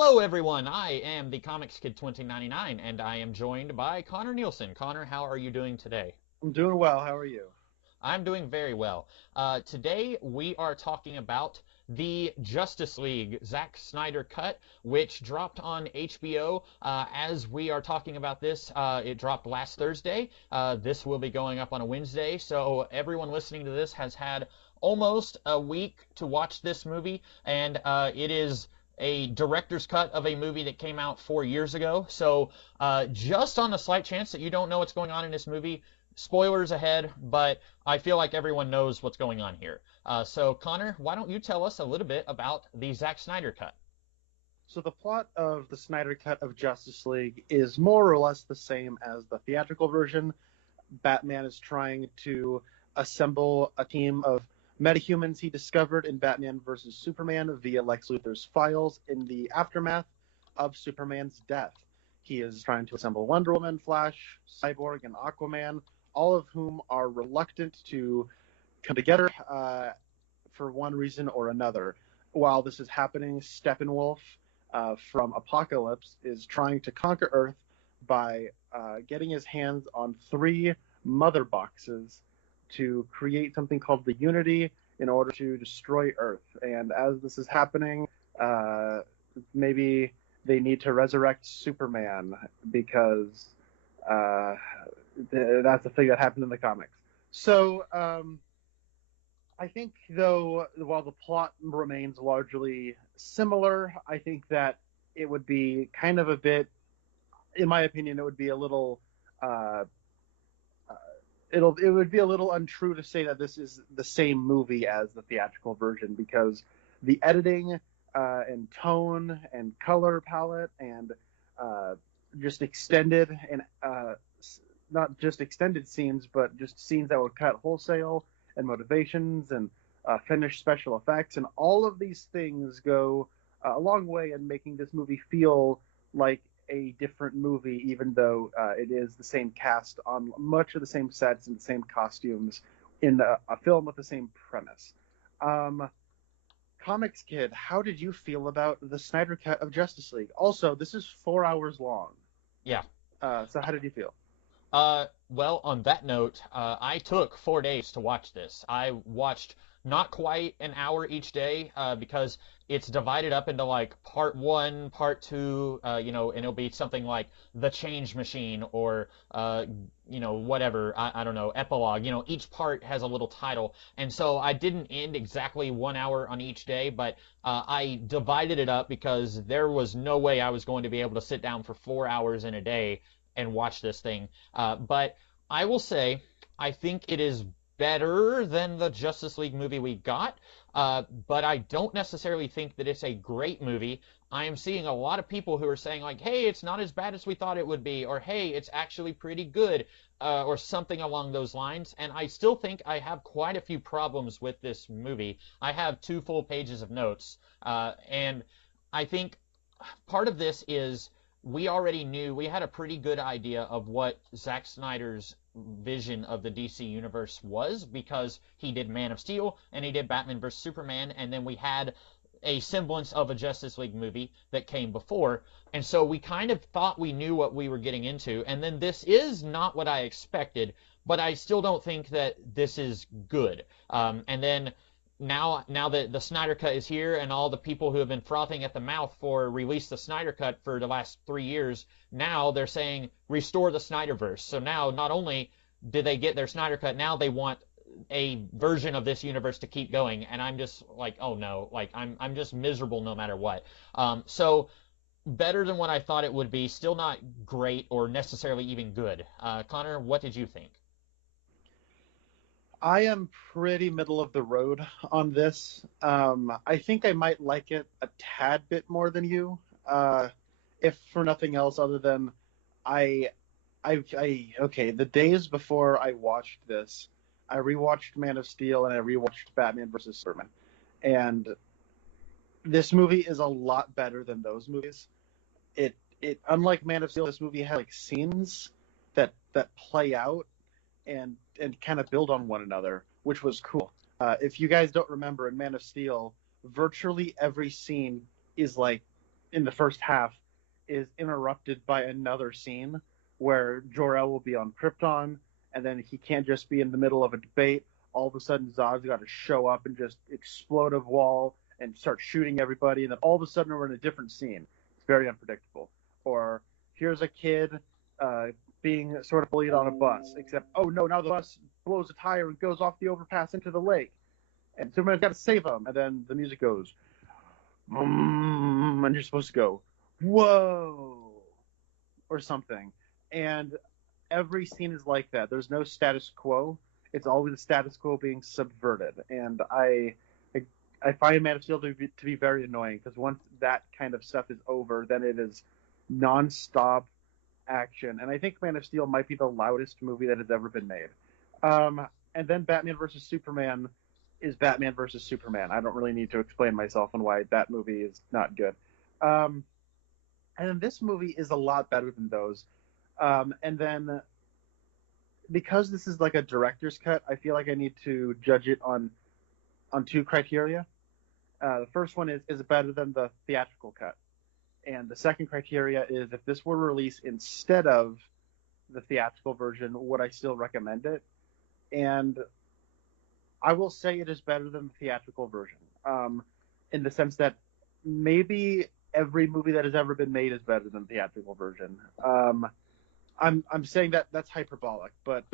Hello, everyone. I am the Comics Kid 2099, and I am joined by Connor Nielsen. Connor, how are you doing today? I'm doing well. How are you? I'm doing very well. Today we are talking about the Justice League Zack Snyder cut, which dropped on HBO. As we are talking about this, it dropped last Thursday. This will be going up on a Wednesday, so everyone listening to this has had almost a week to watch this movie, and it is a director's cut of a movie that came out 4 years ago. So, just on the slight chance that you don't know what's going on in this movie, spoilers ahead, but I feel like everyone knows what's going on here. So, Connor, why don't you tell us a little bit about the Zack Snyder cut? So the plot of the Snyder Cut of Justice League is more or less the same as the theatrical version. Batman is trying to assemble a team of metahumans he discovered in Batman vs. Superman via Lex Luthor's files in the aftermath of Superman's death. He is trying to assemble Wonder Woman, Flash, Cyborg, and Aquaman, all of whom are reluctant to come together for one reason or another. While this is happening, Steppenwolf from Apocalypse is trying to conquer Earth by getting his hands on three mother boxes to create something called the Unity in order to destroy Earth. And as this is happening, maybe they need to resurrect Superman because that's a thing that happened in the comics. So I think, though, while the plot remains largely similar, I think that it would be kind of a bit, in my opinion, it would be a little it would be a little untrue to say that this is the same movie as the theatrical version, because the editing and tone and color palette and just extended and not just extended scenes, but just scenes that would cut wholesale and motivations and finished special effects, and all of these things go a long way in making this movie feel like a different movie, even though it is the same cast on much of the same sets and the same costumes in a film with the same premise. Comics Kid, how did you feel about the Snyder Cut of Justice League? Also, this is 4 hours long. Yeah. So how did you feel? Well, on that note, I took 4 days to watch this. I watched not quite an hour each day, because it's divided up into like part one, part two, and it'll be something like The Change Machine or, whatever, I don't know, epilogue. Each part has a little title. And so I didn't end exactly 1 hour on each day, but I divided it up because there was no way I was going to be able to sit down for 4 hours in a day and watch this thing. But I will say, I think it is better than the Justice League movie we got, but I don't necessarily think that it's a great movie. I am seeing a lot of people who are saying, like, hey, it's not as bad as we thought it would be, or hey, it's actually pretty good, or something along those lines. And I still think I have quite a few problems with this movie. I have 2 full pages of notes, and I think part of this is we already knew, we had a pretty good idea of what Zack Snyder's vision of the DC universe was, because he did Man of Steel and he did Batman vs. Superman, and then we had a semblance of a Justice League movie that came before, and so we kind of thought we knew what we were getting into. And then this is not what I expected, but I still don't think that this is good. And then now that the Snyder Cut is here, and all the people who have been frothing at the mouth for release the Snyder Cut for the last 3 years, now they're saying restore the Snyderverse. So now not only did they get their Snyder Cut, now they want a version of this universe to keep going, and I'm just like, oh no, like I'm just miserable no matter what. So better than what I thought it would be, still not great or necessarily even good. Connor, what did you think? I am pretty middle of the road on this. I think I might like it a tad bit more than you, if for nothing else other than I, okay, the days before I watched this, I rewatched Man of Steel and I rewatched Batman vs. Superman, and this movie is a lot better than those movies. It unlike Man of Steel, this movie has like scenes that play out and kind of build on one another, which was cool. If you guys don't remember, in Man of Steel, virtually every scene is like in the first half is interrupted by another scene where Jor-El will be on Krypton, and then he can't just be in the middle of a debate. All of a sudden, Zod's got to show up and just explode a wall and start shooting everybody, and then all of a sudden we're in a different scene. It's very unpredictable. Or here's a kid uh, being sort of bullied on a bus, except, oh no, now the bus blows a tire and goes off the overpass into the lake. And Superman's got to save him. And then the music goes, and you're supposed to go, whoa, or something. And every scene is like that. There's no status quo. It's always the status quo being subverted. And I find Man of Steel to be very annoying, because once that kind of stuff is over, then it is nonstop action. And I think Man of Steel might be the loudest movie that has ever been made. And then Batman versus Superman is Batman versus Superman. I don't really need to explain myself on why that movie is not good. And then this movie is a lot better than those. And then because this is like a director's cut, I feel like I need to judge it on two criteria. The first one is it better than the theatrical cut? And the second criteria is, if this were released instead of the theatrical version, would I still recommend it? And I will say it is better than the theatrical version, in the sense that maybe every movie that has ever been made is better than the theatrical version. I'm saying that that's hyperbolic, but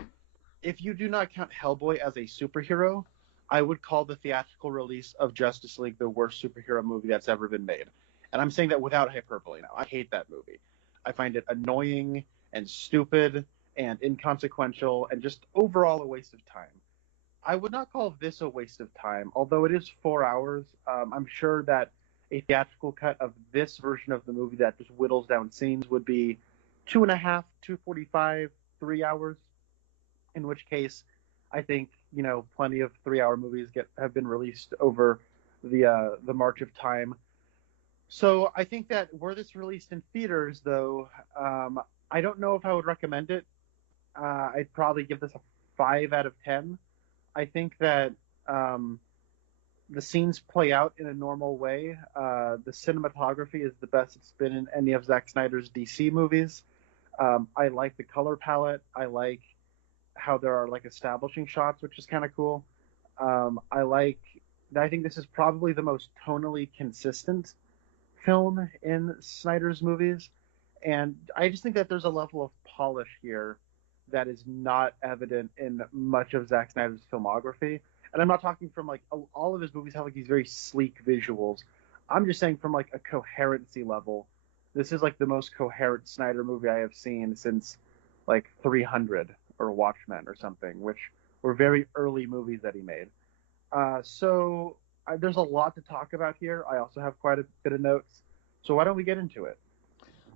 if you do not count Hellboy as a superhero, I would call the theatrical release of Justice League the worst superhero movie that's ever been made. And I'm saying that without hyperbole now. I hate that movie. I find it annoying and stupid and inconsequential and just overall a waste of time. I would not call this a waste of time, although it is 4 hours. I'm sure that a theatrical cut of this version of the movie that just whittles down scenes would be 2.5, 2:45, 3 hours. In which case, I think plenty of 3-hour movies have been released over the march of time. So I think that were this released in theaters, though, I don't know if I would recommend it. I'd probably give this a 5 out of 10. I think that the scenes play out in a normal way. The cinematography is the best it's been in any of Zack Snyder's DC movies. I like the color palette. I like how there are like establishing shots, which is kind of cool. I think this is probably the most tonally consistent film in Snyder's movies. And I just think that there's a level of polish here that is not evident in much of Zack Snyder's filmography. And I'm not talking from like all of his movies have like these very sleek visuals. I'm just saying from like a coherency level, this is like the most coherent Snyder movie I have seen since like 300 or Watchmen or something, which were very early movies that he made. There's a lot to talk about here. I also have quite a bit of notes. So why don't we get into it?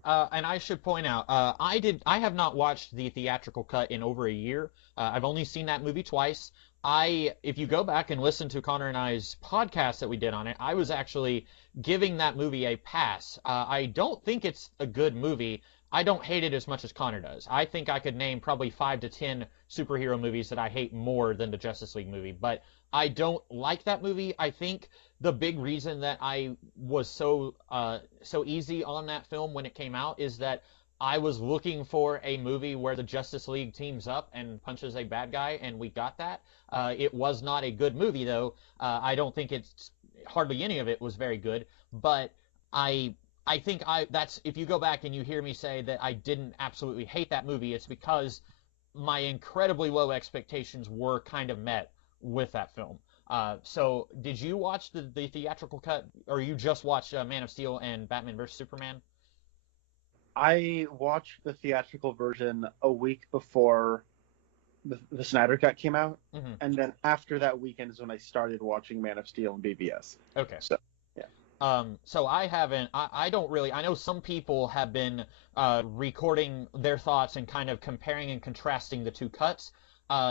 And I should point out, I have not watched the theatrical cut in over a year. I've only seen that movie twice. If you go back and listen to Connor and I's podcast that we did on it, I was actually giving that movie a pass. I don't think it's a good movie. I don't hate it as much as Connor does. I think I could name probably 5 to 10 superhero movies that I hate more than the Justice League movie, but I don't like that movie. I think the big reason that I was so easy on that film when it came out is that I was looking for a movie where the Justice League teams up and punches a bad guy, and we got that. It was not a good movie, though. I don't think hardly any of it was very good, but I think that's, if you go back and you hear me say that I didn't absolutely hate that movie, it's because my incredibly low expectations were kind of met with that film. So did you watch the theatrical cut, or you just watched Man of Steel and Batman vs. Superman? I watched the theatrical version a week before the Snyder Cut came out, Mm-hmm. and then after that weekend is when I started watching Man of Steel and BVS. Okay. So, yeah. So I haven't, I don't really, I know some people have been recording their thoughts and kind of comparing and contrasting the two cuts.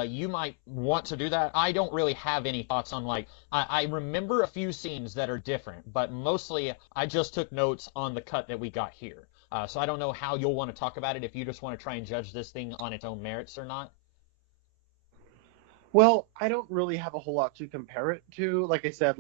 You might want to do that. I don't really have any thoughts on, like, I remember a few scenes that are different, but mostly I just took notes on the cut that we got here. So I don't know how you'll want to talk about it, if you just want to try and judge this thing on its own merits or not. Well, I don't really have a whole lot to compare it to. Like I said,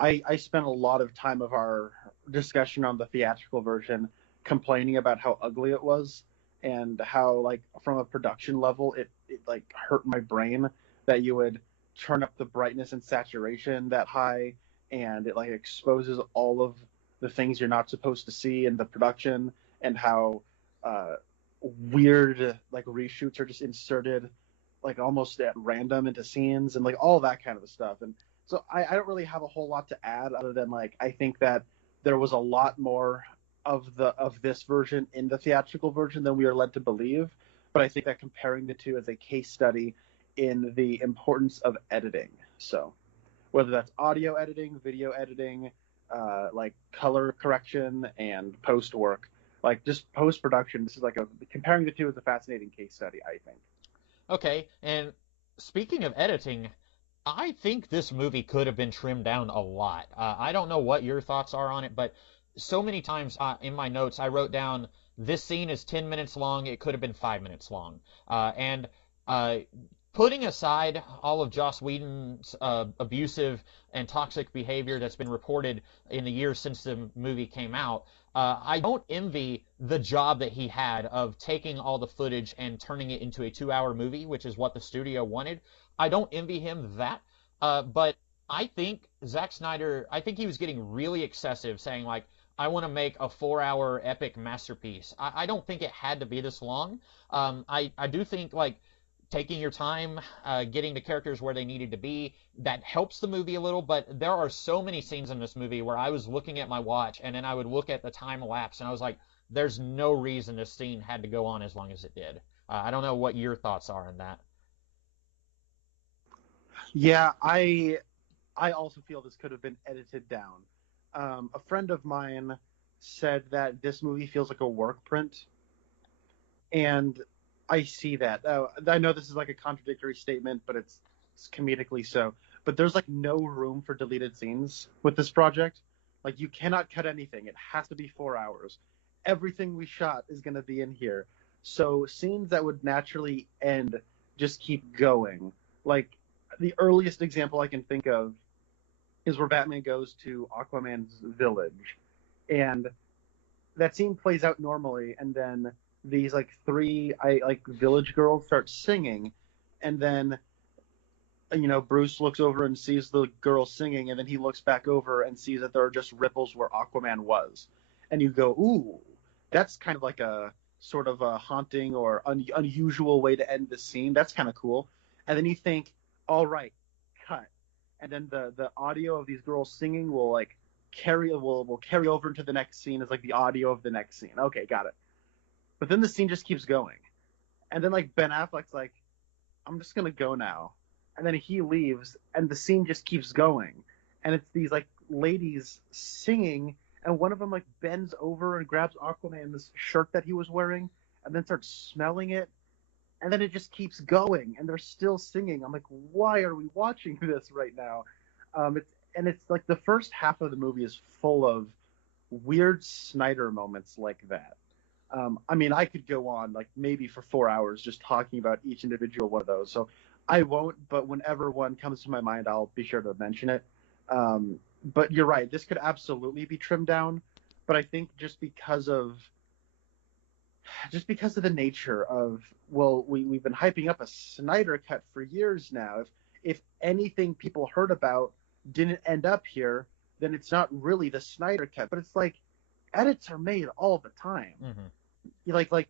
I spent a lot of time of our discussion on the theatrical version, complaining about how ugly it was and how like from a production level it like hurt my brain that you would turn up the brightness and saturation that high, and it like exposes all of the things you're not supposed to see in the production, and how uh, weird like reshoots are just inserted like almost at random into scenes and like all that kind of stuff. And so I don't really have a whole lot to add other than like I think that there was a lot more of this version in the theatrical version than we are led to believe. But I think that comparing the two as a case study in the importance of editing. So whether that's audio editing, video editing, like color correction and post work, like just post production, this is like a comparing the two is a fascinating case study, I think. Okay, and speaking of editing, I think this movie could have been trimmed down a lot. I don't know what your thoughts are on it, but so many times in my notes I wrote down this scene is 10 minutes long, it could have been 5 minutes long. And uh, putting aside all of Joss Whedon's abusive and toxic behavior that's been reported in the years since the movie came out, I don't envy the job that he had of taking all the footage and turning it into a 2 hour movie, which is what the studio wanted. I don't envy him that, but I think Zack Snyder, I think he was getting really excessive saying, like, I want to make a 4 hour epic masterpiece. I don't think it had to be this long. I do think, like, taking your time, getting the characters where they needed to be, that helps the movie a little, but there are so many scenes in this movie where I was looking at my watch and then I would look at the time elapse and I was like, there's no reason this scene had to go on as long as it did. I don't know what your thoughts are on that. Yeah, I also feel this could have been edited down. A friend of mine said that this movie feels like a work print, and I see that. I know this is like a contradictory statement, but it's comedically so. But there's like no room for deleted scenes with this project. Like you cannot cut anything. It has to be 4 hours. Everything we shot is going to be in here. So scenes that would naturally end just keep going. Like the earliest example I can think of is where Batman goes to Aquaman's village, and that scene plays out normally, and then these like three like village girls start singing, and then Bruce looks over and sees the girl singing, and then he looks back over and sees that there are just ripples where Aquaman was, and you go, ooh, that's kind of like a sort of a haunting or unusual way to end the scene. That's kind of cool. And then you think, all right, cut, and then the audio of these girls singing will like will carry over into the next scene as like the audio of the next scene. Okay, got it. But then the scene just keeps going. And then like Ben Affleck's like, I'm just gonna go now. And then he leaves and the scene just keeps going. And it's these like ladies singing, and one of them like bends over and grabs Aquaman's shirt that he was wearing and then starts smelling it. And then it just keeps going and they're still singing. I'm like, why are we watching this right now? It's like the first half of the movie is full of weird Snyder moments like that. I mean, I could go on like maybe for 4 hours just talking about each individual one of those. So I won't, but whenever one comes to my mind, I'll be sure to mention it. But you're right, this could absolutely be trimmed down. But I think just because of the nature of, well, we've been hyping up a Snyder cut for years now. If anything people heard about didn't end up here, then it's not really the Snyder cut. But it's like edits are made all the time. Mm-hmm. Like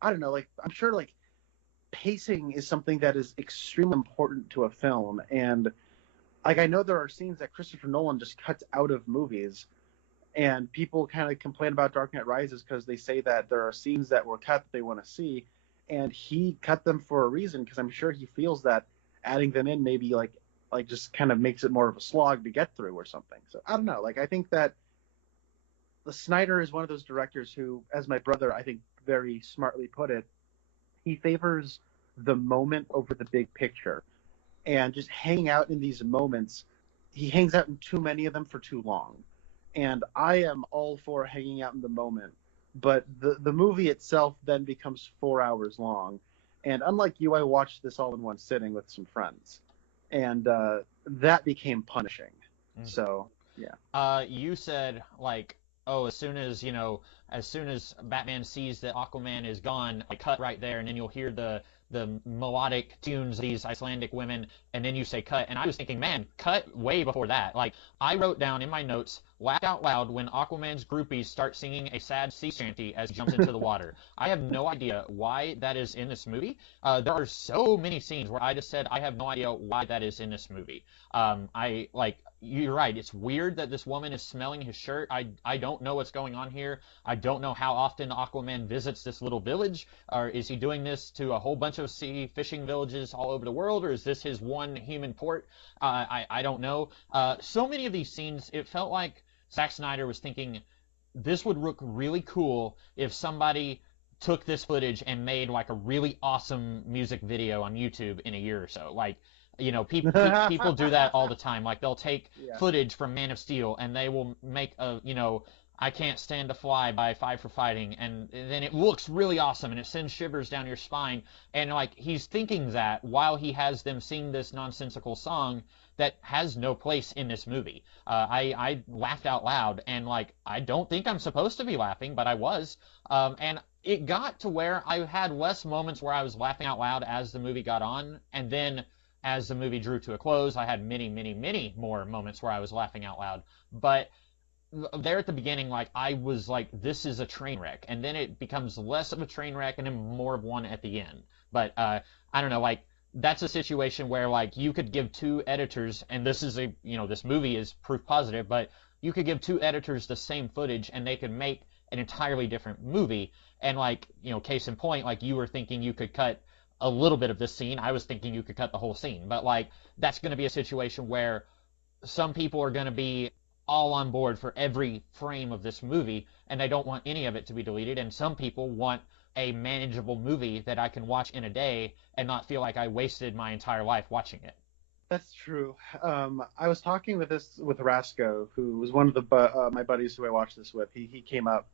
I don't know, like I'm sure like pacing is something that is extremely important to a film, and like I know there are scenes that Christopher Nolan just cuts out of movies, and people kind of complain about Dark Knight Rises because they say that there are scenes that were cut that they want to see, and he cut them for a reason because I'm sure he feels that adding them in maybe like just kind of makes it more of a slog to get through or something. So I don't know. Like I think that the Snyder is one of those directors who, as my brother I think very smartly put it, he favors the moment over the big picture, and just hanging out in these moments. He hangs out in too many of them for too long. And I am all for hanging out in the moment, but the movie itself then becomes 4 hours long. And unlike you, I watched this all in one sitting with some friends, and that became punishing. Mm. So Yeah. You said like, oh, as soon as Batman sees that Aquaman is gone, I cut right there, and then you'll hear the melodic tunes of these Icelandic women, and then you say cut, and I was thinking, man, cut way before that. Like, I wrote down in my notes, laugh out loud when Aquaman's groupies start singing a sad sea shanty as he jumps into the water. I have no idea why that is in this movie. There are so many scenes where I just said I have no idea why that is in this movie. You're right. It's weird that this woman is smelling his shirt. I don't know what's going on here. I don't know how often Aquaman visits this little village, or is he doing this to a whole bunch of sea fishing villages all over the world, or is this his one human port? I don't know. So many of these scenes, it felt like Zack Snyder was thinking this would look really cool if somebody took this footage and made like a really awesome music video on YouTube in a year or so. Like, people do that all the time. Like, they'll take Yeah. footage from Man of Steel and they will make I Can't Stand to Fly by Five for Fighting, and then it looks really awesome and it sends shivers down your spine. And like, he's thinking that while he has them sing this nonsensical song that has no place in this movie. I laughed out loud, and like, I don't think I'm supposed to be laughing, but I was. And it got to where I had less moments where I was laughing out loud as the movie got on, and then as the movie drew to a close, I had many, many, many more moments where I was laughing out loud. But there at the beginning, like, I was like, this is a train wreck. And then it becomes less of a train wreck and then more of one at the end. But I don't know, like, that's a situation where, like, you could give two editors, and this is this movie is proof positive, but you could give two editors the same footage and they could make an entirely different movie. And, like, case in point, like, you were thinking you could cut a little bit of this scene. I was thinking you could cut the whole scene. But, like, that's going to be a situation where some people are going to be all on board for every frame of this movie, and they don't want any of it to be deleted. And some people want a manageable movie that I can watch in a day and not feel like I wasted my entire life watching it. That's true. I was talking with Rasco, who was one of my buddies who I watched this with. He came up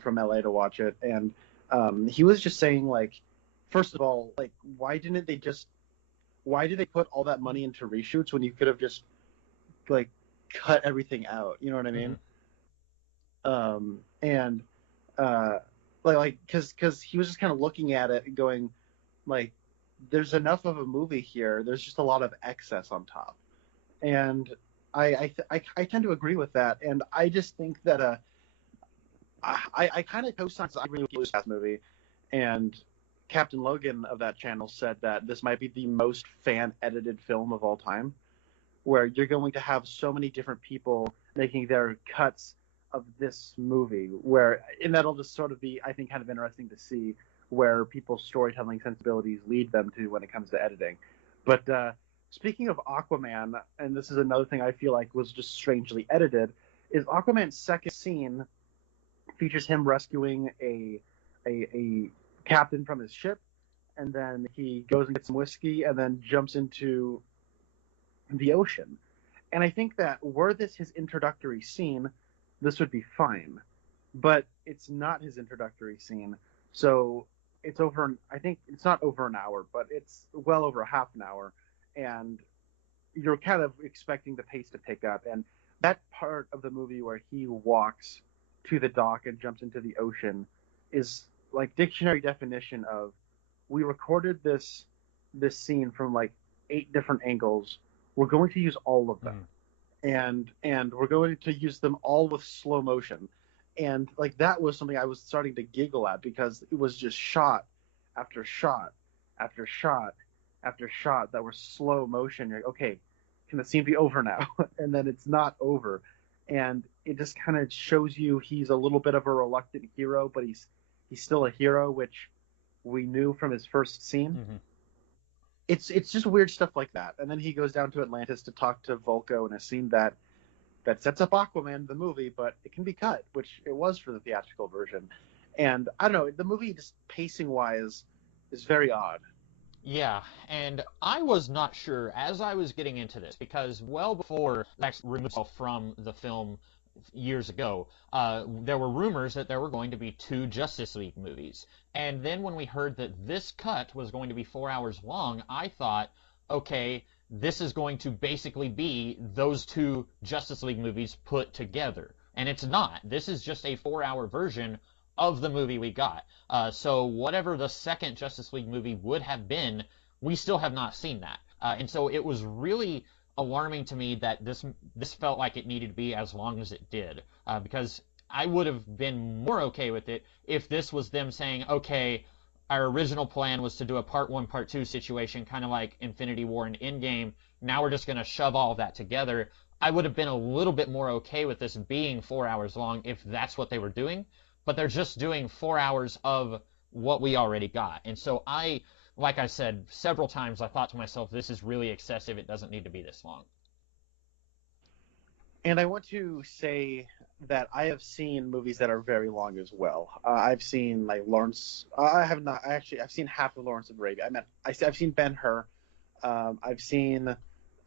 from LA to watch it, and he was just saying, like, first of all, like, why did they put all that money into reshoots when you could have just, like, cut everything out? You know what I mean? And because he was just kind of looking at it and going, like, there's enough of a movie here. There's just a lot of excess on top, and I tend to agree with that. And I just think that I kind of co-signed I really like this movie, and Captain Logan of that channel said that this might be the most fan-edited film of all time, where you're going to have so many different people making their cuts of this movie, and that'll just sort of be, I think, kind of interesting to see where people's storytelling sensibilities lead them to when it comes to editing. But speaking of Aquaman, and this is another thing I feel like was just strangely edited, is Aquaman's second scene features him rescuing a captain from his ship, and then he goes and gets some whiskey and then jumps into the ocean. And I think that were this his introductory scene, this would be fine. But it's not his introductory scene. So it's I think it's not over an hour, but it's well over a half an hour. And you're kind of expecting the pace to pick up. And that part of the movie where he walks to the dock and jumps into the ocean is like dictionary definition of, we recorded this scene from like 8 different angles. We're going to use all of them. And we're going to use them all with slow motion. And like, that was something I was starting to giggle at, because it was just shot after shot after shot after shot that were slow motion. You're like, okay, can the scene be over now? And then it's not over. And it just kind of shows you he's a little bit of a reluctant hero, but he's still a hero, which we knew from his first scene. Mm-hmm. It's just weird stuff like that. And then he goes down to Atlantis to talk to Volko in a scene that sets up Aquaman, the movie, but it can be cut, which it was for the theatrical version. And I don't know, the movie, just pacing-wise, is very odd. Yeah, and I was not sure as I was getting into this, because well before Zack removed himself from the film years ago, there were rumors that there were going to be 2 Justice League movies. And then when we heard that this cut was going to be 4 hours long, I thought, okay, this is going to basically be those two Justice League movies put together. And it's not. This is just a 4-hour version of the movie we got. So whatever the second Justice League movie would have been, we still have not seen that. And so it was really alarming to me that this felt like it needed to be as long as it did, because I would have been more okay with it if this was them saying, okay, our original plan was to do a part 1, part 2 situation, kind of like Infinity War and Endgame. Now we're just going to shove all of that together. I would have been a little bit more okay with this being 4 hours long if that's what they were doing, but they're just doing 4 hours of what we already got. And so like I said several times, I thought to myself, this is really excessive. It doesn't need to be this long. And I want to say that I have seen movies that are very long as well. I've seen like Lawrence. I have not actually. I've seen half of Lawrence of Arabia. I've seen Ben-Hur. I've seen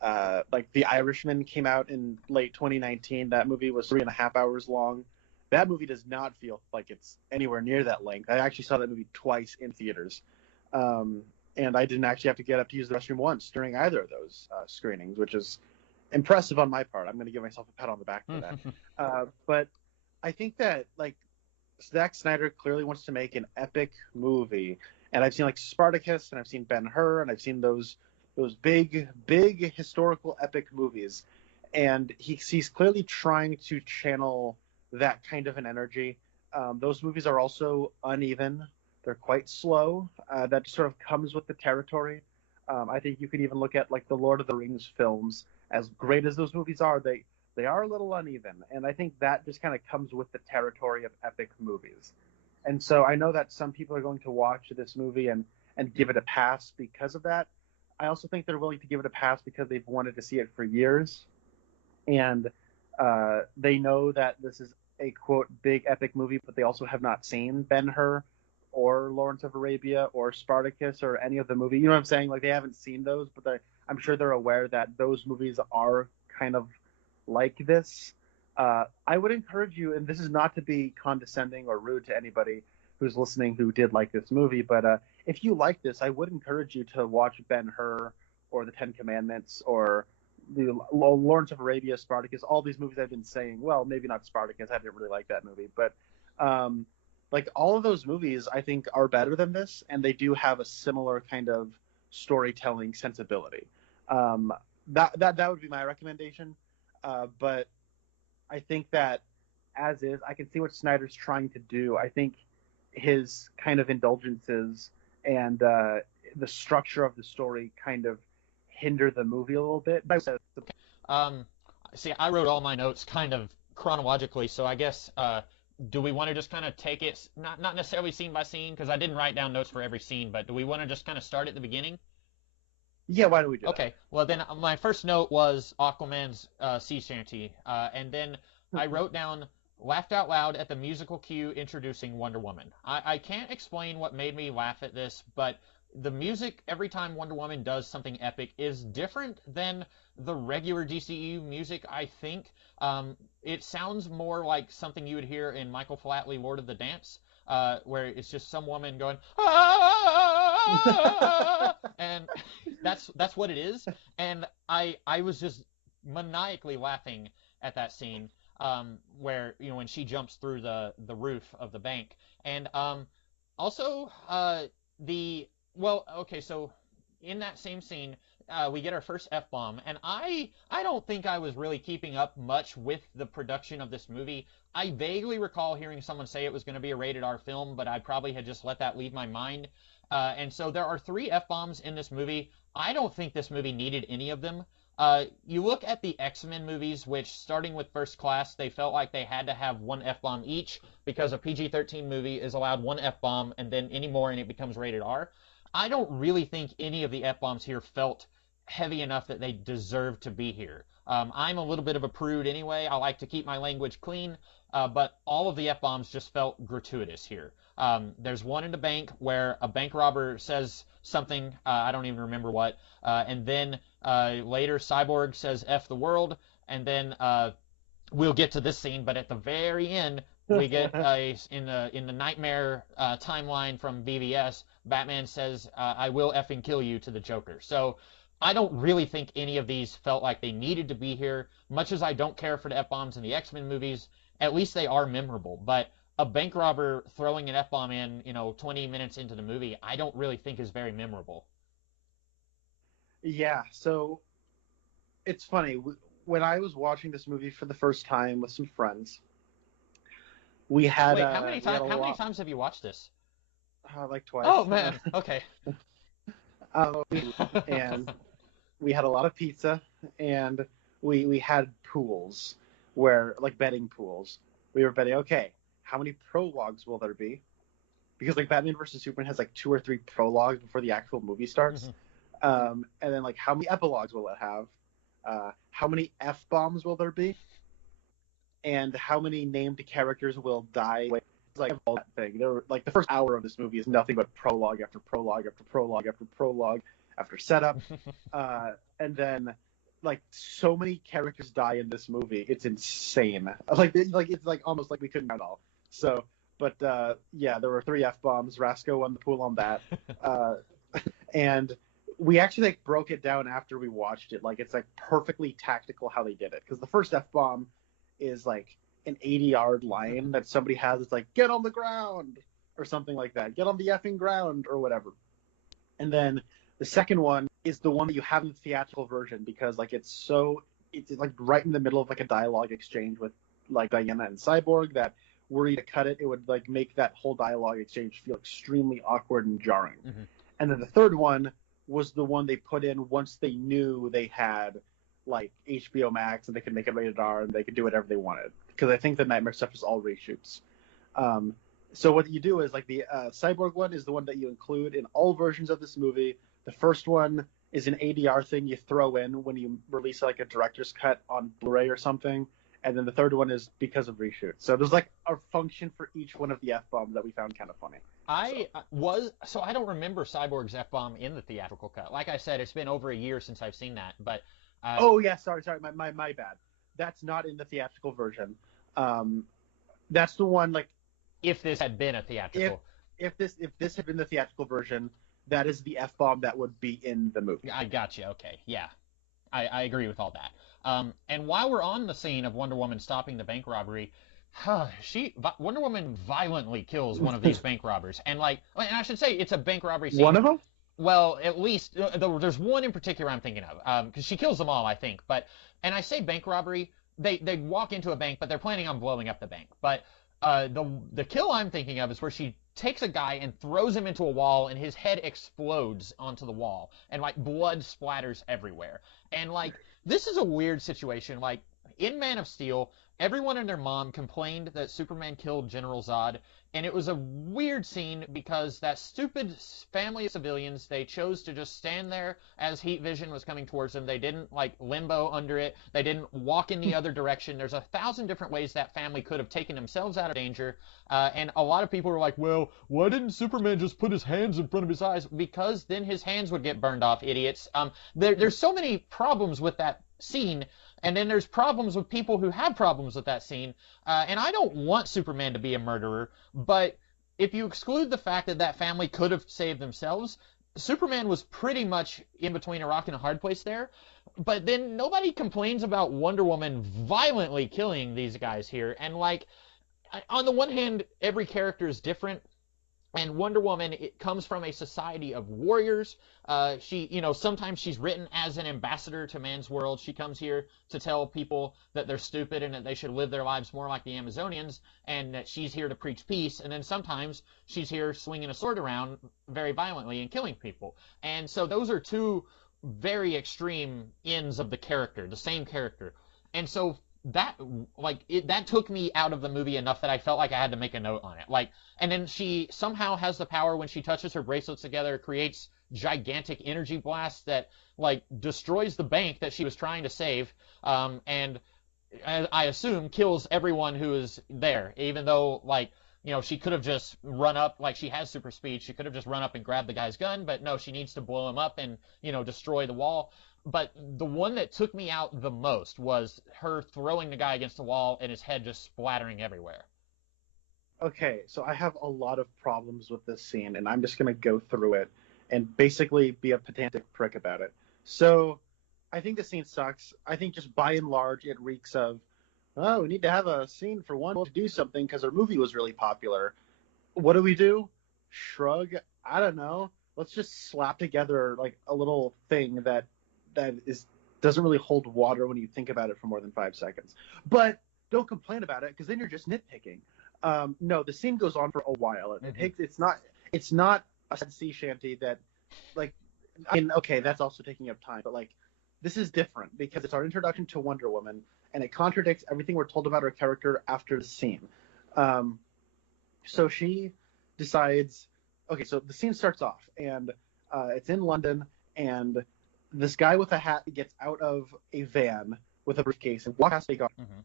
like The Irishman came out in late 2019. That movie was 3.5 hours long. That movie does not feel like it's anywhere near that length. I actually saw that movie twice in theaters, and I didn't actually have to get up to use the restroom once during either of those screenings, which is impressive on my part. I'm going to give myself a pat on the back for that. But I think that like Zack Snyder clearly wants to make an epic movie, and I've seen like Spartacus, and I've seen Ben-Hur, and I've seen those big historical epic movies, and he's clearly trying to channel that kind of an energy. Those movies are also uneven. They're quite slow. That sort of comes with the territory. I think you could even look at like the Lord of the Rings films. As great as those movies are, they are a little uneven, and I think that just kind of comes with the territory of epic movies. And so I know that some people are going to watch this movie and give it a pass because of that. I also think they're willing to give it a pass because they've wanted to see it for years, and they know that this is a quote big epic movie, but they also have not seen Ben-Hur or Lawrence of Arabia or Spartacus or any of the movies. You know what I'm saying? Like they haven't seen those, but I'm sure they're aware that those movies are kind of like this. I would encourage you, and this is not to be condescending or rude to anybody who's listening who did like this movie, but if you like this, I would encourage you to watch Ben-Hur or The Ten Commandments or the Lawrence of Arabia, Spartacus, all these movies I've been saying. Well, maybe not Spartacus. I didn't really like that movie, but like all of those movies I think are better than this, and they do have a similar kind of storytelling sensibility. That would be my recommendation. But I think that as is, I can see what Snyder's trying to do. I think his kind of indulgences and the structure of the story kind of hinder the movie a little bit. See, I wrote all my notes kind of chronologically, so I guess do we want to just kind of take it, not necessarily scene by scene, because I didn't write down notes for every scene, but do we want to just kind of start at the beginning? Yeah, why don't we do that? Okay, well then my first note was Aquaman's sea shanty, and then I wrote down, laughed out loud at the musical cue introducing Wonder Woman. I can't explain what made me laugh at this, but the music every time Wonder Woman does something epic is different than the regular DCEU music, I think. It sounds more like something you would hear in Michael Flatley, Lord of the Dance, where it's just some woman going, ah! And that's what it is. And I was just maniacally laughing at that scene, where, you know, when she jumps through the roof of the bank. And also so in that same scene, we get our first F-bomb, and I don't think I was really keeping up much with the production of this movie. I vaguely recall hearing someone say it was going to be a rated R film, but I probably had just let that leave my mind. And so there are 3 F-bombs in this movie. I don't think this movie needed any of them. You look at the X-Men movies, which, starting with First Class, they felt like they had to have 1 F-bomb each, because a PG-13 movie is allowed 1 F-bomb, and then any more and it becomes rated R. I don't really think any of the F-bombs here felt heavy enough that they deserve to be here. I'm a little bit of a prude anyway. I like to keep my language clean, but all of the F-bombs just felt gratuitous here. There's one in the bank where a bank robber says something, I don't even remember what, and then later Cyborg says F the world, and then we'll get to this scene, but at the very end, we get in the Nightmare timeline from BVS, Batman says, I will effing kill you to the Joker. So I don't really think any of these felt like they needed to be here. Much as I don't care for the F-bombs in the X-Men movies, at least they are memorable. But a bank robber throwing an F-bomb in, 20 minutes into the movie, I don't really think is very memorable. Yeah, so it's funny. When I was watching this movie for the first time with some friends, we had Wait, how many we had times a how many lot, times have you watched this? like Oh twice, man, okay. um, and we had a lot of pizza, and we had pools where like betting pools. We were betting, okay, how many prologues will there be? Because like Batman versus Superman has like two or three prologues before the actual movie starts. Mhm. And then like how many epilogues will it have? How many F bombs will there be? And how many named characters will die? Like all that thing. There were, like the first hour of this movie is nothing but prologue after prologue after prologue after prologue after setup, and then like so many characters die in this movie. It's insane. Like it's like almost like we couldn't count all. So, but yeah, there were three F bombs. Rasco won the pool on that, and we actually like broke it down after we watched it. Like it's like perfectly tactical how they did it because the first F bomb is like an 80-yard line that somebody has. It's like get on the ground or something like that. Get on the effing ground or whatever. And then the second one is the one that you have in the theatrical version because like it's like right in the middle of like a dialogue exchange with like Diana and Cyborg that were you to cut it, it would like make that whole dialogue exchange feel extremely awkward and jarring. Mhm. And then the third one was the one they put in once they knew they had like HBO Max and they could make it rated R and they could do whatever they wanted. Because I think the Nightmare stuff is all reshoots. Um, so what you do is like the Cyborg one is the one that you include in all versions of this movie. The first one is an ADR thing you throw in when you release like a director's cut on Blu-ray or something. And then the third one is because of reshoots. So there's like a function for each one of the F-bombs that we found kind of funny. So. I don't remember Cyborg's F-bomb in the theatrical cut. Like I said, it's been over a year since I've seen that, but Oh yeah, sorry, my bad. That's not in the theatrical version. Um, that's the one like if this had been a if theatrical, if this had been the theatrical version, that is the F bomb that would be in the movie. I got you. Okay, yeah, I agree with all that. And while we're on the scene of Wonder Woman stopping the bank robbery, Wonder Woman violently kills one of these bank robbers, and and I should say it's a bank robbery One scene. of them? Well, at least there's one in particular I'm thinking of, because she kills them all, I think. And I say bank robbery, they walk into a bank, but they're planning on blowing up the bank. But the kill I'm thinking of is where she takes a guy and throws him into a wall, and his head explodes onto the wall, and like blood splatters everywhere. And like this is a weird situation. Like in Man of Steel, everyone and their mom complained that Superman killed General Zod, and it was a weird scene because that stupid family of civilians, they chose to just stand there as heat vision was coming towards them. They didn't like limbo under it. They didn't walk in the other direction. There's 1,000 different ways that family could have taken themselves out of danger. And a lot of people were like, well, why didn't Superman just put his hands in front of his eyes? Because then his hands would get burned off, idiots. There's so many problems with that scene. And then there's problems with people who have problems with that scene. And I don't want Superman to be a murderer, but if you exclude the fact that that family could have saved themselves, Superman was pretty much in between a rock and a hard place there. But then nobody complains about Wonder Woman violently killing these guys here. And on the one hand, every character is different. And Wonder Woman, it comes from a society of warriors. Sometimes she's written as an ambassador to man's world. She comes here to tell people that they're stupid and that they should live their lives more like the Amazonians, and that she's here to preach peace. And then sometimes she's here swinging a sword around very violently and killing people. And so those are two very extreme ends of the character, the same character. And so that took me out of the movie enough that I felt like I had to make a note on it. And then she somehow has the power when she touches her bracelets together, creates gigantic energy blasts that destroys the bank that she was trying to save, and I assume kills everyone who is there, even though she could have just run up, like she has super speed, she could have just run up and grabbed the guy's gun, but no, she needs to blow him up and destroy the wall. But the one that took me out the most was her throwing the guy against the wall and his head just splattering everywhere. Okay, so I have a lot of problems with this scene, and I'm just gonna go through it and basically be a pedantic prick about it. So I think the scene sucks. I think just by and large it reeks of, oh, we need to have a scene for one to do something because our movie was really popular. What do? Shrug. I don't know. Let's just slap together like a little thing that is doesn't really hold water when you think about it for more than 5 seconds. But don't complain about it because then you're just nitpicking. No, the scene goes on for a while. It's not a sad sea shanty that, like, I mean, okay, that's also taking up time, but like, this is different because it's our introduction to Wonder Woman, and it contradicts everything we're told about her character after the scene. So she decides, okay, so the scene starts off, and it's in London, and this guy with a hat gets out of a van with a briefcase and walks past a guard. Mm-hmm.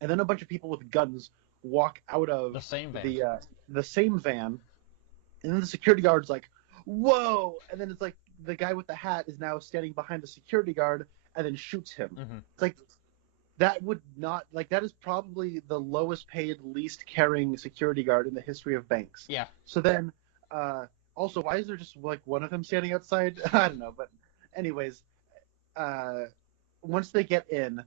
And then a bunch of people with guns walk out of the same van. The same van, and then the security guard's like, whoa! And then it's like the guy with the hat is now standing behind the security guard and then shoots him. Mm-hmm. It's like, that would not, like, that is probably the lowest paid, least caring security guard in the history of banks. Yeah. So then, also, why is there just like one of them standing outside? I don't know, but anyways, once they get in,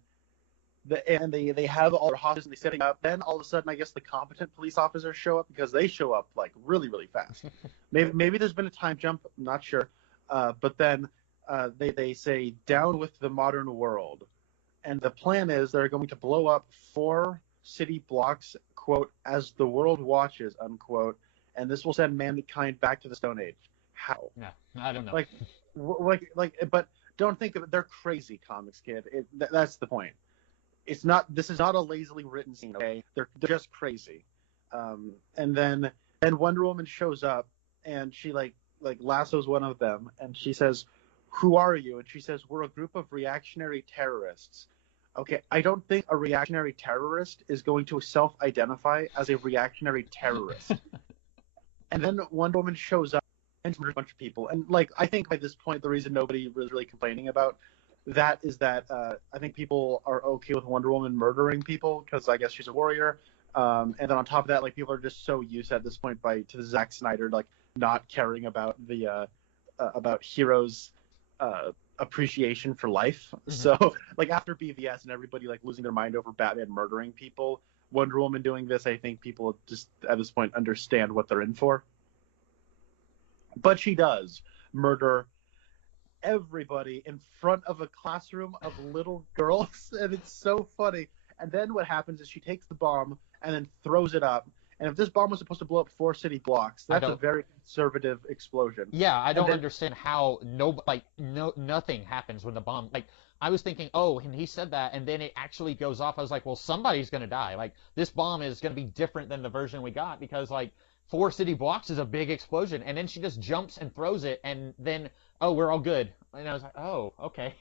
and they have all their hostages and they set it up, then all of a sudden I guess the competent police officers show up because they show up like really, really fast. maybe there's been a time jump, I'm not sure. But then they say, down with the modern world. And the plan is they're going to blow up 4 city blocks, quote, as the world watches, unquote, and this will send mankind back to the Stone Age. How? Yeah, I don't know. But don't think of it. They're crazy, comics kid. That's the point. It's not. This is not a lazily written scene. Okay, they're just crazy. And then Wonder Woman shows up, and she like lassos one of them, and she says, "Who are you?" And she says, "We're a group of reactionary terrorists." Okay, I don't think a reactionary terrorist is going to self-identify as a reactionary terrorist. And then Wonder Woman shows up and murders a bunch of people. And like, I think by this point, the reason nobody was really complaining about that is that I think people are okay with Wonder Woman murdering people because I guess she's a warrior. And then on top of that, like, people are just so used at this point to Zack Snyder like not caring about the about heroes' appreciation for life. Mm-hmm. So like after BVS and everybody like losing their mind over Batman murdering people, Wonder Woman doing this, I think people just at this point understand what they're in for. But she does murder everybody in front of a classroom of little girls, and it's so funny. And then what happens is she takes the bomb and then throws it up. And if this bomb was supposed to blow up 4 city blocks, that's a very conservative explosion. Yeah, I don't understand how nothing happens when the bomb. Like, I was thinking, oh, and he said that, and then it actually goes off. I was like, well, somebody's gonna die. Like, this bomb is gonna be different than the version we got because like 4 city blocks is a big explosion, and then she just jumps and throws it, and then we're all good. And I was like, oh, okay.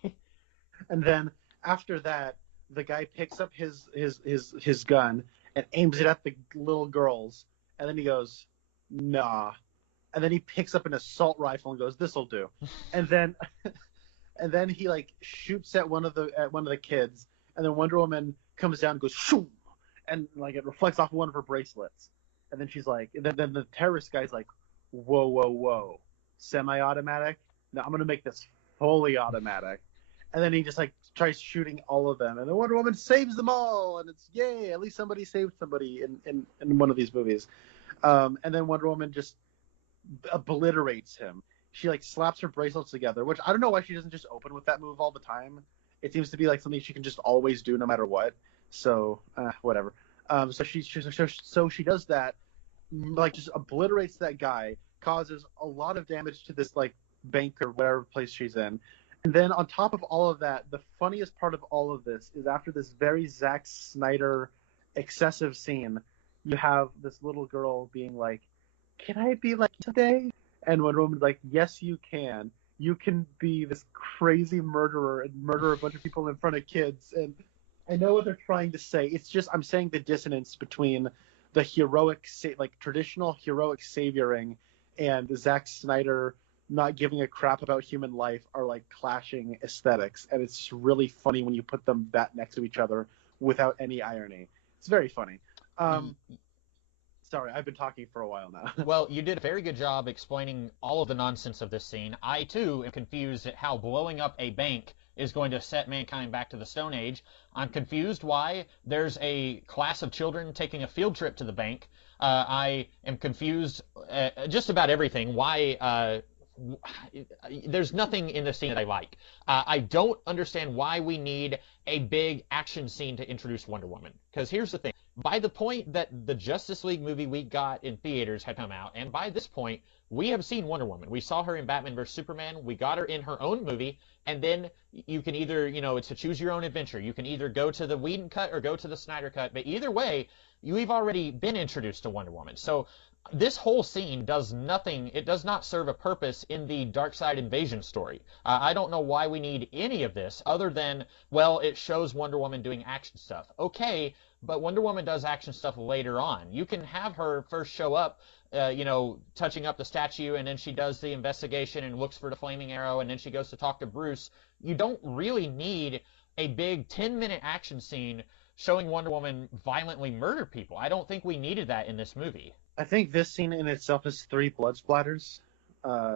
And then after that, the guy picks up his gun and aims it at the little girls, and then he goes, nah. And then he picks up an assault rifle and goes, this'll do. And then he like shoots at one of the kids, and then Wonder Woman comes down and goes shoo, and like it reflects off one of her bracelets. And then she's like, then the terrorist guy's like, whoa, semi-automatic? No, I'm gonna make this fully automatic. And then he just like tries shooting all of them, and then Wonder Woman saves them all, and it's yay! At least somebody saved somebody in one of these movies. And then Wonder Woman just obliterates him. She like slaps her bracelets together, which I don't know why she doesn't just open with that move all the time. It seems to be like something she can just always do no matter what. So whatever. So she does that, like just obliterates that guy, causes a lot of damage to this like bank or whatever place she's in. And then on top of all of that, the funniest part of all of this is after this very Zack Snyder excessive scene, you have this little girl being like, "Can I be like today?" And Wonder Woman's like, "Yes, you can. You can be this crazy murderer and murder a bunch of people in front of kids." And I know what they're trying to say. It's just I'm saying the dissonance between the heroic, like traditional heroic savioring, and Zack Snyder not giving a crap about human life are like clashing aesthetics, and it's really funny when you put them that next to each other without any irony. It's very funny. Sorry, I've been talking for a while now. Well, you did a very good job explaining all of the nonsense of this scene. I, too, am confused at how blowing up a bank is going to set mankind back to the Stone Age. I'm confused why there's a class of children taking a field trip to the bank. I am confused just about everything. Why there's nothing in this scene that I like. I don't understand why we need a big action scene to introduce Wonder Woman. Because here's the thing. By the point that the Justice League movie we got in theaters had come out, and by this point, we have seen Wonder Woman. We saw her in Batman vs. Superman. We got her in her own movie. And then you can either, it's a choose your own adventure. You can either go to the Whedon cut or go to the Snyder cut. But either way, we've already been introduced to Wonder Woman. So this whole scene does nothing. It does not serve a purpose in the Darkseid invasion story. I don't know why we need any of this other than, well, it shows Wonder Woman doing action stuff. Okay, but Wonder Woman does action stuff later on. You can have her first show up, touching up the statue, and then she does the investigation and looks for the flaming arrow, and then she goes to talk to Bruce. You don't really need a big 10-minute action scene showing Wonder Woman violently murder people. I don't think we needed that in this movie. I think this scene in itself is 3 blood splatters.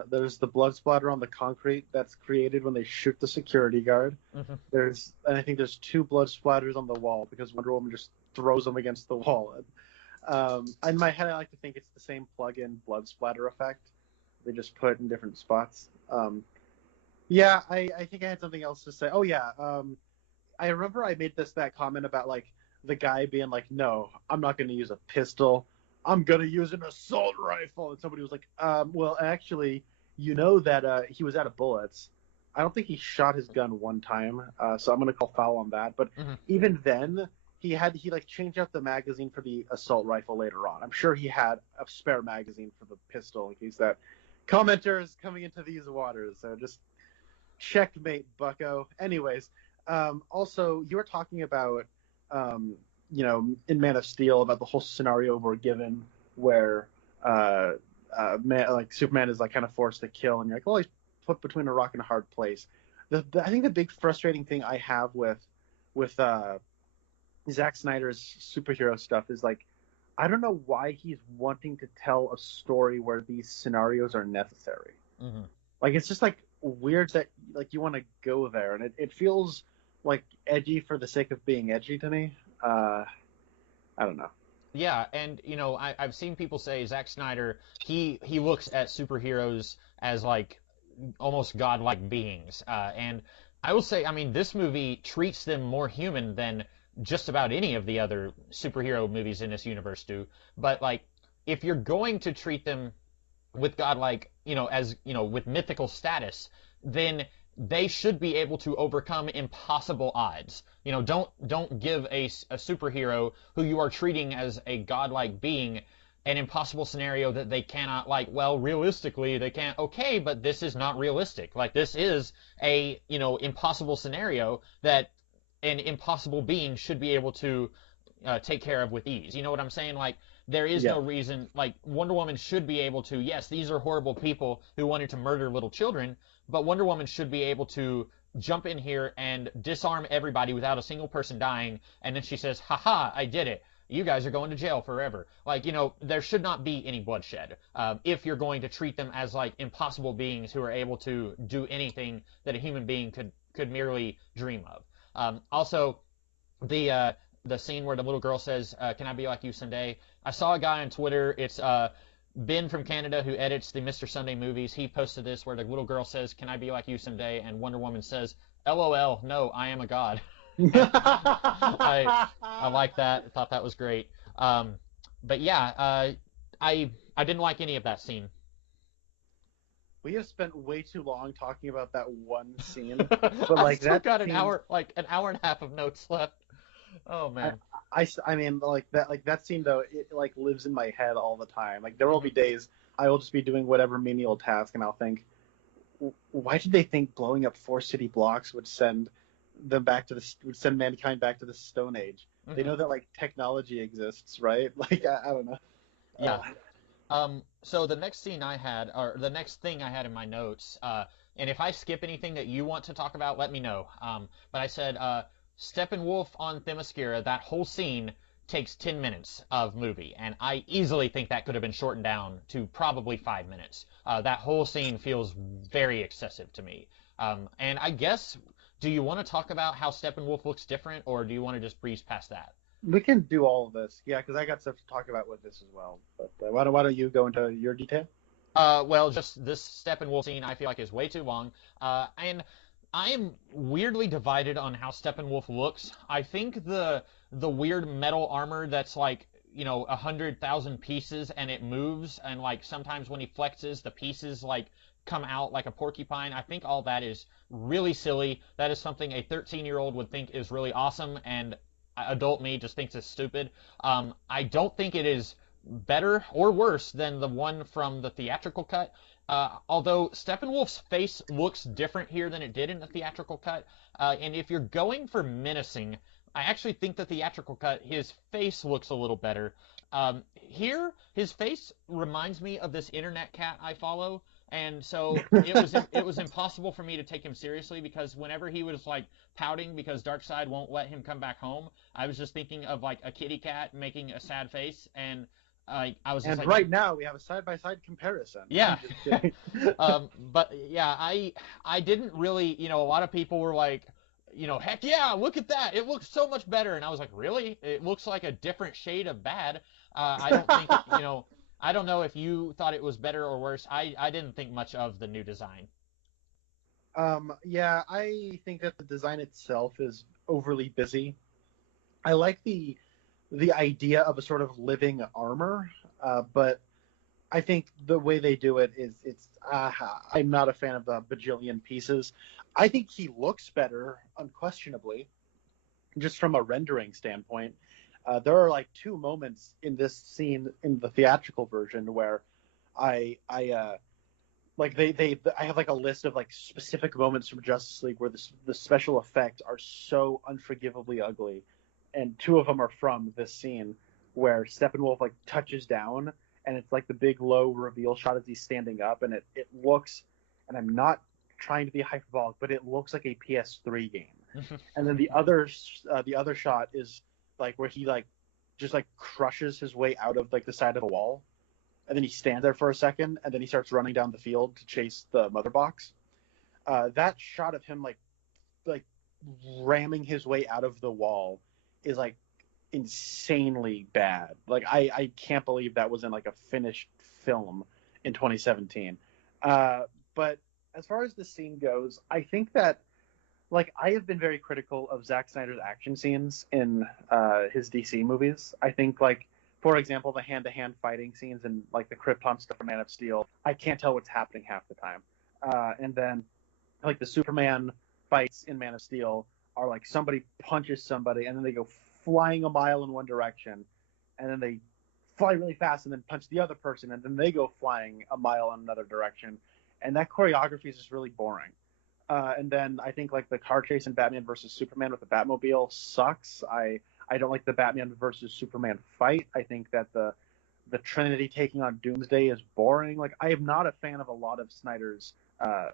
There's the blood splatter on the concrete that's created when they shoot the security guard. Mm-hmm. I think there's 2 blood splatters on the wall because Wonder Woman just throws them against the wall. In my head, I like to think it's the same plug-in blood splatter effect. They just put in different spots. I think I had something else to say. Oh yeah, I remember I made that comment about like the guy being like, "No, I'm not going to use a pistol. I'm going to use an assault rifle." And somebody was like, well, actually, that he was out of bullets. I don't think he shot his gun one time, so I'm going to call foul on that. But even then, he changed out the magazine for the assault rifle later on. I'm sure he had a spare magazine for the pistol in case that commenter is coming into these waters. So just checkmate, bucko. Anyways, also, you were talking about in Man of Steel about the whole scenario we're given where Superman is like kind of forced to kill, and you're like, well, he's put between a rock and a hard place. I think the big frustrating thing I have with Zack Snyder's superhero stuff is like, I don't know why he's wanting to tell a story where these scenarios are necessary. Mm-hmm. Like, it's just like weird that like you want to go there, and it feels like edgy for the sake of being edgy to me. I don't know. Yeah, and I've seen people say Zack Snyder, he looks at superheroes as like almost godlike beings, and I will say, I mean, this movie treats them more human than just about any of the other superhero movies in this universe do. But like, if you're going to treat them with godlike, with mythical status, then they should be able to overcome impossible odds. Don't give a superhero who you are treating as a godlike being an impossible scenario that they cannot, realistically they can't. Okay, but this is not realistic. Like, this is a, impossible scenario that an impossible being should be able to take care of with ease. You know what I'm saying? Like, there is no reason, like, Wonder Woman should be able to, yes, these are horrible people who wanted to murder little children, but Wonder Woman should be able to jump in here and disarm everybody without a single person dying, and then she says, haha, I did it. You guys are going to jail forever. Like, there should not be any bloodshed if you're going to treat them as, like, impossible beings who are able to do anything that a human being could merely dream of. Also, the scene where the little girl says, can I be like you someday? I saw a guy on Twitter, it's Ben from Canada, who edits the Mr. Sunday movies. He posted this where the little girl says, can I be like you someday? And Wonder Woman says, LOL, no, I am a god. I like that. I thought that was great. But yeah, I didn't like any of that scene. We have spent way too long talking about that one scene. But like, I've still got an hour and a half of notes left. Oh man. I mean, that scene though, it like lives in my head all the time. Like, there will be days I will just be doing whatever menial task, and I'll think, why did they think blowing up 4 city blocks would send mankind back to the Stone Age? Mm-hmm. They know that like technology exists, right? Like, I don't know. Yeah. So the next thing I had in my notes, and if I skip anything that you want to talk about, let me know. But I said, Steppenwolf on Themyscira, that whole scene takes 10 minutes of movie, and I easily think that could have been shortened down to probably 5 minutes. That whole scene feels very excessive to me. And I guess, do you want to talk about how Steppenwolf looks different, or do you want to just breeze past that? We can do all of this, yeah, because I got stuff to talk about with this as well. But why don't you go into your detail? Well, just this Steppenwolf scene I feel like is way too long. And I am weirdly divided on how Steppenwolf looks. I think the weird metal armor that's like, 100,000 pieces and it moves, and like sometimes when he flexes, the pieces like come out like a porcupine. I think all that is really silly. That is something a 13-year-old would think is really awesome, and adult me just thinks it's stupid. I don't think it is better or worse than the one from the theatrical cut. Although Steppenwolf's face looks different here than it did in the theatrical cut. And if you're going for menacing, I actually think the theatrical cut, his face looks a little better. Here, his face reminds me of this internet cat I follow. And so it was impossible for me to take him seriously, because whenever he was like pouting because Darkseid won't let him come back home, I was just thinking of like a kitty cat making a sad face, and I was just And like, right now we have a side-by-side comparison. yeah. I'm just kidding. But yeah, I didn't really, a lot of people were like, heck yeah, look at that, it looks so much better, and I was like, really? It looks like a different shade of bad. I don't think, I don't know if you thought it was better or worse. I didn't think much of the new design. Yeah, I think that the design itself is overly busy. I like the idea of a sort of living armor, but I think the way they do it is I'm not a fan of the bajillion pieces. I think he looks better, unquestionably, just from a rendering standpoint. There are like two moments in this scene in the theatrical version where I like I have like a list of like specific moments from Justice League where the special effects are so unforgivably ugly, and two of them are from this scene where Steppenwolf like touches down, and it's like the big low reveal shot as he's standing up, and it looks, and I'm not trying to be hyperbolic, but it looks like a PS3 game. And then the other shot is like where he like just like crushes his way out of like the side of a wall, and then he stands there for a second, and then he starts running down the field to chase the mother box. That shot of him like ramming his way out of the wall is like insanely bad. Like I can't believe that was in like a finished film in 2017. But as far as the scene goes, I think that like I have been very critical of Zack Snyder's action scenes in his DC movies. I think like, for example, the hand-to-hand fighting scenes and like the Krypton stuff from Man of Steel, I can't tell what's happening half the time. And then like the Superman fights in Man of Steel are like somebody punches somebody and then they go flying a mile in one direction, and then they fly really fast and then punch the other person, and then they go flying a mile in another direction. And that choreography is just really boring. And then I think like the car chase in Batman versus Superman with the Batmobile sucks. I don't like the Batman versus Superman fight. I think that the Trinity taking on Doomsday is boring. Like I am not a fan of a lot of Snyder's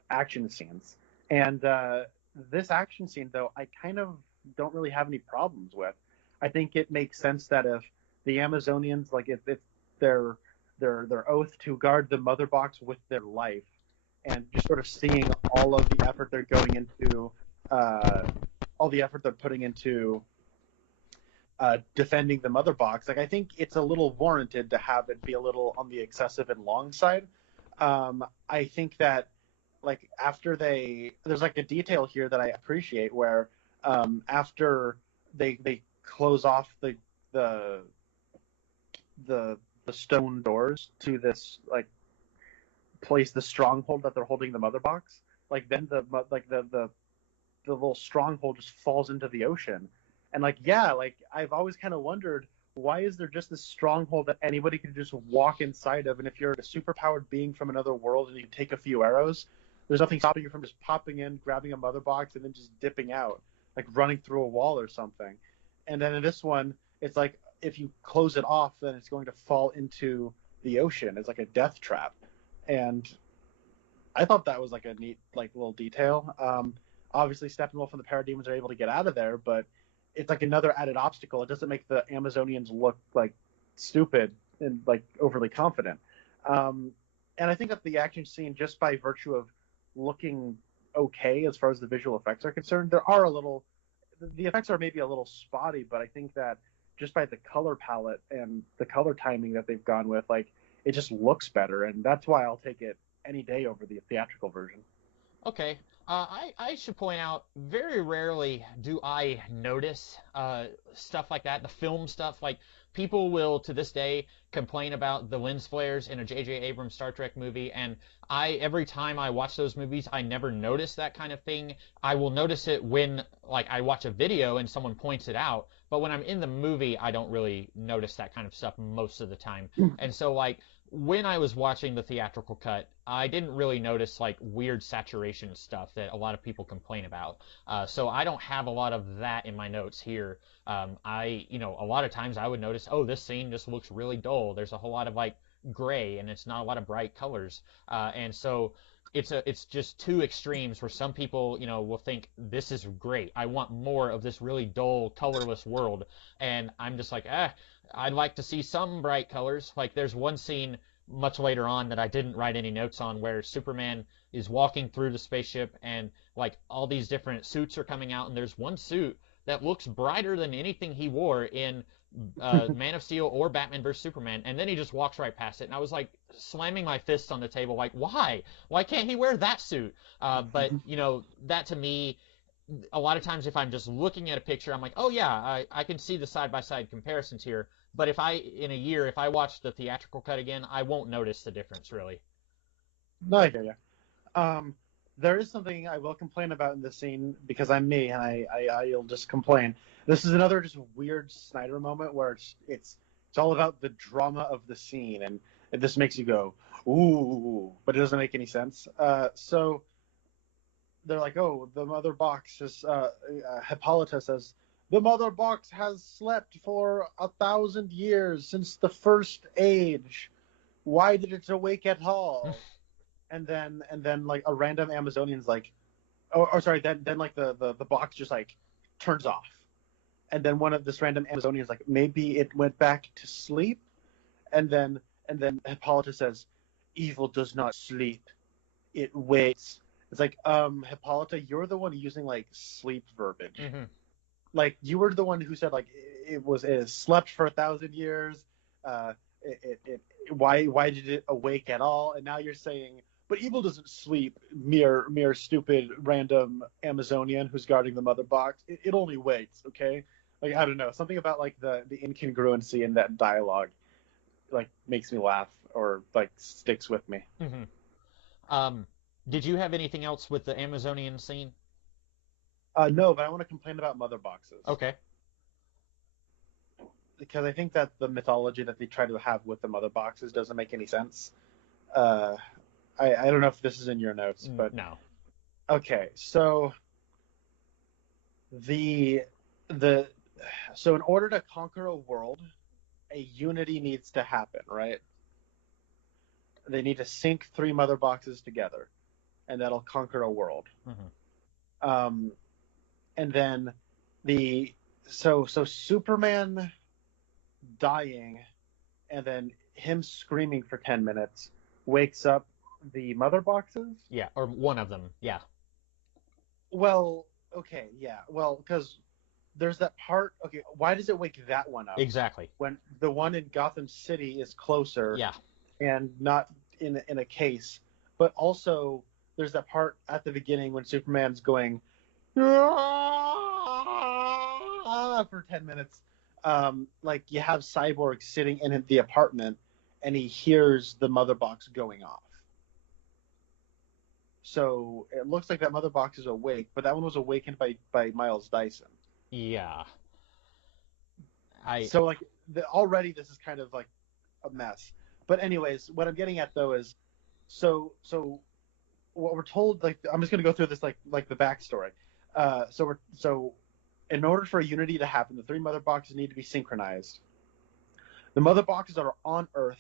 action scenes. And this action scene though, I kind of don't really have any problems with. I think it makes sense that if the Amazonians, like if their oath to guard the mother box with their life, and just sort of seeing all of the effort they're going into, all the effort they're putting into defending the mother box, like I think it's a little warranted to have it be a little on the excessive and long side. I think that like after there's like a detail here that I appreciate where after they close off the stone doors to this like place, the stronghold that they're holding the mother box, like then the little stronghold just falls into the ocean. And like yeah, like I've always kind of wondered, why is there just this stronghold that anybody could just walk inside of, and if you're a superpowered being from another world and you take a few arrows, there's nothing stopping you from just popping in, grabbing a mother box, and then just dipping out, like running through a wall or something. And then in this one, it's like if you close it off, then it's going to fall into the ocean. It's like a death trap. And I thought that was like a neat like little detail. Obviously, Steppenwolf and the Parademons are able to get out of there, but it's like another added obstacle. It doesn't make the Amazonians look like stupid and like overly confident. Um, and I think that the action scene, just by virtue of looking okay as far as the visual effects are concerned, the effects are maybe a little spotty, but I think that just by the color palette and the color timing that they've gone with, like it just looks better, and that's why I'll take it any day over the theatrical version. Okay. I should point out, very rarely do I notice stuff like that, the film stuff. Like, people will, to this day, complain about the lens flares in a J.J. Abrams Star Trek movie, and every time I watch those movies, I never notice that kind of thing. I will notice it when, like, I watch a video and someone points it out, but when I'm in the movie, I don't really notice that kind of stuff most of the time. And so, like, when I was watching the theatrical cut, I didn't really notice like weird saturation stuff that a lot of people complain about. So I don't have a lot of that in my notes here. A lot of times I would notice, oh, this scene just looks really dull. There's a whole lot of like gray, and it's not a lot of bright colors. And so it's just two extremes where some people, will think this is great. I want more of this really dull, colorless world, and I'm just like, I'd like to see some bright colors. Like, there's one scene much later on that I didn't write any notes on where Superman is walking through the spaceship, and like all these different suits are coming out, and there's one suit that looks brighter than anything he wore in Man of Steel or Batman vs Superman, and then he just walks right past it, and I was like slamming my fists on the table, like, why can't he wear that suit? But that to me, a lot of times if I'm just looking at a picture, I'm like, oh yeah, I can see the side-by-side comparisons here. But in a year, if I watch the theatrical cut again, I won't notice the difference, really. No, I hear you. There is something I will complain about in this scene because I'm me and I'll just complain. This is another just weird Snyder moment where it's all about the drama of the scene, and this makes you go ooh, but it doesn't make any sense. So they're like, oh, the mother box is. Hippolyta says the mother box has slept for 1,000 years since the first age. Why did it awake at all? and then like a random Amazonian's like, or sorry, then like the box just like turns off, and then one of this random Amazonian's like, maybe it went back to sleep, and then Hippolyta says, evil does not sleep, it waits. It's like, Hippolyta, you're the one using like sleep verbiage. Mm-hmm. Like, you were the one who said like it slept for 1,000 years. Why did it awake at all? And now you're saying, but evil doesn't sleep, mere stupid random Amazonian who's guarding the mother box. It only waits, okay? Like, I don't know, something about like the incongruency in that dialogue like makes me laugh or like sticks with me. Mm-hmm. Did you have anything else with the Amazonian scene? No, but I want to complain about mother boxes. Okay. Because I think that the mythology that they try to have with the mother boxes doesn't make any sense. I don't know if this is in your notes, but no. Okay, so so in order to conquer a world, a unity needs to happen, right? They need to sync 3 mother boxes together, and that'll conquer a world. Mm-hmm. And then so Superman dying and then him screaming for 10 minutes wakes up the mother boxes? Yeah, or one of them, yeah. Well, okay, yeah. Well, because there's that part. Okay, why does it wake that one up? Exactly. When the one in Gotham City is closer, yeah, and not in a case. But also, there's that part at the beginning when Superman's going for 10 minutes. Like, you have Cyborg sitting in the apartment, and he hears the mother box going off. So it looks like that mother box is awake, but that one was awakened by Miles Dyson. Yeah. So like already this is kind of like a mess. But anyways, what I'm getting at though is, so what we're told, like, I'm just gonna go through this like the backstory. So in order for a unity to happen, the 3 mother boxes need to be synchronized. The mother boxes are on Earth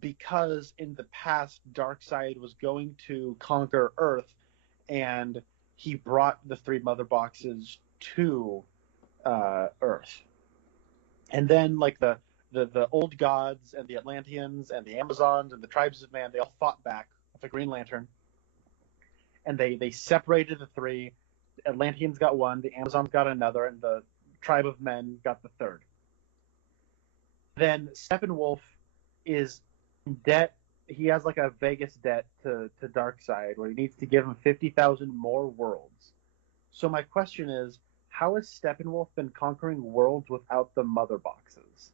because in the past Darkseid was going to conquer Earth, and he brought the 3 mother boxes to Earth. And then like the old gods and the Atlanteans and the Amazons and the tribes of man, they all fought back with the Green Lantern, and they separated the three. The Atlanteans got one, the Amazons got another, and the tribe of men got the third. Then Steppenwolf is in debt. He has like a Vegas debt to Darkseid, where he needs to give him 50,000 more worlds. So my question is, how has Steppenwolf been conquering worlds without the mother boxes?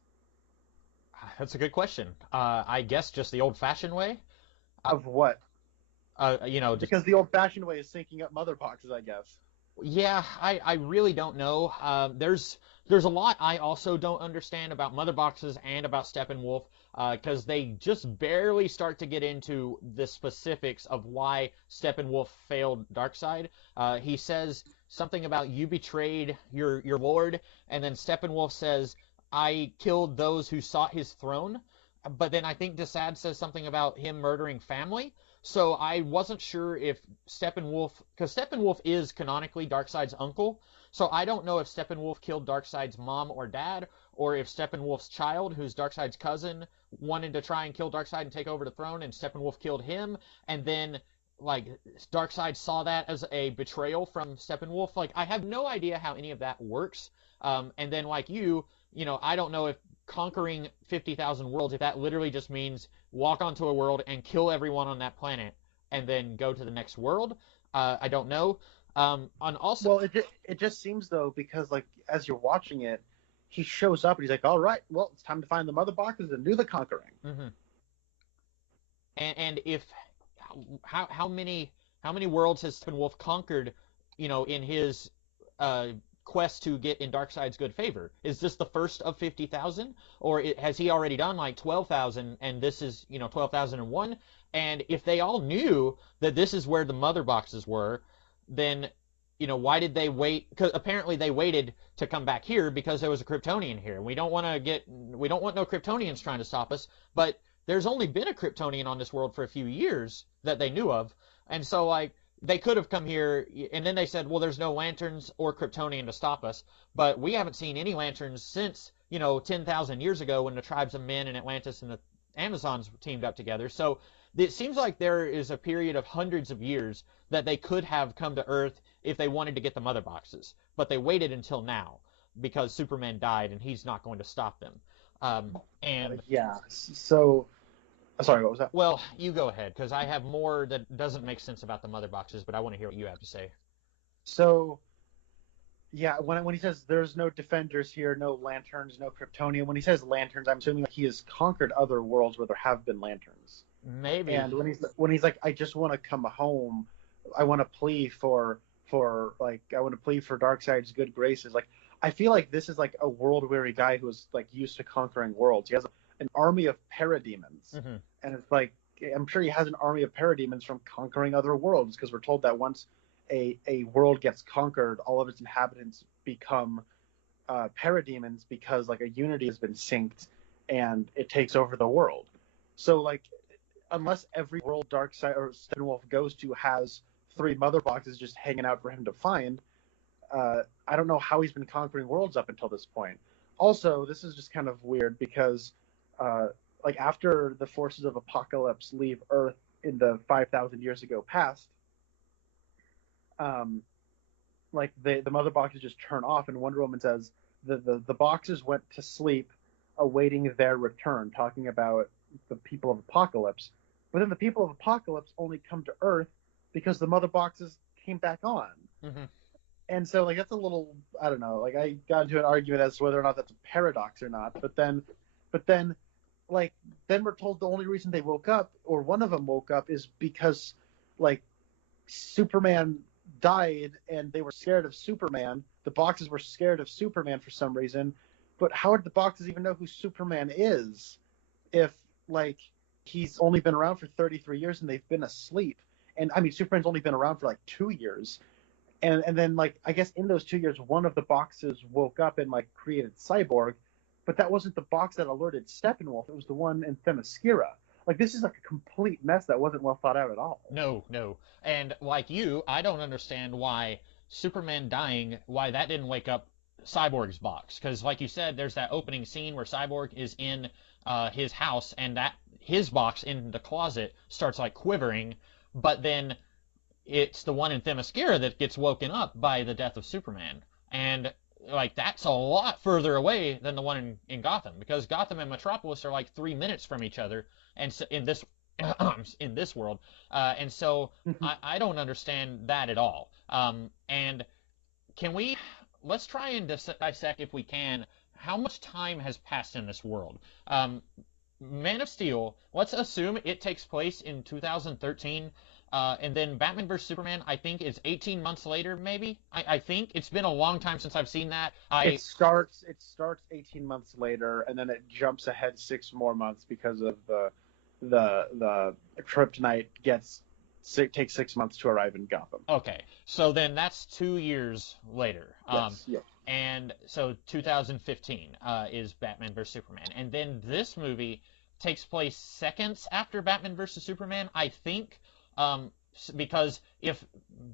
That's a good question. I guess just the old-fashioned way. Of what? Just Because the old-fashioned way is syncing up mother boxes, I guess. yeah, I really don't know. There's a lot I also don't understand about mother boxes and about Steppenwolf, because they just barely start to get into the specifics of why Steppenwolf failed Darkseid. He says something about you betrayed your lord, and then Steppenwolf says I killed those who sought his throne. But then I think Desad says something about him murdering family. So I wasn't sure if Steppenwolf, because Steppenwolf is canonically Darkseid's uncle, so I don't know if Steppenwolf killed Darkseid's mom or dad, or if Steppenwolf's child, who's Darkseid's cousin, wanted to try and kill Darkseid and take over the throne, and Steppenwolf killed him, and then like Darkseid saw that as a betrayal from Steppenwolf. Like I have no idea how any of that works. And then like I don't know if conquering 50,000 worlds, if that literally just means walk onto a world and kill everyone on that planet and then go to the next world. I don't know. And also, Well, it just seems though, because like as you're watching it, he shows up and he's like, "All right, well, it's time to find the mother boxes and do the conquering." mhm. And if how many worlds has Steppenwolf conquered, in his uh, quest to get in Darkseid's good favor? Is this the first of 50,000, or has he already done like 12,000, and this is 12,001? And if they all knew that this is where the mother boxes were, then why did they wait? Because apparently they waited to come back here because there was a Kryptonian here. We don't want no Kryptonians trying to stop us, but there's only been a Kryptonian on this world for a few years that they knew of, and so like they could have come here, and then they said, well, there's no lanterns or Kryptonian to stop us, but we haven't seen any lanterns since 10,000 years ago when the tribes of men and Atlantis and the Amazons teamed up together. So it seems like there is a period of hundreds of years that they could have come to Earth if they wanted to get the mother boxes, but they waited until now because Superman died and he's not going to stop them. And Yeah. So, sorry, what was that? well, you go ahead because I have more that doesn't make sense about the mother boxes, but I want to hear what you have to say. So, yeah, when he says there's no defenders here, no lanterns, no Kryptonian, when he says lanterns, I'm assuming that he has conquered other worlds where there have been lanterns. Maybe. And when he's like, I just want to come home, I want to plea for like I want to plead for Darkseid's good graces. Like I feel like this is like a world weary guy who's like used to conquering worlds. He has an army of parademons, and it's like I'm sure he has an army of parademons from conquering other worlds, because we're told that once a world gets conquered, all of its inhabitants become parademons, because like a unity has been synced and it takes over the world. So like unless every world Darkseid or Steppenwolf goes to has three mother boxes just hanging out for him to find, I don't know how he's been conquering worlds up until this point. Also, this is just kind of weird because, like, after the forces of Apocalypse leave Earth in the 5,000 years ago past, like the mother boxes just turn off, and Wonder Woman says the boxes went to sleep, awaiting their return, talking about the people of Apocalypse. But then the people of Apocalypse only come to Earth because the mother boxes came back on. Mm-hmm. And so, like, that's a little, I don't know, like, I got into an argument as to whether or not that's a paradox or not. But then, like, then we're told the only reason they woke up, or one of them woke up, is because, like, Superman died and they were scared of Superman. The boxes were scared of Superman for some reason. But how did the boxes even know who Superman is if, like, he's only been around for 33 years and they've been asleep? And, I mean, Superman's only been around for, like, 2 years. And then, like, I guess in those 2 years, one of the boxes woke up and, like, created Cyborg. But that wasn't the box that alerted Steppenwolf. It was the one in Themyscira. Like, this is, like, a complete mess that wasn't well thought out at all. No. And like you, I don't understand why Superman dying, why that didn't wake up Cyborg's box, because like you said, there's that opening scene where Cyborg is in his house, and that his box in the closet starts like quivering, but then it's the one in Themyscira that gets woken up by the death of Superman, and like that's a lot further away than the one in Gotham, because Gotham and Metropolis are like 3 minutes from each other, and so in this in this world, and so I don't understand that at all. And can we let's try and dissect, if we can, how much time has passed in this world. Man of Steel, let's assume it takes place in 2013, and then Batman vs Superman, I think, is 18 months later, maybe. I think it's been a long time since I've seen that. It starts 18 months later, and then it jumps ahead 6 more months because of the kryptonite takes 6 months to arrive in Gotham. Okay, so then that's 2 years later. Yes. And so 2015 is Batman vs Superman, and then this movie takes place seconds after Batman vs Superman, I think, because if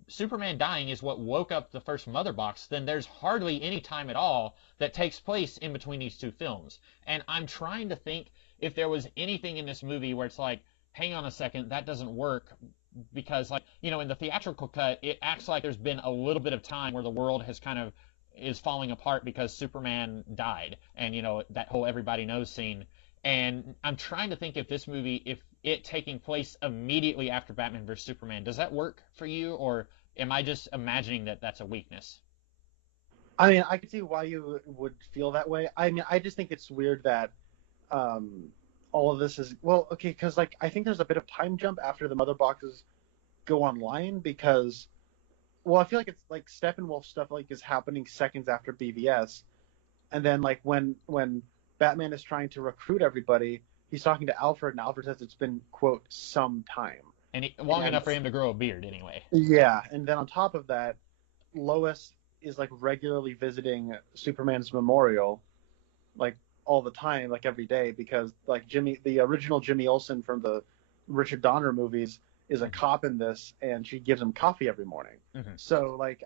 Superman dying is what woke up the first Mother Box, then there's hardly any time at all that takes place in between these two films. And I'm trying to think if there was anything in this movie where it's like, hang on a second, that doesn't work, because, like, you know, in the theatrical cut, it acts like there's been a little bit of time where the world has kind of is falling apart because Superman died, and, you know, that whole everybody knows scene. And I'm trying to think if this movie, if it taking place immediately after Batman vs Superman, does that work for you, or am I just imagining that that's a weakness? I mean, I can see why you would feel that way. I mean, I just think it's weird that all of this is, well, okay, because, like, I think there's a bit of time jump after the Mother Boxes go online, because, well, I feel like it's like Steppenwolf stuff like is happening seconds after BVS, and then like when Batman is trying to recruit everybody, he's talking to Alfred, and Alfred says it's been, quote, some time. And long enough for him to grow a beard, anyway. Yeah, and then on top of that, Lois is like regularly visiting Superman's memorial, like all the time, like every day, because like the original Jimmy Olsen from the Richard Donner movies, is a cop in this, and she gives him coffee every morning. Mm-hmm. So like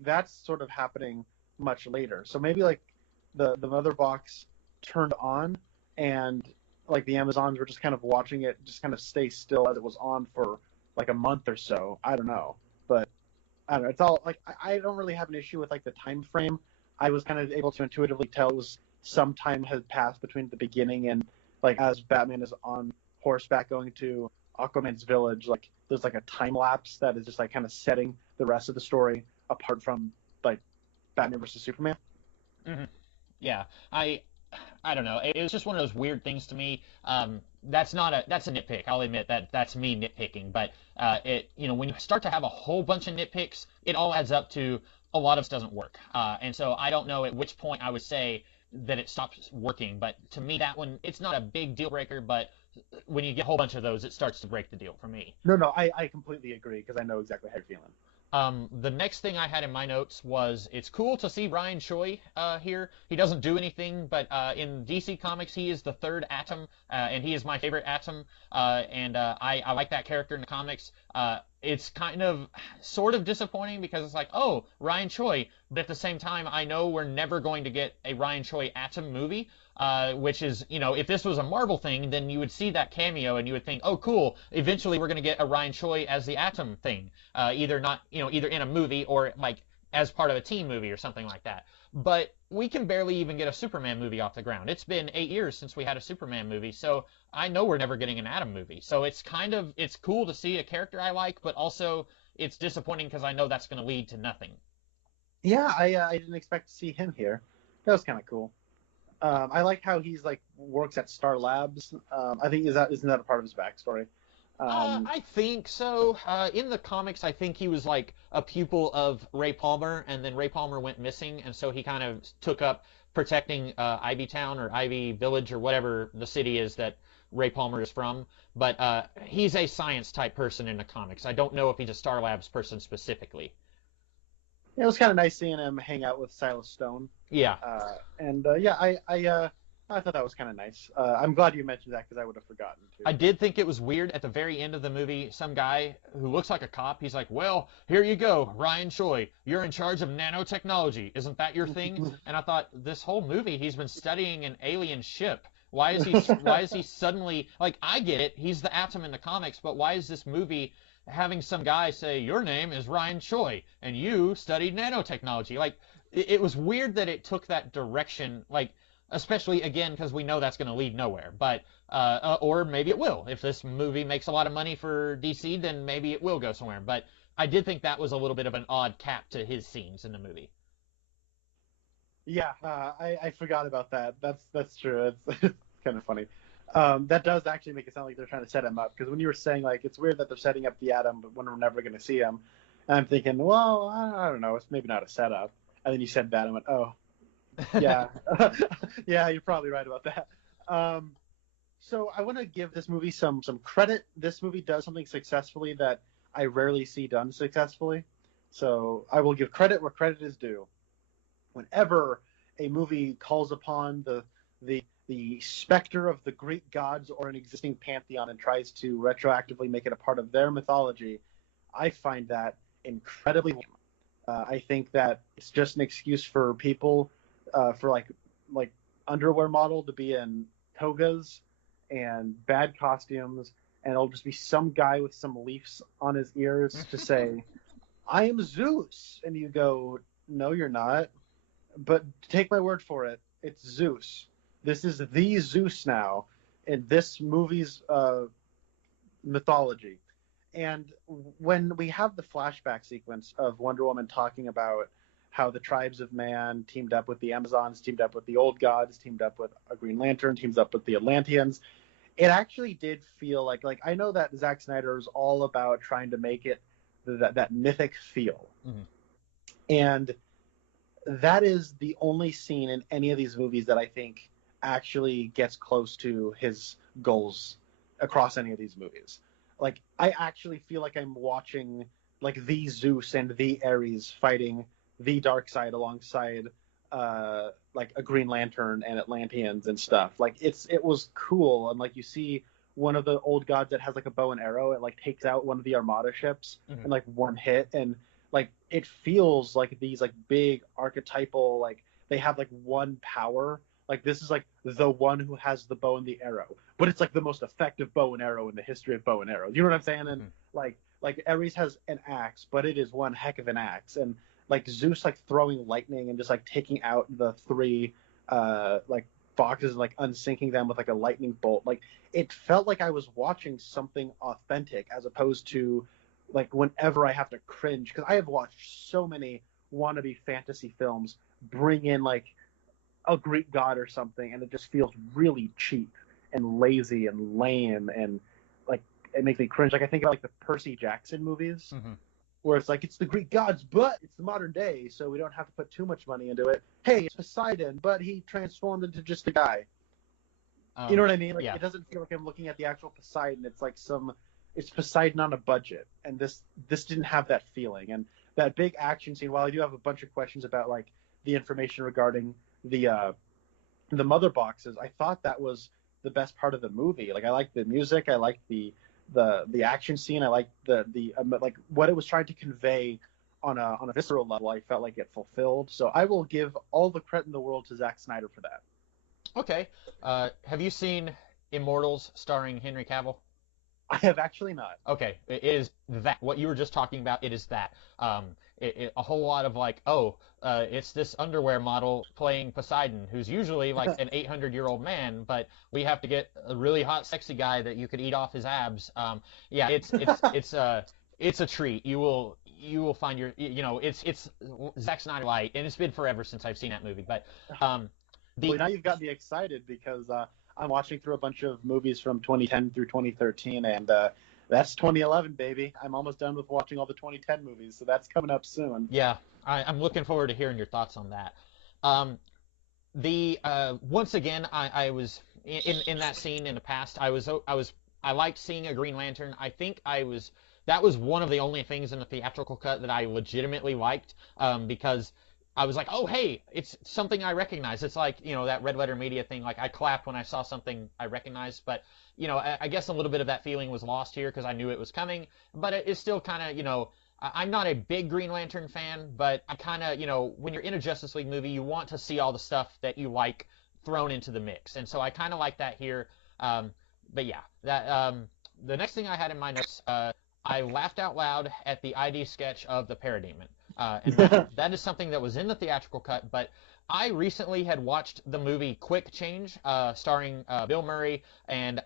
that's sort of happening much later. So maybe like the Mother Box turned on, and like the Amazons were just kind of watching it just kind of stay still as it was on for like a month or so. I don't know, but I don't know. It's all like I don't really have an issue with like the time frame. I was kind of able to intuitively tell it was some time had passed between the beginning and like as Batman is on horseback going to Aquaman's village, like there's like a time lapse that is just like kind of setting the rest of the story apart from like Batman versus Superman. Mm-hmm. Yeah, I don't know. It was just one of those weird things to me. That's a nitpick. I'll admit that's me nitpicking. But when you start to have a whole bunch of nitpicks, it all adds up to a lot of this doesn't work. And so I don't know at which point I would say that it stops working. But to me, that one, it's not a big deal breaker. But when you get a whole bunch of those, it starts to break the deal for me. No, I completely agree because I know exactly how you're feeling. The next thing I had in my notes was it's cool to see Ryan Choi here. He doesn't do anything, but in DC Comics, he is the third Atom, and he is my favorite Atom, and I like that character in the comics. It's kind of sort of disappointing because it's like, oh, Ryan Choi, but at the same time, I know we're never going to get a Ryan Choi Atom movie. Which is, if this was a Marvel thing, then you would see that cameo and you would think, oh, cool, eventually we're going to get a Ryan Choi as the Atom thing, either in a movie or like as part of a team movie or something like that. But we can barely even get a Superman movie off the ground. It's been 8 years since we had a Superman movie, so I know we're never getting an Atom movie. So it's cool to see a character I like, but also it's disappointing because I know that's going to lead to nothing. Yeah, I didn't expect to see him here. That was kind of cool. I like how he's like works at Star Labs. I think isn't that a part of his backstory? I think so. In the comics, I think he was like a pupil of Ray Palmer, and then Ray Palmer went missing, and so he kind of took up protecting Ivy Town or Ivy Village or whatever the city is that Ray Palmer is from. But he's a science type person in the comics. I don't know if he's a Star Labs person specifically. It was kind of nice seeing him hang out with Silas Stone. Yeah. I I thought that was kind of nice. I'm glad you mentioned that because I would have forgotten I too. did think it was weird at the very end of the movie. Some guy who looks like a cop, he's like, "Well, here you go, Ryan Choi. You're in charge of nanotechnology. Isn't that your thing?" And I thought, this whole movie, he's been studying an alien ship. Why is he suddenly like? I get it. He's the Atom in the comics, but why is this movie having some guy say, "Your name is Ryan Choi and you studied nanotechnology"? Like, it was weird that it took that direction. Like, especially again because we know that's going to lead nowhere. But or maybe it will. If this movie makes a lot of money for DC, then maybe it will go somewhere. But I did think that was a little bit of an odd cap to his scenes in the movie. Yeah, I forgot about that. That's true. It's kind of funny. That does actually make it sound like they're trying to set him up because when you were saying like it's weird that they're setting up the Atom, but when we're never going to see him, and I'm thinking, well, I don't know, it's maybe not a setup. And then you said that, and I went, oh, yeah, yeah, you're probably right about that. Um, so I want to give this movie some credit. This movie does something successfully that I rarely see done successfully. So I will give credit where credit is due. Whenever a movie calls upon the specter of the Greek gods or an existing pantheon and tries to retroactively make it a part of their mythology, I find that incredibly lame. I think that it's just an excuse for people for like underwear model to be in togas and bad costumes, and it'll just be some guy with some leaves on his ears to say, "I am Zeus," and you go, "No, you're not." But take my word for it, it's Zeus. This is the Zeus now in this movie's mythology. And when we have the flashback sequence of Wonder Woman talking about how the tribes of man teamed up with the Amazons, teamed up with the old gods, teamed up with a Green Lantern, teamed up with the Atlanteans, it actually did feel like I know that Zack Snyder is all about trying to make it that mythic feel. Mm-hmm. And that is the only scene in any of these movies that I think actually gets close to his goals across any of these movies. Like I actually feel like I'm watching like the Zeus and the Ares fighting the dark side alongside like a Green Lantern and Atlanteans and stuff. Like it was cool, and like you see one of the old gods that has like a bow and arrow, it like takes out one of the Armada ships in like one hit, and like it feels like these like big archetypal, like they have like one power. Like this is like the one who has the bow and the arrow, but it's like the most effective bow and arrow in the history of bow and arrows. You know what I'm saying? And like Ares has an axe, but it is one heck of an axe. And like Zeus like throwing lightning and just like taking out the three like boxes and like unsinking them with like a lightning bolt. Like it felt like I was watching something authentic as opposed to like whenever I have to cringe, because I have watched so many wannabe fantasy films bring in like a Greek god or something, and it just feels really cheap and lazy and lame, and like it makes me cringe. Like I think about like the Percy Jackson movies, where it's like it's the Greek gods, but it's the modern day, so we don't have to put too much money into it. Hey, it's Poseidon, but he transformed into just a guy. You know what I mean? Like Yeah. it doesn't feel like I'm looking at the actual Poseidon. It's like it's Poseidon on a budget, and this didn't have that feeling. And that big action scene, while I do have a bunch of questions about like the information regarding the mother boxes, I thought that was the best part of the movie. Like I liked the music, I liked the action scene, I liked the like what it was trying to convey on a visceral level. I felt like it fulfilled. So I will give all the credit in the world to Zack Snyder for that. Okay. Have you seen Immortals starring Henry Cavill? I have actually not. Okay, it is that what you were just talking about. It is that a whole lot of like, it's this underwear model playing Poseidon, who's usually like an 800-year-old man, but we have to get a really hot, sexy guy that you could eat off his abs. Yeah, it's a treat. You will find it's Zack Snyder light, and it's been forever since I've seen that movie. But well, now you've got me excited because I'm watching through a bunch of movies from 2010 through 2013, and that's 2011, baby. I'm almost done with watching all the 2010 movies, so that's coming up soon. Yeah, I'm looking forward to hearing your thoughts on that. Once again, I was in that scene in the past. I liked seeing a Green Lantern. I think that was one of the only things in the theatrical cut that I legitimately liked, because I was like, oh, hey, it's something I recognize. It's like, that red letter media thing. Like, I clapped when I saw something I recognized, but, I guess a little bit of that feeling was lost here because I knew it was coming, but it's still kind of, I'm not a big Green Lantern fan, but I kind of, when you're in a Justice League movie, you want to see all the stuff that you like thrown into the mix, and so I kind of like that here. But yeah, the next thing I had in my notes, I laughed out loud at the ID sketch of the Parademon. And that is something that was in the theatrical cut, but I recently had watched the movie Quick Change, starring Bill Murray and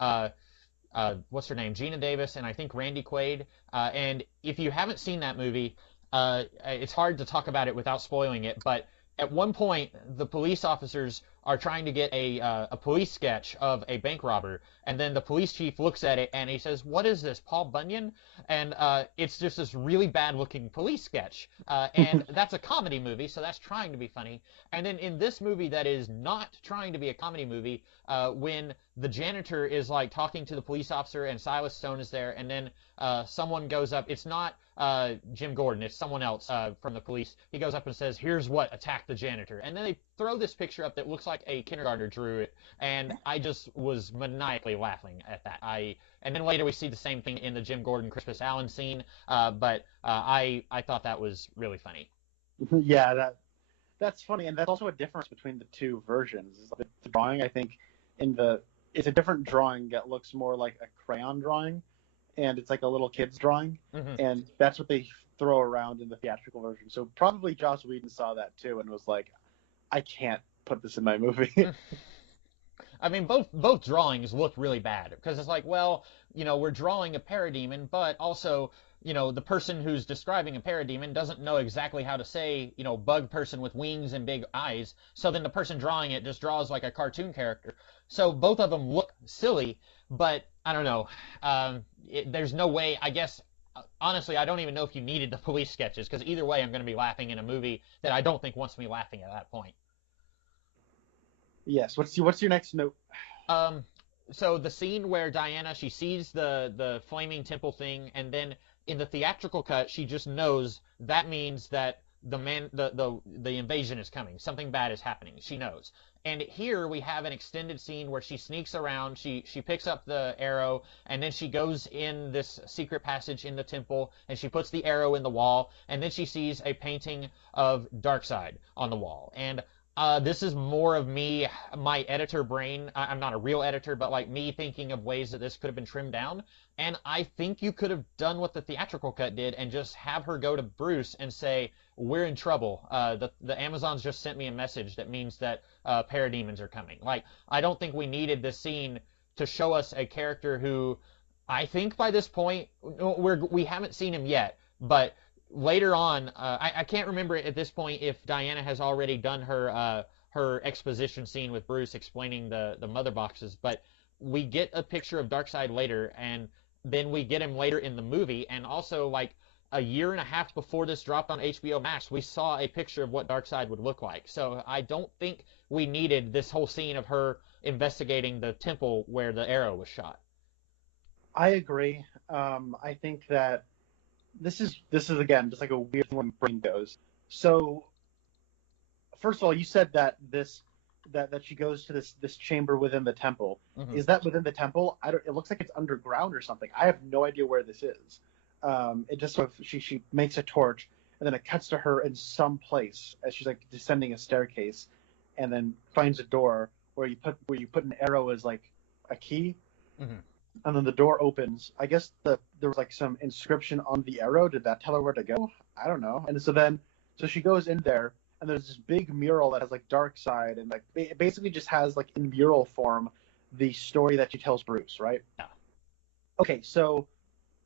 what's her name, Gina Davis, and I think Randy Quaid. And if you haven't seen that movie, it's hard to talk about it without spoiling it, but at one point, the police officers are trying to get a police sketch of a bank robber, and then the police chief looks at it and he says, "What is this, Paul Bunyan?" And it's just this really bad-looking police sketch. And that's a comedy movie, so that's trying to be funny. And then in this movie that is not trying to be a comedy movie, when the janitor is like talking to the police officer and Silas Stone is there, and then someone goes up. It's not Jim Gordon, it's someone else from the police. He goes up and says, "Here's what attacked the janitor." And then they throw this picture up that looks like a kindergartner drew it, and I just was maniacally laughing at that. And then later we see the same thing in the Jim Gordon Crispus Allen scene, but I thought that was really funny. Yeah, that's funny, and that's also a difference between the two versions. The drawing, I think, it's a different drawing that looks more like a crayon drawing, and it's like a little kid's drawing, and that's what they throw around in the theatrical version. So probably Joss Whedon saw that too and was like, I can't put this in my movie. I mean, both drawings look really bad because it's like, well, we're drawing a parademon, but also, the person who's describing a parademon doesn't know exactly how to say, bug person with wings and big eyes. So then the person drawing it just draws like a cartoon character. So both of them look silly, but I don't know. There's no way, I guess, honestly, I don't even know if you needed the police sketches because either way, I'm going to be laughing in a movie that I don't think wants me laughing at that point. Yes. What's your next note? So the scene where Diana, she sees the flaming temple thing, and then in the theatrical cut, she just knows that means that the invasion is coming. Something bad is happening. She knows. And here we have an extended scene where she sneaks around, she picks up the arrow, and then she goes in this secret passage in the temple, and she puts the arrow in the wall, and then she sees a painting of Darkseid on the wall. And this is more of me, my editor brain. I'm not a real editor, but like me thinking of ways that this could have been trimmed down. And I think you could have done what the theatrical cut did and just have her go to Bruce and say, "We're in trouble. The Amazons just sent me a message that means that parademons are coming." Like, I don't think we needed this scene to show us a character who I think by this point, we haven't seen him yet, but later on, I can't remember at this point if Diana has already done her exposition scene with Bruce explaining the mother boxes, but we get a picture of Darkseid later, and then we get him later in the movie, and also like a year and a half before this dropped on HBO Max, we saw a picture of what Darkseid would look like. So I don't think we needed this whole scene of her investigating the temple where the arrow was shot. I agree. I think that this is again just like a weird thing when my brain goes. So first of all, you said that that she goes to this chamber within the temple. Mm-hmm. Is that within the temple? It looks like it's underground or something. I have no idea where this is. It just sort of she makes a torch, and then it cuts to her in some place as she's like descending a staircase, and then finds a door where you put an arrow as like a key. Mm-hmm. And then the door opens. I guess there was like some inscription on the arrow. Did that tell her where to go? I don't know. And so she goes in there, and there's this big mural that has like Darkseid, and like it basically just has like in mural form the story that she tells Bruce, right? Yeah. Okay, so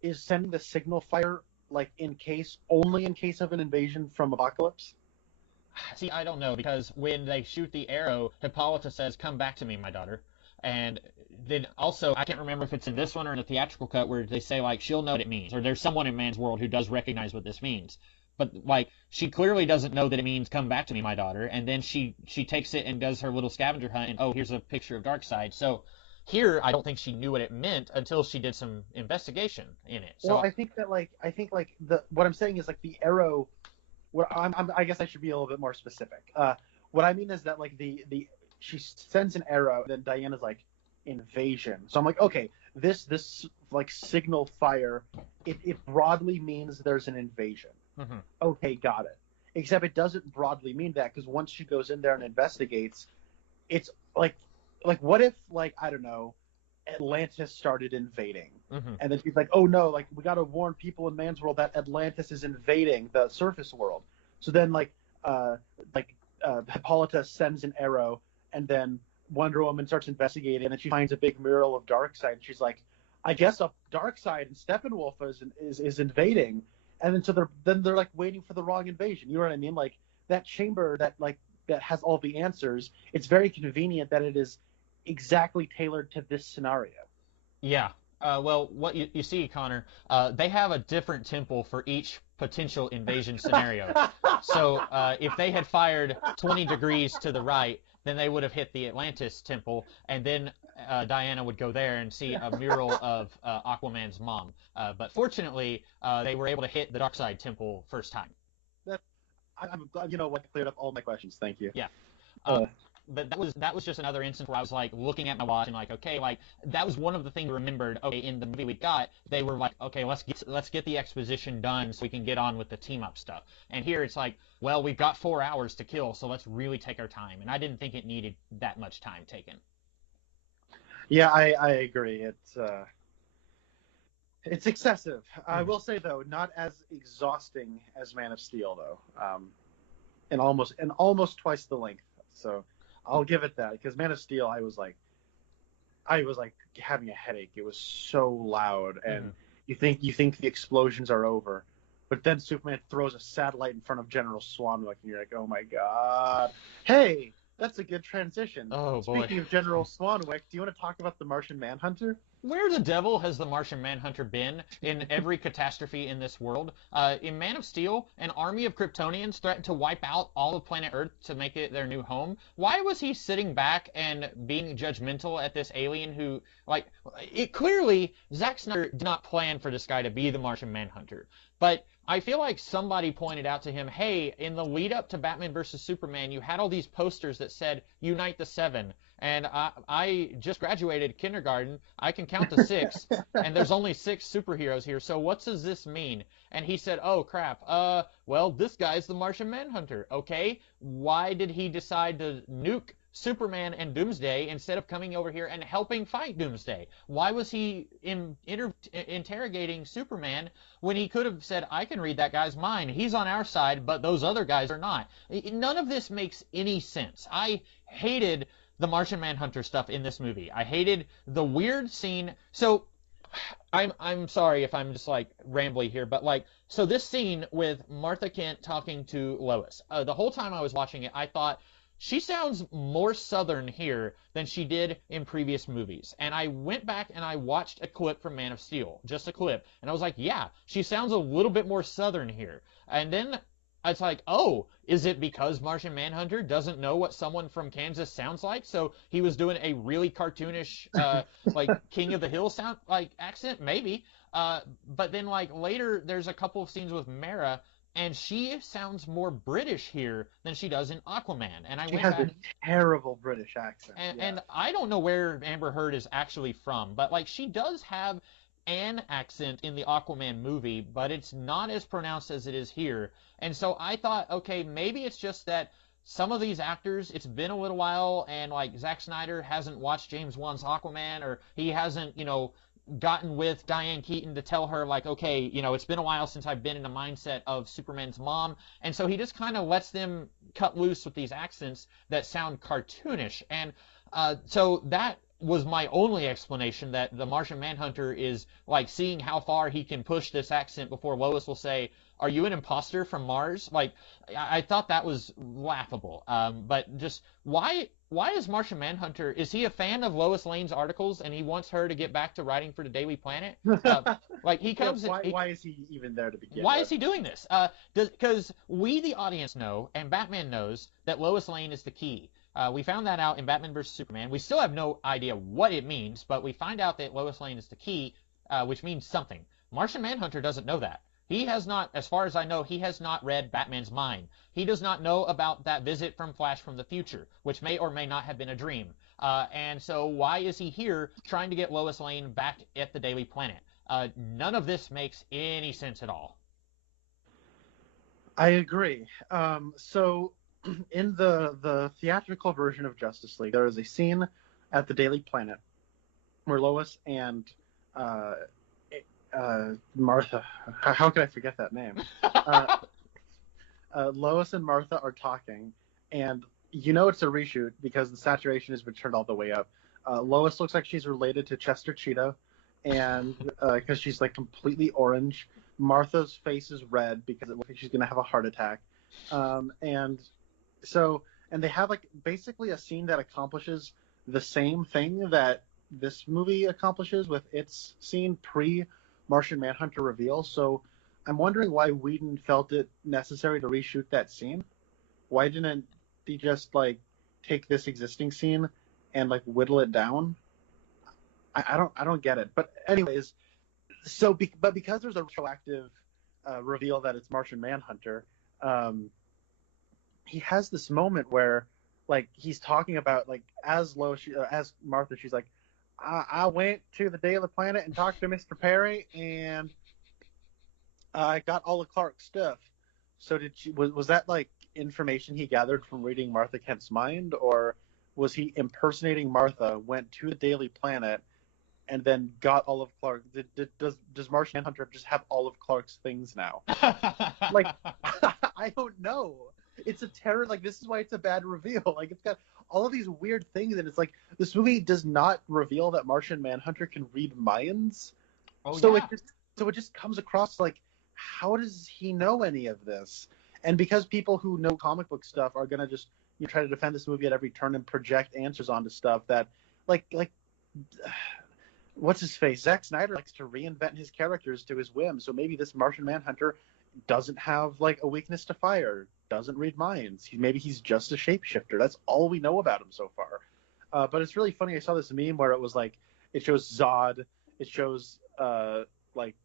is sending the signal fire like only in case of an invasion from Apocalypse? See, I don't know, because when they shoot the arrow, Hippolyta says, "Come back to me, my daughter." And then also, I can't remember if it's in this one or in the theatrical cut where they say, like, she'll know what it means, or there's someone in Man's World who does recognize what this means. But, like, she clearly doesn't know that it means, "Come back to me, my daughter," and then she takes it and does her little scavenger hunt, and, oh, here's a picture of Darkseid. So here, I don't think she knew what it meant until she did some investigation in it. So, well, I think what I'm saying is, like, the arrow I guess I should be a little bit more specific. What I mean is that like she sends an arrow, and then Diana's like invasion. So I'm like, okay, this like signal fire, it broadly means there's an invasion. Mm-hmm. Okay, got it. Except it doesn't broadly mean that, because once she goes in there and investigates, it's like what if, like, I don't know, Atlantis started invading, Mm-hmm. and then she's like, oh no, like we got to warn people in man's world that Atlantis is invading the surface world. So then Hippolyta sends an arrow, and then Wonder Woman starts investigating, and then she finds a big mural of Darkseid, and she's like, I guess a Darkseid and Steppenwolf is invading, and then they're like waiting for the wrong invasion. You know what I mean? Like that chamber that has all the answers. It's very convenient that it is exactly tailored to this scenario. Yeah. Well, what you see, Connor, they have a different temple for each potential invasion scenario. So if they had fired 20 degrees to the right, then they would have hit the Atlantis temple, and then Diana would go there and see a mural of Aquaman's mom. But fortunately, they were able to hit the Darkseid temple first time. I'm glad, cleared up all my questions. Thank you. Yeah. But that was just another instance where I was like looking at my watch and like, okay, like that was one of the things I remembered. Okay, in the movie we got, they were like, okay, let's get the exposition done so we can get on with the team up stuff. And here it's like, well, we've got 4 hours to kill, so let's really take our time. And I didn't think it needed that much time taken. Yeah, I agree. It's excessive. I will say though, not as exhausting as Man of Steel though, and almost twice the length. So I'll give it that, because Man of Steel, I was like having a headache. It was so loud, and you think the explosions are over, but then Superman throws a satellite in front of General Swanwick, and you're like, oh my god. Hey, that's a good transition. Oh boy. Speaking of General Swanwick, do you want to talk about the Martian Manhunter? Where the devil has the Martian Manhunter been in every catastrophe in this world? In Man of Steel, an army of Kryptonians threatened to wipe out all of planet Earth to make it their new home. Why was he sitting back and being judgmental at this alien who, like, clearly, Zack Snyder did not plan for this guy to be the Martian Manhunter. But I feel like somebody pointed out to him, hey, in the lead up to Batman vs. Superman, you had all these posters that said, Unite the Seven. And I just graduated kindergarten. I can count to 6, and there's only 6 superheroes here. So what does this mean? And he said, oh, crap. Well, this guy's the Martian Manhunter. Okay, why did he decide to nuke Superman and Doomsday instead of coming over here and helping fight Doomsday? Why was he interrogating Superman when he could have said, I can read that guy's mind. He's on our side, but those other guys are not. None of this makes any sense. I hated the Martian Manhunter stuff in this movie. I hated the weird scene. So I'm sorry if I'm just like rambly here, but like, so this scene with Martha Kent talking to Lois, the whole time I was watching it, I thought, she sounds more Southern here than she did in previous movies. And I went back and I watched a clip from Man of Steel, just a clip, and I was like, yeah, she sounds a little bit more Southern here. And then it's like, oh, is it because Martian Manhunter doesn't know what someone from Kansas sounds like? So he was doing a really cartoonish, like King of the Hill sound, like accent, maybe. But then like later, there's a couple of scenes with Mara, and she sounds more British here than she does in Aquaman. And she has a terrible British accent. And I don't know where Amber Heard is actually from, but like she does have an accent in the Aquaman movie, but it's not as pronounced as it is here. And so I thought, okay, maybe it's just that some of these actors, it's been a little while, and like Zack Snyder hasn't watched James Wan's Aquaman, or he hasn't, gotten with Diane Keaton to tell her, like, okay, it's been a while since I've been in the mindset of Superman's mom. And so he just kind of lets them cut loose with these accents that sound cartoonish. And so that was my only explanation, that the Martian Manhunter is like seeing how far he can push this accent before Lois will say, are you an imposter from Mars? Like, I thought that was laughable. But just why is Martian Manhunter, is he a fan of Lois Lane's articles and he wants her to get back to writing for the Daily Planet? Like he comes. Why is he even there to begin with? Why is he doing this? Because we, the audience, know, and Batman knows, that Lois Lane is the key. We found that out in Batman vs. Superman. We still have no idea what it means, but we find out that Lois Lane is the key, which means something. Martian Manhunter doesn't know that. He has not, as far as I know, he has not read Batman's mind. He does not know about that visit from Flash from the future, which may or may not have been a dream. And so why is he here trying to get Lois Lane back at the Daily Planet? None of this makes any sense at all. I agree. So in the theatrical version of Justice League, there is a scene at the Daily Planet where Lois and Martha, how could I forget that name? Lois and Martha are talking, and you know it's a reshoot because the saturation has been turned all the way up. Lois looks like she's related to Chester Cheetah, and because she's like completely orange. Martha's face is red because it looks like she's gonna have a heart attack, and they have like basically a scene that accomplishes the same thing that this movie accomplishes with its scene pre Martian Manhunter reveal. So I'm wondering why Whedon felt it necessary to reshoot that scene. Why didn't he just like take this existing scene and like whittle it down? I don't get it. But anyways, but because there's a retroactive reveal that it's Martian Manhunter, he has this moment where like he's talking about like as Martha, she's like, I went to the Daily Planet and talked to Mr. Perry, and I got all of Clark's stuff. So was that like information he gathered from reading Martha Kent's mind, or was he impersonating Martha, went to the Daily Planet, and then got all of Clark? Does Martian Manhunter just have all of Clark's things now? Like, I don't know. It's a terror. Like, this is why it's a bad reveal. Like, it's got all of these weird things, and it's like this movie does not reveal that Martian Manhunter can read minds. Oh, so yeah. it just comes across like, how does he know any of this? And because people who know comic book stuff are gonna just try to defend this movie at every turn and project answers onto stuff that like what's his face? Zack Snyder likes to reinvent his characters to his whim. So maybe this Martian Manhunter doesn't have like a weakness to fire, doesn't read minds. Maybe he's just a shapeshifter. That's all we know about him so far. But it's really funny. I saw this meme where it was like, it shows Zod, it shows like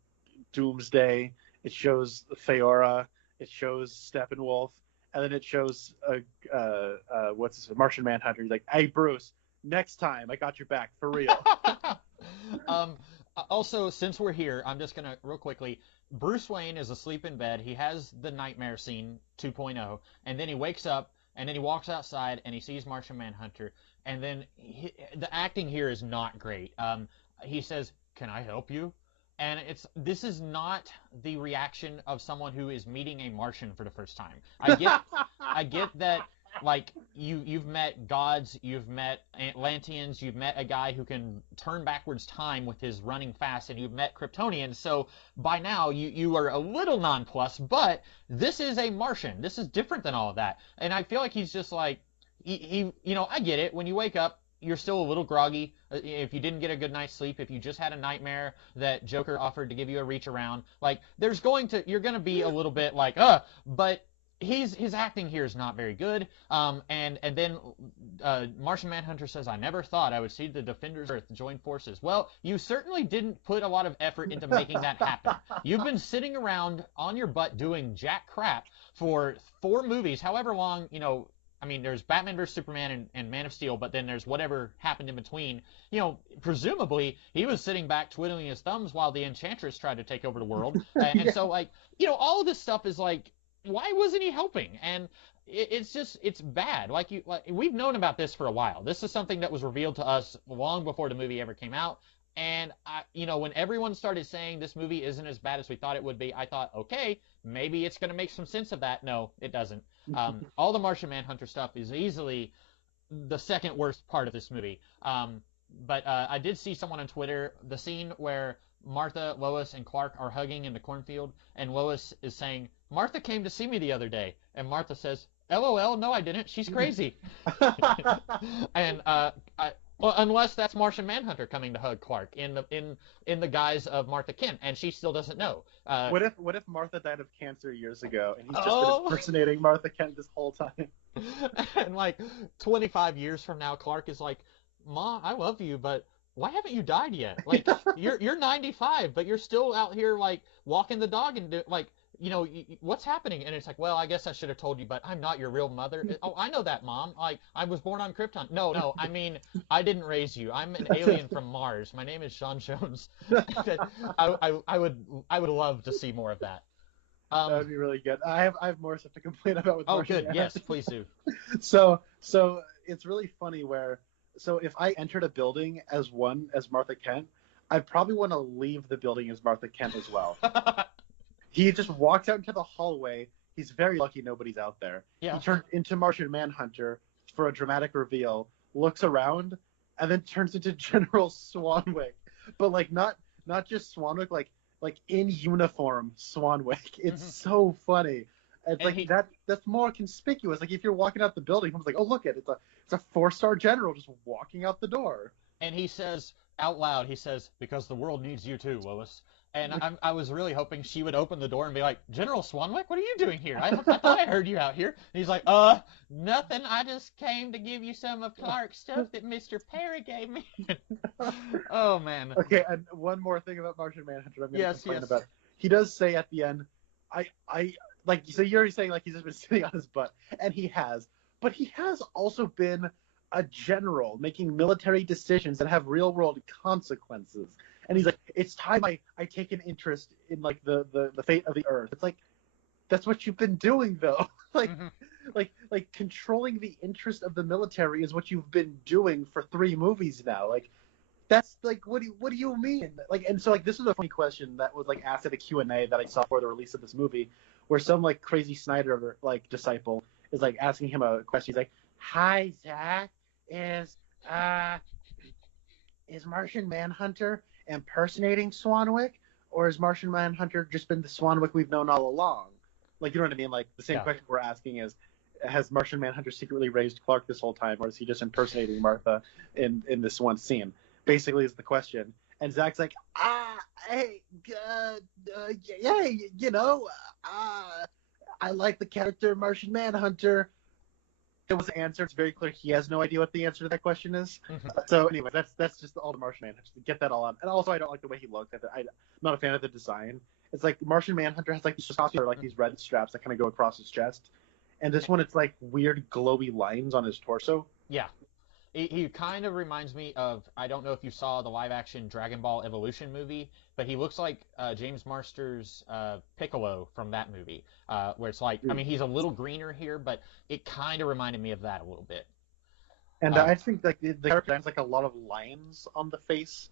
Doomsday, it shows Feora, it shows Steppenwolf, and then it shows Martian Manhunter. He's like, hey Bruce, next time I got your back for real. Also, since we're here, I'm just gonna real quickly. Bruce Wayne is asleep in bed. He has the nightmare scene 2.0, and then he wakes up, and then he walks outside, and he sees Martian Manhunter, and then the acting here is not great. He says, "Can I help you?" And this is not the reaction of someone who is meeting a Martian for the first time. I get that. Like, you've met gods, you've met Atlanteans, you've met a guy who can turn backwards time with his running fast, and you've met Kryptonians, so by now you are a little nonplussed, but this is a Martian. This is different than all of that. And I feel like he's just like, I get it. When you wake up, you're still a little groggy. If you didn't get a good night's sleep, if you just had a nightmare that Joker offered to give you a reach around, like, you're gonna be a little bit like, but his acting here is not very good. And then Martian Manhunter says, "I never thought I would see the Defenders of Earth join forces." Well, you certainly didn't put a lot of effort into making that happen. You've been sitting around on your butt doing jack crap for 4 movies, however long, I mean, there's Batman vs. Superman and Man of Steel, but then there's whatever happened in between. Presumably, he was sitting back twiddling his thumbs while the Enchantress tried to take over the world. And so, like, all of this stuff is like, why wasn't he helping? And it's bad. Like we've known about this for a while. This is something that was revealed to us long before the movie ever came out. And when everyone started saying this movie isn't as bad as we thought it would be, I thought, okay, maybe it's going to make some sense of that. No, it doesn't. All the Martian Manhunter stuff is easily the second worst part of this movie. But I did see someone on Twitter, the scene where Martha, Lois, and Clark are hugging in the cornfield, and Lois is saying, "Martha came to see me the other day," and Martha says, "LOL, no I didn't, she's crazy." And well, unless that's Martian Manhunter coming to hug Clark in the guise of Martha Kent, and she still doesn't know. What if Martha died of cancer years ago, and he's just been impersonating Martha Kent this whole time? And like 25 years from now, Clark is like, "Ma, I love you, but why haven't you died yet? Like, you're 95, but you're still out here like walking the dog and like, what's happening? And it's like, well, I guess I should have told you, but I'm not your real mother. Oh, I know that, Mom. Like, I was born on Krypton. No, no, I mean, I didn't raise you. I'm an alien from Mars. My name is Sean Jones. I would love to see more of that. That would be really good. I have more stuff to complain about with Oh, Martian good. Manhunter. Yes, please do. So it's really funny where if I entered a building as Martha Kent, I'd probably want to leave the building as Martha Kent as well. He just walks out into the hallway. He's very lucky nobody's out there. Yeah. He turns into Martian Manhunter for a dramatic reveal, looks around, and then turns into General Swanwick. But like not just Swanwick, like in uniform Swanwick. It's so funny. It's like that's more conspicuous. Like if you're walking out the building, someone's like, "Oh, look it's a 4-star general just walking out the door." And he says out loud, "Because the world needs you too, Lois." And I was really hoping she would open the door and be like, "General Swanwick, what are you doing here? I thought I heard you out here." And he's like, nothing. I just came to give you some of Clark's stuff that Mr. Perry gave me." Oh, man. Okay, and one more thing about Martian Manhunter I'm going to complain about. He does say at the end, I like, so you're already saying like he's just been sitting on his butt, and he has. But he has also been a general making military decisions that have real-world consequences. And he's like, "It's time I take an interest in like the fate of the Earth." It's like, that's what you've been doing though. like controlling the interest of the military is what you've been doing for 3 movies now. Like, that's like, what do you mean? Like, and so like this is a funny question that was like asked at a Q&A that I saw for the release of this movie, where some like crazy Snyder like disciple is like asking him a question. He's like, "Hi, Zack, is Martian Manhunter impersonating Swanwick, or has Martian Manhunter just been the Swanwick we've known all along?" Like, you know what I mean? Like, the same question we're asking is, has Martian Manhunter secretly raised Clark this whole time, or is he just impersonating Martha in this one scene? Basically is the question. And Zack's like, hey, I like the character Martian Manhunter. It was answered. It's very clear he has no idea what the answer to that question is. So anyway, that's just all the Martian Manhunter. Just to get that all out. And also, I don't like the way he looks. I'm not a fan of the design. It's like Martian Manhunter has like these costumes, like these red straps that kind of go across his chest, and this one it's like weird glowy lines on his torso. Yeah. He kind of reminds me of, I don't know if you saw the live-action Dragon Ball Evolution movie, but he looks like James Marsters' Piccolo from that movie, where it's like, I mean, he's a little greener here, but it kind of reminded me of that a little bit. And I think like the character has like a lot of lines on the face.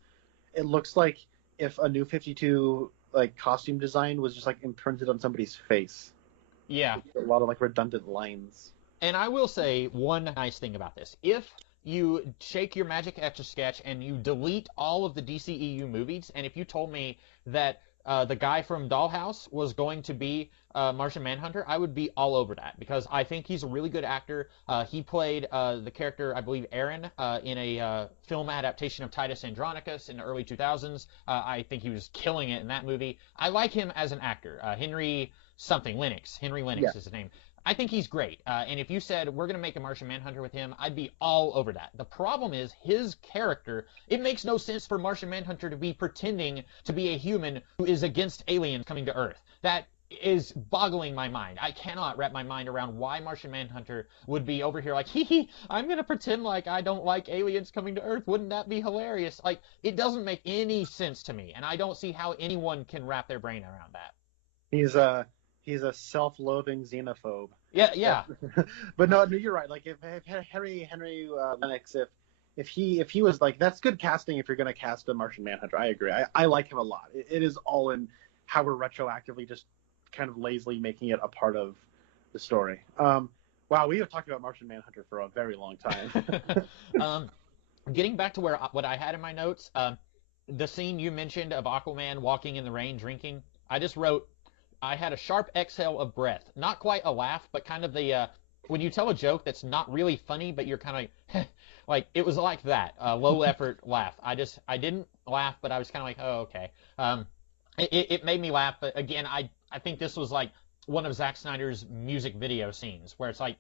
It looks like if a New 52 like costume design was just like imprinted on somebody's face. Yeah. A lot of like redundant lines. And I will say one nice thing about this. If you shake your magic Etch-a-Sketch and you delete all of the DCEU movies, and if you told me that the guy from Dollhouse was going to be Martian Manhunter, I would be all over that, because I think he's a really good actor. He played the character, I believe, Aaron, in a film adaptation of Titus Andronicus in the early 2000s. I think he was killing it in that movie. I like him as an actor. Henry Lennox is his name. I think he's great. And if you said, we're going to make a Martian Manhunter with him, I'd be all over that. The problem is his character. It makes no sense for Martian Manhunter to be pretending to be a human who is against aliens coming to Earth. That is boggling my mind. I cannot wrap my mind around why Martian Manhunter would be over here like, I'm going to pretend like I don't like aliens coming to Earth. Wouldn't that be hilarious? Like, it doesn't make any sense to me, and I don't see how anyone can wrap their brain around that. He's a self-loathing xenophobe. Yeah. But no, you're right. Like if Henry Lennox, if he was like, that's good casting if you're going to cast a Martian Manhunter. I agree. I like him a lot. It is all in how we're retroactively just kind of lazily making it a part of the story. Wow, we have talked about Martian Manhunter for a very long time. Getting back to what I had in my notes, the scene you mentioned of Aquaman walking in the rain drinking, I just wrote, I had a sharp exhale of breath. Not quite a laugh, but kind of the, when you tell a joke that's not really funny, but you're kind of like, it was like that, low effort laugh. I didn't laugh, but I was kind of like, oh, okay. It made me laugh, but again, I think this was like one of Zack Snyder's music video scenes, where it's like,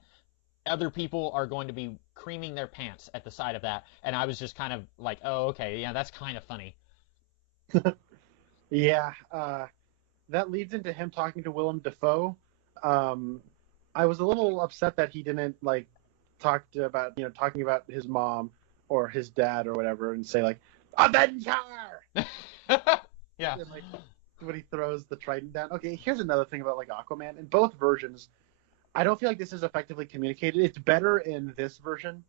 other people are going to be creaming their pants at the sight of that, and I was just kind of like, oh, okay, yeah, that's kind of funny. Yeah, that leads into him talking to Willem Dafoe. Um, I was a little upset that he didn't like talking about his mom or his dad or whatever, and say like Avenger, Yeah. and like when he throws the trident down. Okay, here's another thing about like Aquaman. In both versions, I don't feel like this is effectively communicated. It's better in this version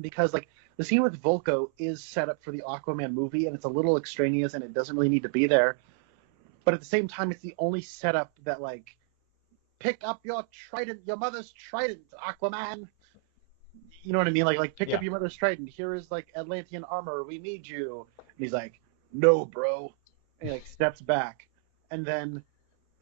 because like the scene with Volko is set up for the Aquaman movie, and it's a little extraneous, and it doesn't really need to be there. But at the same time, it's the only setup that like pick up your trident, your mother's trident, Aquaman. You know what I mean? Like pick Yeah. up your mother's trident. Here is like Atlantean armor. We need you. And he's like, no, bro. And he like steps back, and then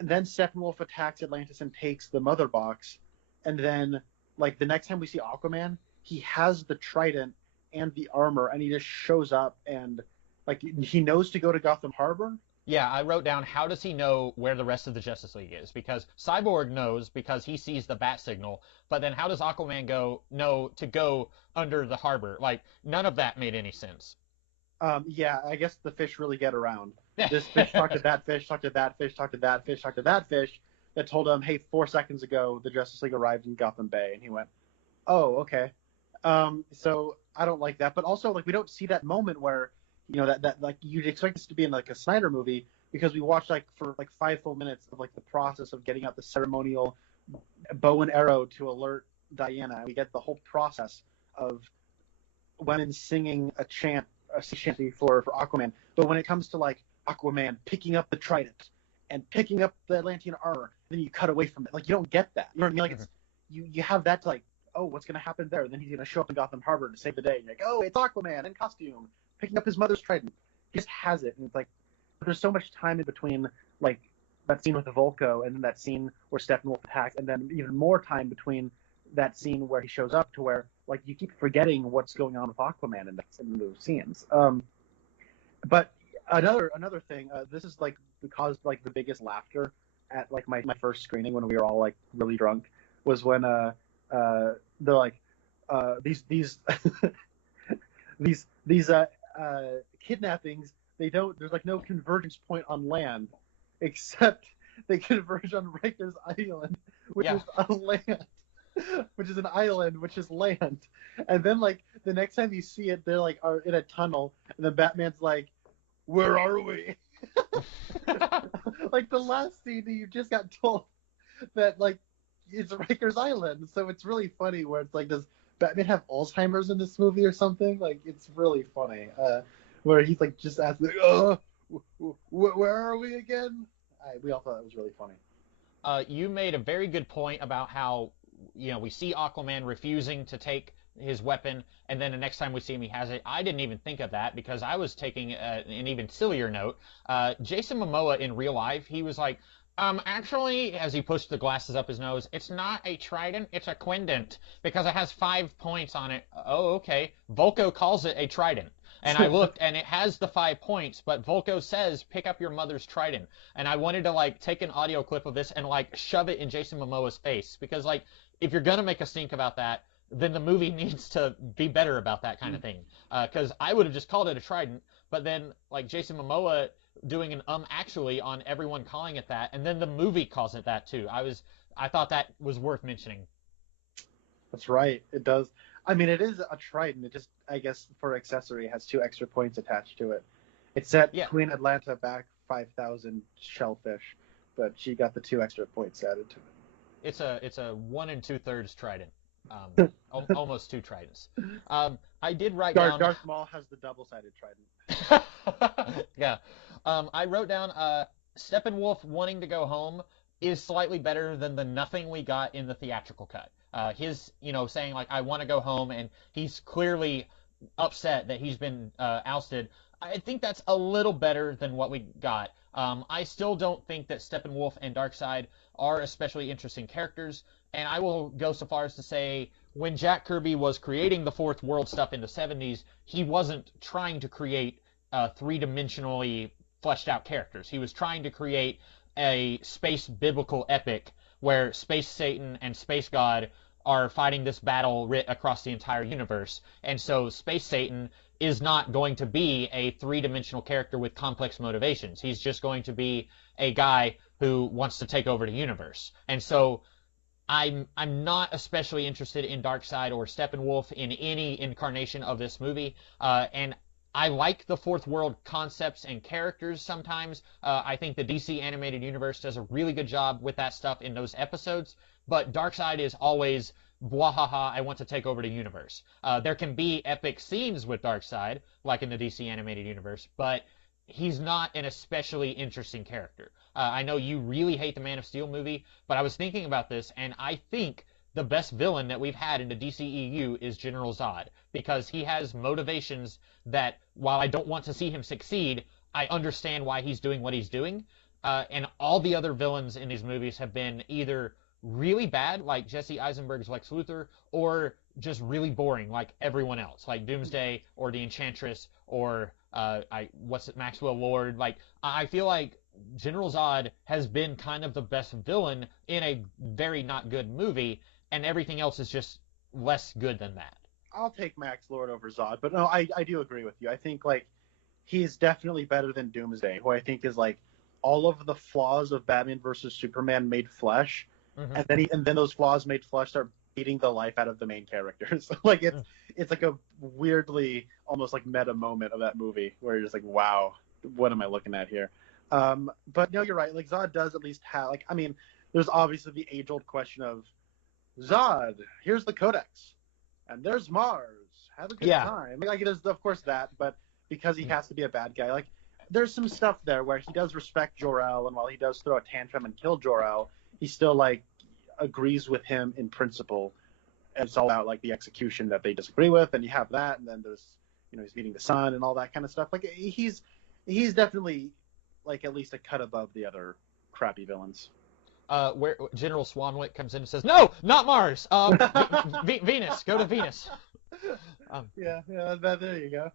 Steppenwolf attacks Atlantis and takes the mother box. And then like the next time we see Aquaman, he has the trident and the armor, and he just shows up, and like he knows to go to Gotham Harbor. Yeah, I wrote down, how does he know where the rest of the Justice League is? Because Cyborg knows because he sees the bat signal, but then how does Aquaman know to go under the harbor? Like, none of that made any sense. Yeah, I guess the fish really get around. This fish talked to that fish, talked to that fish, talked to that fish, talked to that fish, that told him, hey, 4 seconds ago, the Justice League arrived in Gotham Bay. And he went, oh, okay. So I don't like that. But also, like, we don't see that moment where, that like, you'd expect this to be in, like, a Snyder movie, because we watched, like, for, like, 5 full minutes of, like, the process of getting out the ceremonial bow and arrow to alert Diana. We get the whole process of women singing a sea shanty for Aquaman. But when it comes to like Aquaman picking up the trident and picking up the Atlantean armor, then you cut away from it. Like you don't get that. You know what I mean? Like it's you have that to like, oh, what's gonna happen there? And then he's gonna show up in Gotham Harbor to save the day. And you're like, oh, it's Aquaman in costume picking up his mother's trident. He just has it, and it's like there's so much time in between like that scene with the Volko and then that scene where Steppenwolf attacks, and then even more time between that scene where he shows up to where like you keep forgetting what's going on with Aquaman in those scenes. But another thing, this is like caused like the biggest laughter at like my first screening when we were all like really drunk, was when they're like these these kidnappings, there's like no convergence point on land, except they converge on Riker's Island, which is a land. Which is an island, which is land. And then like the next time you see it, they're like are in a tunnel, and then Batman's like, where are we? Like the last scene you just got told that like it's Riker's Island. So it's really funny where it's like, does Batman have Alzheimer's in this movie or something? Like it's really funny. Where he's like just asking, where are we again? We all thought that was really funny. You made a very good point about how we see Aquaman refusing to take his weapon, and then the next time we see him, he has it. I didn't even think of that because I was taking an even sillier note. Jason Momoa in real life, he was like, actually, as he pushed the glasses up his nose, it's not a trident, it's a quindent, because it has 5 points on it. Oh, okay. Volko calls it a trident. And I looked, and it has the 5 points, but Volko says, pick up your mother's trident. And I wanted to, like, take an audio clip of this and, like, shove it in Jason Momoa's face. Because, like, if you're going to make a stink about that, then the movie needs to be better about that kind of thing. Because I would have just called it a trident, but then, like, Jason Momoa doing an actually on everyone calling it that, and then the movie calls it that, too. I thought that was worth mentioning. That's right. It does. I mean, it is a trident. It just, I guess, for accessory, has 2 extra points attached to it. It set Queen Atlanta back 5,000 shellfish, but she got the 2 extra points added to it. It's a 1 2/3 trident. Almost 2 tridents. I did write down. Darth Maul has the double-sided trident. Yeah. I wrote down Steppenwolf wanting to go home is slightly better than the nothing we got in the theatrical cut. His, saying like, I want to go home, and he's clearly upset that he's been ousted. I think that's a little better than what we got. I still don't think that Steppenwolf and Darkseid are especially interesting characters, and I will go so far as to say when Jack Kirby was creating the Fourth World stuff in the 70s, he wasn't trying to create 3-dimensionally fleshed out characters. He was trying to create a space biblical epic where Space Satan and Space God are fighting this battle writ across the entire universe. And so Space Satan is not going to be a three-dimensional character with complex motivations. He's just going to be a guy who wants to take over the universe. And so I'm not especially interested in Darkseid or Steppenwolf in any incarnation of this movie. And I like the fourth world concepts and characters sometimes. I think the DC animated universe does a really good job with that stuff in those episodes. But Darkseid is always blah ha ha, I want to take over the universe. There can be epic scenes with Darkseid, like in the DC animated universe, but he's not an especially interesting character. I know you really hate the Man of Steel movie, but I was thinking about this, and I think the best villain that we've had in the DCEU is General Zod, because he has motivations that, while I don't want to see him succeed, I understand why he's doing what he's doing. And all the other villains in these movies have been either really bad, like Jesse Eisenberg's Lex Luthor, or just really boring, like everyone else, like Doomsday or the Enchantress or Maxwell Lord. Like, I feel like General Zod has been kind of the best villain in a very not good movie, and everything else is just less good than that. I'll take Max Lord over Zod, but no, I do agree with you. I think like he's definitely better than Doomsday, who I think is like all of the flaws of Batman versus Superman made flesh, and then those flaws made flesh start beating the life out of the main characters. Like it's like a weirdly almost like meta moment of that movie where you're just like, wow, what am I looking at here? But no, you're right. Like Zod does at least have like, I mean, there's obviously the age-old question of Zod, here's the Codex, and there's Mars. Have a good time. Like there's of course that, but because he has to be a bad guy, like there's some stuff there where he does respect Jor-El, and while he does throw a tantrum and kill Jor-El, he still like agrees with him in principle. And it's all about like the execution that they disagree with, and you have that, and then there's he's meeting the sun and all that kind of stuff. Like he's definitely like at least a cut above the other crappy villains. Where General Swanwick comes in and says, "No, not Mars. Venus. Go to Venus." There you go.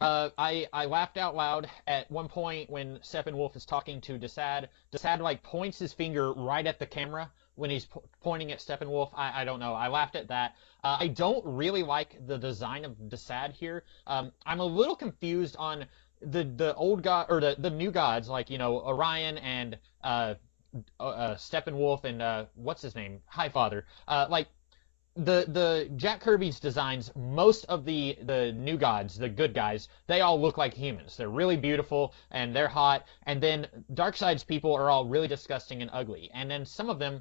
I laughed out loud at one point when Steppenwolf is talking to Desad. Desad like points his finger right at the camera when he's pointing at Steppenwolf. I don't know. I laughed at that. I don't really like the design of Desad here. I'm a little confused on the old god or the new gods like Orion and Steppenwolf and what's his name, Highfather. Like the Jack Kirby's designs, most of the new gods, the good guys, they all look like humans. They're really beautiful and they're hot. And then Darkseid's people are all really disgusting and ugly. And then some of them,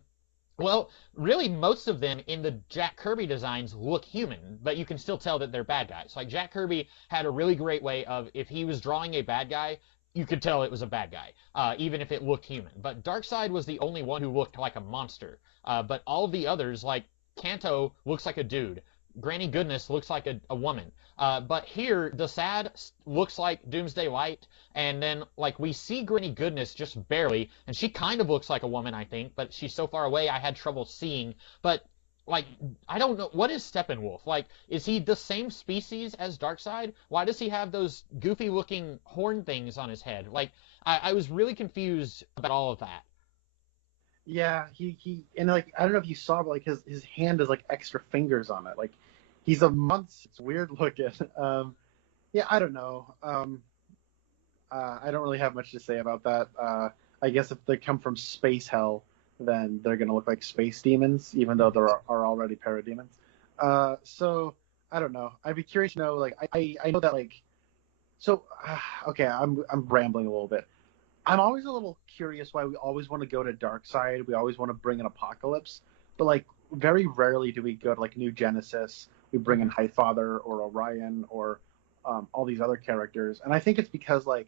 well, really most of them in the Jack Kirby designs look human, but you can still tell that they're bad guys. Like Jack Kirby had a really great way of, if he was drawing a bad guy, you could tell it was a bad guy, even if it looked human. But Darkseid was the only one who looked like a monster. But all the others, like Kanto looks like a dude. Granny Goodness looks like a woman. But here, Desad looks like Doomsday Light, and then like we see Granny Goodness just barely, and she kind of looks like a woman, I think, but she's so far away I had trouble seeing. But like, I don't know, what is Steppenwolf? Like, is he the same species as Darkseid? Why does he have those goofy-looking horn things on his head? Like, I was really confused about all of that. Yeah, he and like I don't know if you saw, but like his hand has like extra fingers on it. Like he's a monster. It's weird looking. Yeah, I don't know. I don't really have much to say about that. I guess if they come from space hell, then they're gonna look like space demons, even though there are already parademons. So I don't know. I'd be curious to know. Like I know that like. So okay, I'm rambling a little bit. I'm always a little curious why we always want to go to Darkseid. We always want to bring in Apocalypse, but like very rarely do we go to like New Genesis. We bring in Highfather or Orion or all these other characters, and I think it's because like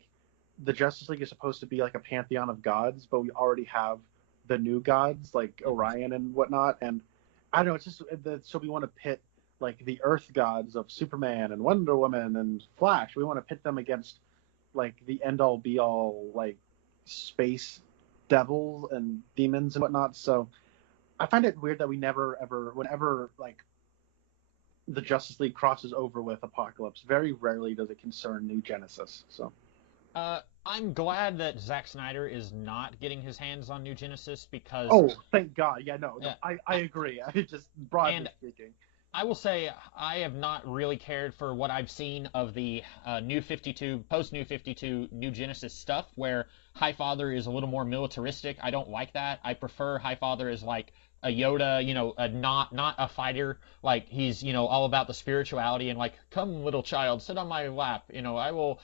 the Justice League is supposed to be like a pantheon of gods, but we already have the new gods like Orion and whatnot, and I don't know. It's just so we want to pit like the Earth gods of Superman and Wonder Woman and Flash. We want to pit them against like the end all be all like space devils and demons and whatnot. So I find it weird that we never ever, whenever like the Justice League crosses over with Apocalypse, very rarely does it concern New Genesis. So I'm glad that Zack Snyder is not getting his hands on New Genesis because, Oh, thank God. Yeah, no, uh, I agree. I just broadly and speaking. I will say I have not really cared for what I've seen of the New 52, post New 52 New Genesis stuff, where Highfather is a little more militaristic. I don't like that. I prefer Highfather as like a Yoda, not a fighter. Like he's all about the spirituality and like, come little child, sit on my lap. I will.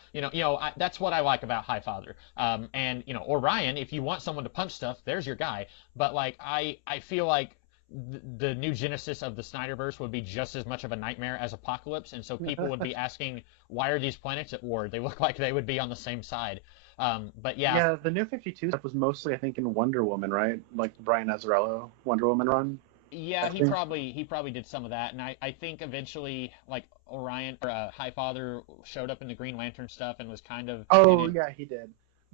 That's what I like about Highfather. And Orion, if you want someone to punch stuff, there's your guy. But like I feel like the new genesis of the Snyderverse would be just as much of a nightmare as Apocalypse, and so people would be asking, why are these planets at war? They look like they would be on the same side. But yeah, Yeah, the New 52 stuff was mostly, I think, in Wonder Woman, right? Like the Brian Azzarello Wonder Woman run, yeah, I he think. probably did some of that, and I think eventually like Orion or Highfather showed up in the Green Lantern stuff and was kind of in Oh, it. yeah, he did.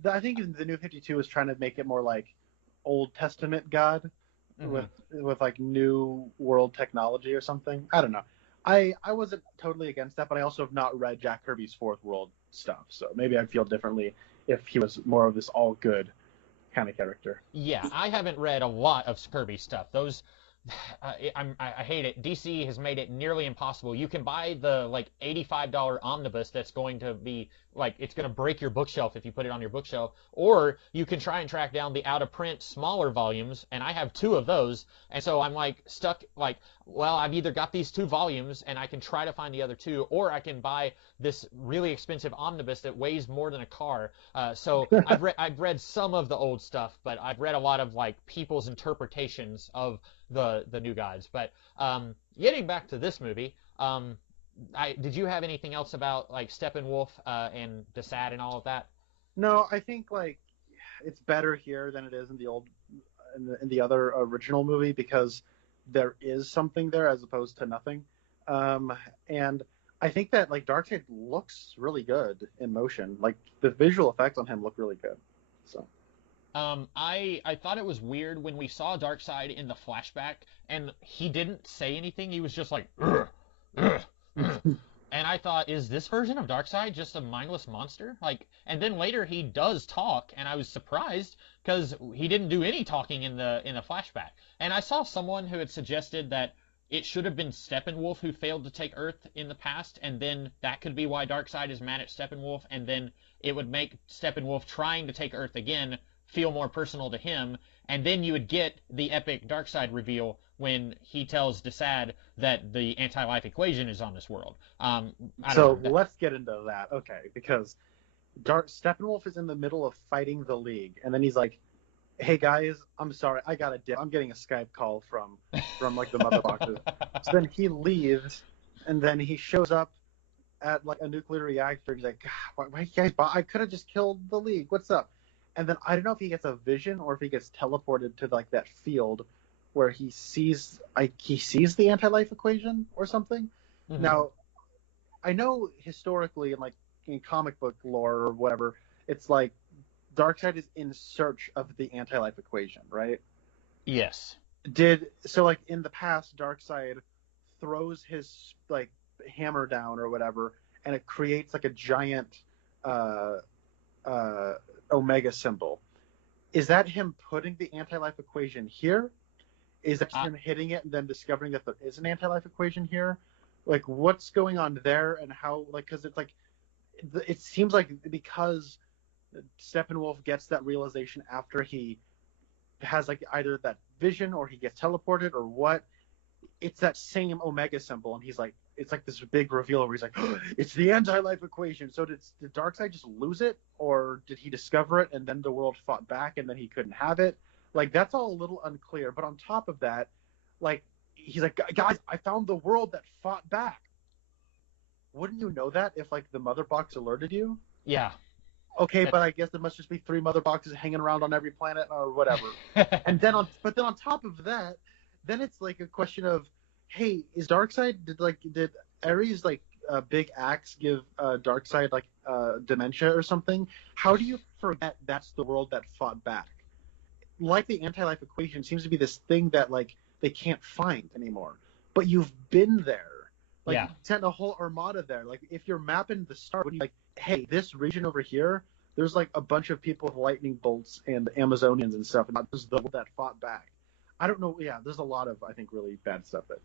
I think the New 52 was trying to make it more like Old Testament God Hmm. with like new world technology or something. I don't know. I wasn't totally against that, but I also have not read Jack Kirby's Fourth World stuff, so maybe I'd feel differently if he was more of this all good kind of character. Yeah, I haven't read a lot of Kirby stuff. Those I hate it. DC has made it nearly impossible. You can buy the like $85 omnibus that's going to be like it's going to break your bookshelf if you put it on your bookshelf, or you can try and track down the out of print smaller volumes, and I have two of those, and so I'm like stuck like, well, I've either got these two volumes and I can try to find the other two, or I can buy this really expensive omnibus that weighs more than a car. So I've read some of the old stuff, but I've read a lot of like people's interpretations of the new gods. But getting back to this movie, did you have anything else about like Steppenwolf and Desad and all of that? No, I think like it's better here than it is in the old in the other original movie because there is something there as opposed to nothing. Um, and I think that like Darkseid looks really good in motion. Like the visual effects on him look really good. So I thought it was weird when we saw Darkseid in the flashback and he didn't say anything. He was just like, "Ugh, ugh, ugh." And I thought, is this version of Darkseid just a mindless monster? Like, and then later he does talk, and I was surprised because he didn't do any talking in the flashback. And I saw someone who had suggested that it should have been Steppenwolf who failed to take Earth in the past, and then that could be why Darkseid is mad at Steppenwolf, and then it would make Steppenwolf trying to take Earth again feel more personal to him, and then you would get the epic Darkseid reveal when he tells Desad that the anti-life equation is on this world. I don't so know. let's get into that, okay? Because Dark Steppenwolf is in the middle of fighting the League, and then he's like, "Hey guys, I'm sorry, I got a dip. I'm getting a Skype call from like the mother boxes." So then he leaves, and then he shows up at like a nuclear reactor. He's like, why you guys? I could have just killed the League. What's up? And then I don't know if he gets a vision or if he gets teleported to like that field where he sees the anti-life equation or something. Hmm. Now I know historically, like in comic book lore or whatever, it's like Darkseid is in search of the anti-life equation, right? Yes. Did so like in the past, Darkseid throws his like hammer down or whatever, and it creates like a giant uh, uh, omega symbol. Is that him putting the anti-life equation here? Is that I, him hitting it and then discovering that there is an anti-life equation here? Like, what's going on there, and how? Like, because it's like it seems like because Steppenwolf gets that realization after he has like either that vision or he gets teleported or what. It's that same omega symbol, and he's like, it's like this big reveal where he's like, oh, it's the anti-life equation. So did Darkseid just lose it, or did he discover it and then the world fought back and then he couldn't have it? Like that's all a little unclear. But on top of that, like he's like, guys, I found the world that fought back. Wouldn't you know that if like the mother box alerted you? yeah. Okay, That, but I guess there must just be three mother boxes hanging around on every planet or whatever. And then on top of that, then it's like a question of, hey, is Darkseid did Ares like big axe give Darkseid like dementia or something? How do you forget that's the world that fought back? Like the anti-life equation seems to be this thing that like they can't find anymore. But you've been there. Like yeah. you sent a whole armada there. Like if you're mapping the star, would you like, hey, this region over here, there's like a bunch of people with lightning bolts and Amazonians and stuff, and not just the that fought back. I don't know. Yeah, there's a lot of, I think, really bad stuff that.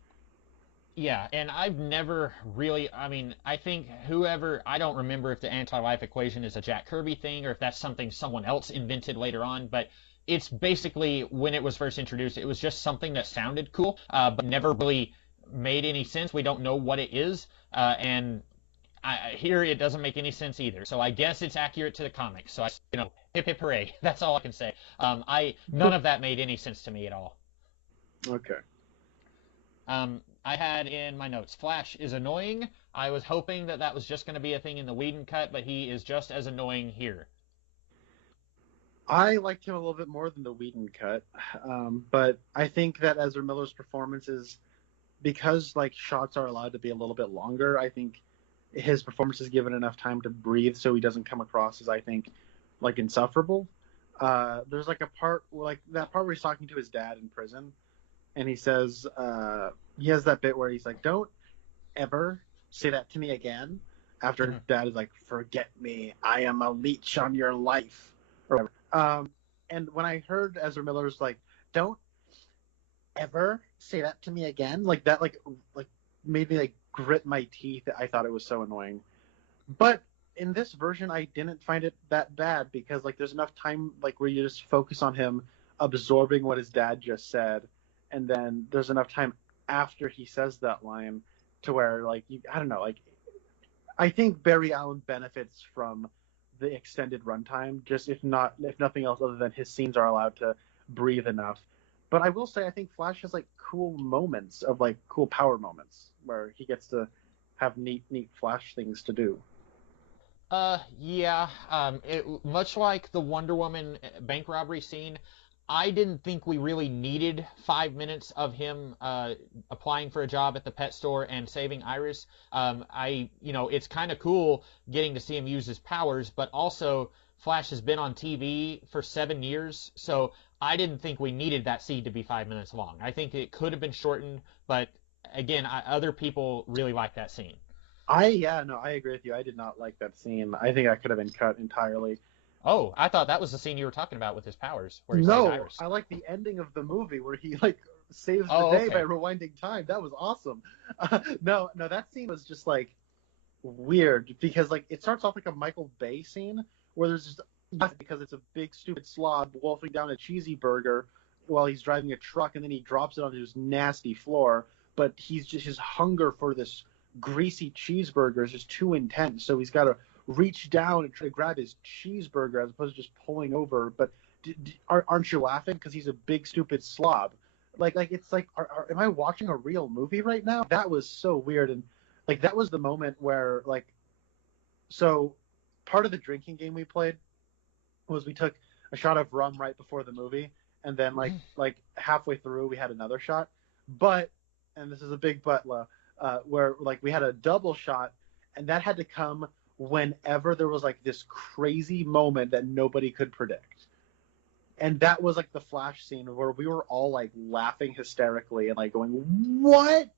Yeah, and I've never really, I mean, I think whoever, I don't remember if the anti-life equation is a Jack Kirby thing or if that's something someone else invented later on, but it's basically when it was first introduced, it was just something that sounded cool, but never really made any sense. We don't know what it is, and here it doesn't make any sense either. So I guess it's accurate to the comics. So hip hip hooray. That's all I can say. None of that made any sense to me at all. Okay. I had in my notes, Flash is annoying. I was hoping that that was just going to be a thing in the Whedon cut, but he is just as annoying here. I liked him a little bit more than the Whedon cut, but I think that Ezra Miller's performance is, because like shots are allowed to be a little bit longer. I think his performance is given enough time to breathe, so he doesn't come across as, I think, like insufferable. There's like a part, like that part where he's talking to his dad in prison, and he says, he has that bit where he's like, "Don't ever say that to me again." After his dad is like, "Forget me, I am a leech on your life," or whatever. And when I heard Ezra Miller's like, "Don't ever say that to me again," like that, like made me like grit my teeth. I thought it was so annoying. But in this version, I didn't find it that bad because like there's enough time like where you just focus on him absorbing what his dad just said, and then there's enough time after he says that line to where like I don't know, like I think Barry Allen benefits from the extended runtime, just if nothing else other than his scenes are allowed to breathe enough. But I will say I think Flash has like cool moments of like cool power moments where he gets to have neat Flash things to do. Yeah. Much like the Wonder Woman bank robbery scene, I didn't think we really needed 5 minutes of him applying for a job at the pet store and saving Iris. It's kind of cool getting to see him use his powers, but also Flash has been on TV for 7 years, so I didn't think we needed that scene to be 5 minutes long. I think it could have been shortened, but again, other people really like that scene. I agree with you. I did not like that scene. I think that could have been cut entirely. Oh, I thought that was the scene you were talking about with his powers, where he saved No, Iris. I like the ending of the movie where he like saves the day by rewinding time. That was awesome. No, that scene was just like weird because like it starts off like a Michael Bay scene where there's just because it's a big stupid slob wolfing down a cheesy burger while he's driving a truck, and then he drops it onto his nasty floor. But he's just, his hunger for this greasy cheeseburger is just too intense, so he's got to reach down and try to grab his cheeseburger as opposed to just pulling over. But aren't you laughing because he's a big stupid slob? Like it's like, am I watching a real movie right now? That was so weird. And like that was the moment where like, so part of the drinking game we played was we took a shot of rum right before the movie, and then like halfway through we had another shot. But, and this is a big but, where like we had a double shot, and that had to come whenever there was like this crazy moment that nobody could predict. And that was like the Flash scene where we were all like laughing hysterically and like going, "What?"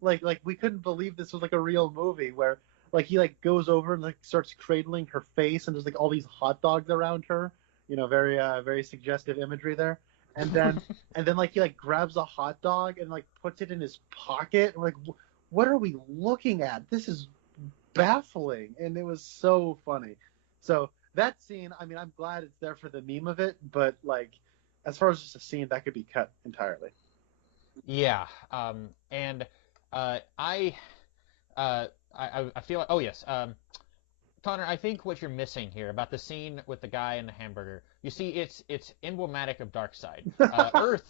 Like we couldn't believe this was like a real movie where like he like goes over and like starts cradling her face, and there's like all these hot dogs around her, very suggestive imagery there. And then like he like grabs a hot dog and like puts it in his pocket, and we're like, what are we looking at? This is baffling. And it was so funny. So that scene, I mean, I'm glad it's there for the meme of it, but like as far as just a scene, that could be cut entirely. Yeah, and I feel like, oh yes, Connor, I think what you're missing here about the scene with the guy and the hamburger, you see, it's emblematic of Darkseid.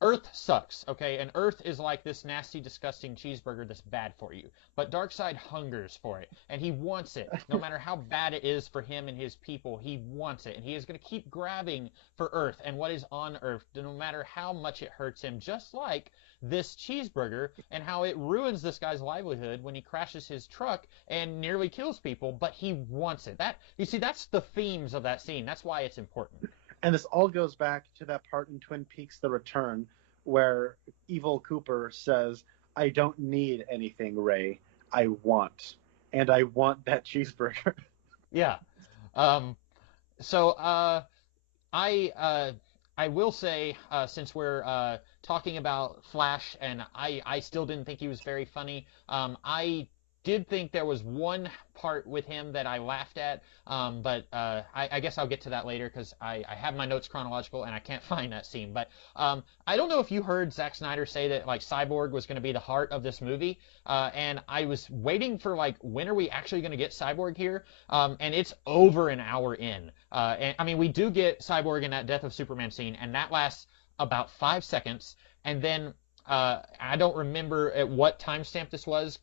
Earth sucks, okay? And Earth is like this nasty, disgusting cheeseburger that's bad for you. But Darkseid hungers for it, and he wants it. No matter how bad it is for him and his people, he wants it. And he is going to keep grabbing for Earth and what is on Earth, no matter how much it hurts him, just like this cheeseburger and how it ruins this guy's livelihood when he crashes his truck and nearly kills people, but he wants it. You see, that's the themes of that scene. That's why it's important. And this all goes back to that part in Twin Peaks: The Return where Evil Cooper says, "I don't need anything, Ray. I want. And I want that cheeseburger." Yeah. So, I uh, I will say, since we're talking about Flash, and I still didn't think he was very funny. I did think there was one part with him that I laughed at, but I guess I'll get to that later because I have my notes chronological and I can't find that scene. But I don't know if you heard Zack Snyder say that like Cyborg was going to be the heart of this movie, and I was waiting for like when are we actually going to get Cyborg here? And it's over an hour in. And I mean, we do get Cyborg in that Death of Superman scene, and that lasts about 5 seconds, and then I don't remember at what timestamp this was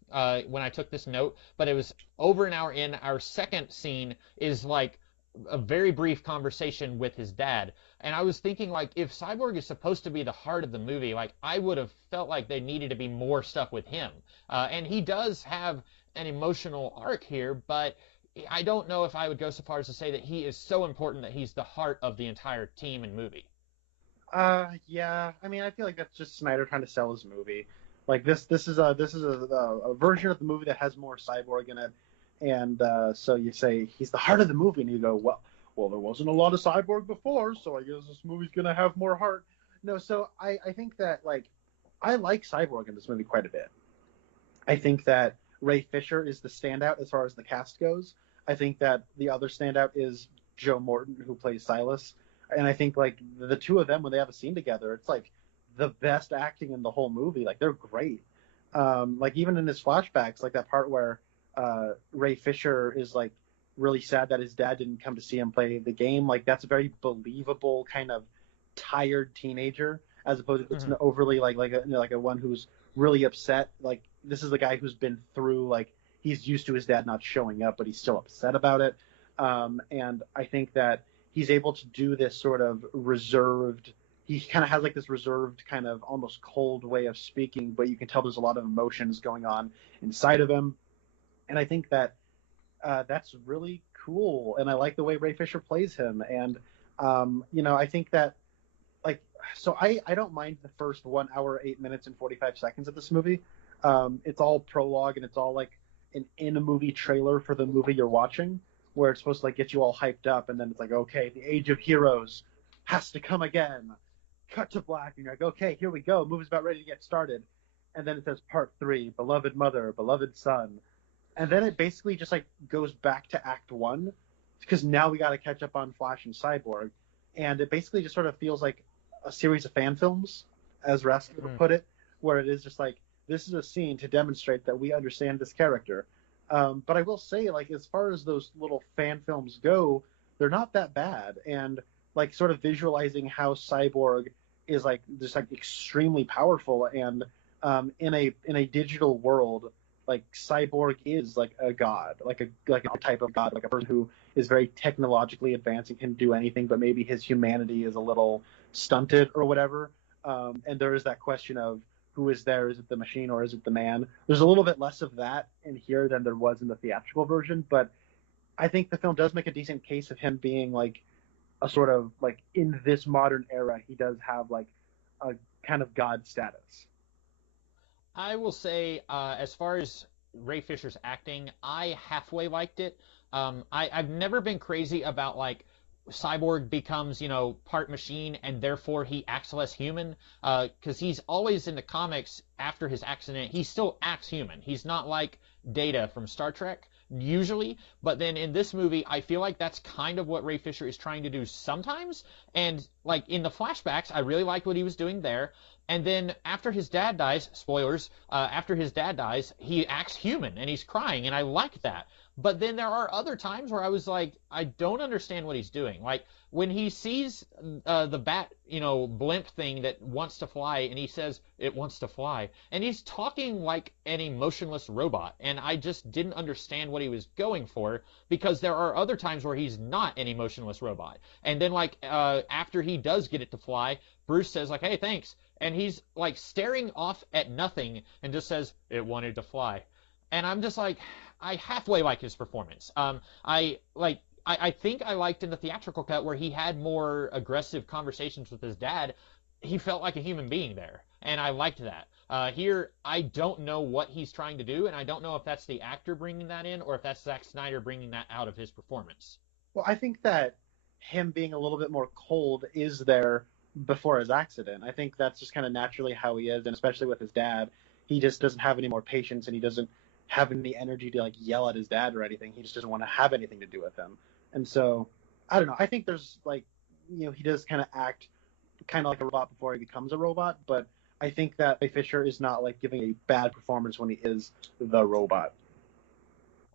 when I took this note, but it was over an hour in. Our second scene is like a very brief conversation with his dad. And I was thinking, like, if Cyborg is supposed to be the heart of the movie, like, I would have felt like there needed to be more stuff with him. And he does have an emotional arc here, but I don't know if I would go so far as to say that he is so important that he's the heart of the entire team and movie. Yeah. I mean, I feel like that's just Snyder trying to sell his movie. Like this is a version of the movie that has more cyborg in it, and so you say he's the heart of the movie, and you go, well, there wasn't a lot of cyborg before, so I guess this movie's gonna have more heart. No, so I think that like I like cyborg in this movie quite a bit. I think that Ray Fisher is the standout as far as the cast goes. I think that the other standout is Joe Morton, who plays Silas. And I think like the two of them when they have a scene together, it's like the best acting in the whole movie. Like they're great. Like even in his flashbacks, like that part where Ray Fisher is like really sad that his dad didn't come to see him play the game. Like that's a very believable kind of tired teenager, as opposed to it's Mm-hmm. an overly like a one who's really upset. Like this is the guy who's been through like he's used to his dad not showing up, but he's still upset about it. And I think that he's able to do this sort of reserved. He kind of has like this reserved kind of almost cold way of speaking, but you can tell there's a lot of emotions going on inside of him. And I think that that's really cool. And I like the way Ray Fisher plays him. And I think that like so I don't mind the first 1 hour 8 minutes and 45 seconds of this movie. It's all prologue and it's all like an in a movie trailer for the movie you're watching, where it's supposed to like get you all hyped up, and then it's like okay, the age of heroes has to come again. Cut to black, and you're like okay, here we go, movie's about ready to get started, and then it says part three, beloved mother, beloved son, and then it basically just like goes back to act one because now we got to catch up on Flash and Cyborg, and it basically just sort of feels like a series of fan films, as Raskin would Mm. put it, where it is just like this is a scene to demonstrate that we understand this character. But I will say, like as far as those little fan films go, they're not that bad, and like sort of visualizing how Cyborg is like just like extremely powerful, and in a digital world, like Cyborg is like a god, like a type of god, like a person who is very technologically advanced and can do anything, but maybe his humanity is a little stunted or whatever. And there is that question of who is there? Is it the machine or is it the man? There's a little bit less of that in here than there was in the theatrical version, but I think the film does make a decent case of him being like a sort of like in this modern era, he does have like a kind of god status. I will say, as far as Ray Fisher's acting, I halfway liked it. I've never been crazy about like Cyborg becomes, part machine and therefore he acts less human. Because he's always in the comics after his accident, he still acts human. He's not like Data from Star Trek usually, but then in this movie, I feel like that's kind of what Ray Fisher is trying to do sometimes. And like in the flashbacks, I really liked what he was doing there. And then after his dad dies, spoilers, after his dad dies, he acts human and he's crying, and I like that. But then there are other times where I was like, I don't understand what he's doing. Like when he sees the bat, blimp thing that wants to fly, and he says it wants to fly, and he's talking like an emotionless robot, and I just didn't understand what he was going for because there are other times where he's not an emotionless robot. And then like after he does get it to fly, Bruce says like, "Hey, thanks," and he's like staring off at nothing and just says it wanted to fly, and I'm just like, I halfway like his performance. I think I liked in the theatrical cut where he had more aggressive conversations with his dad. He felt like a human being there, and I liked that. Here, I don't know what he's trying to do, and I don't know if that's the actor bringing that in or if that's Zack Snyder bringing that out of his performance. Well, I think that him being a little bit more cold is there before his accident. I think that's just kind of naturally how he is, and especially with his dad, he just doesn't have any more patience, and he doesn't have any energy to like yell at his dad or anything. He just doesn't want to have anything to do with him. And so I don't know. I think there's like, he does kind of act kind of like a robot before he becomes a robot, but I think that Ray Fisher is not like giving a bad performance when he is the robot.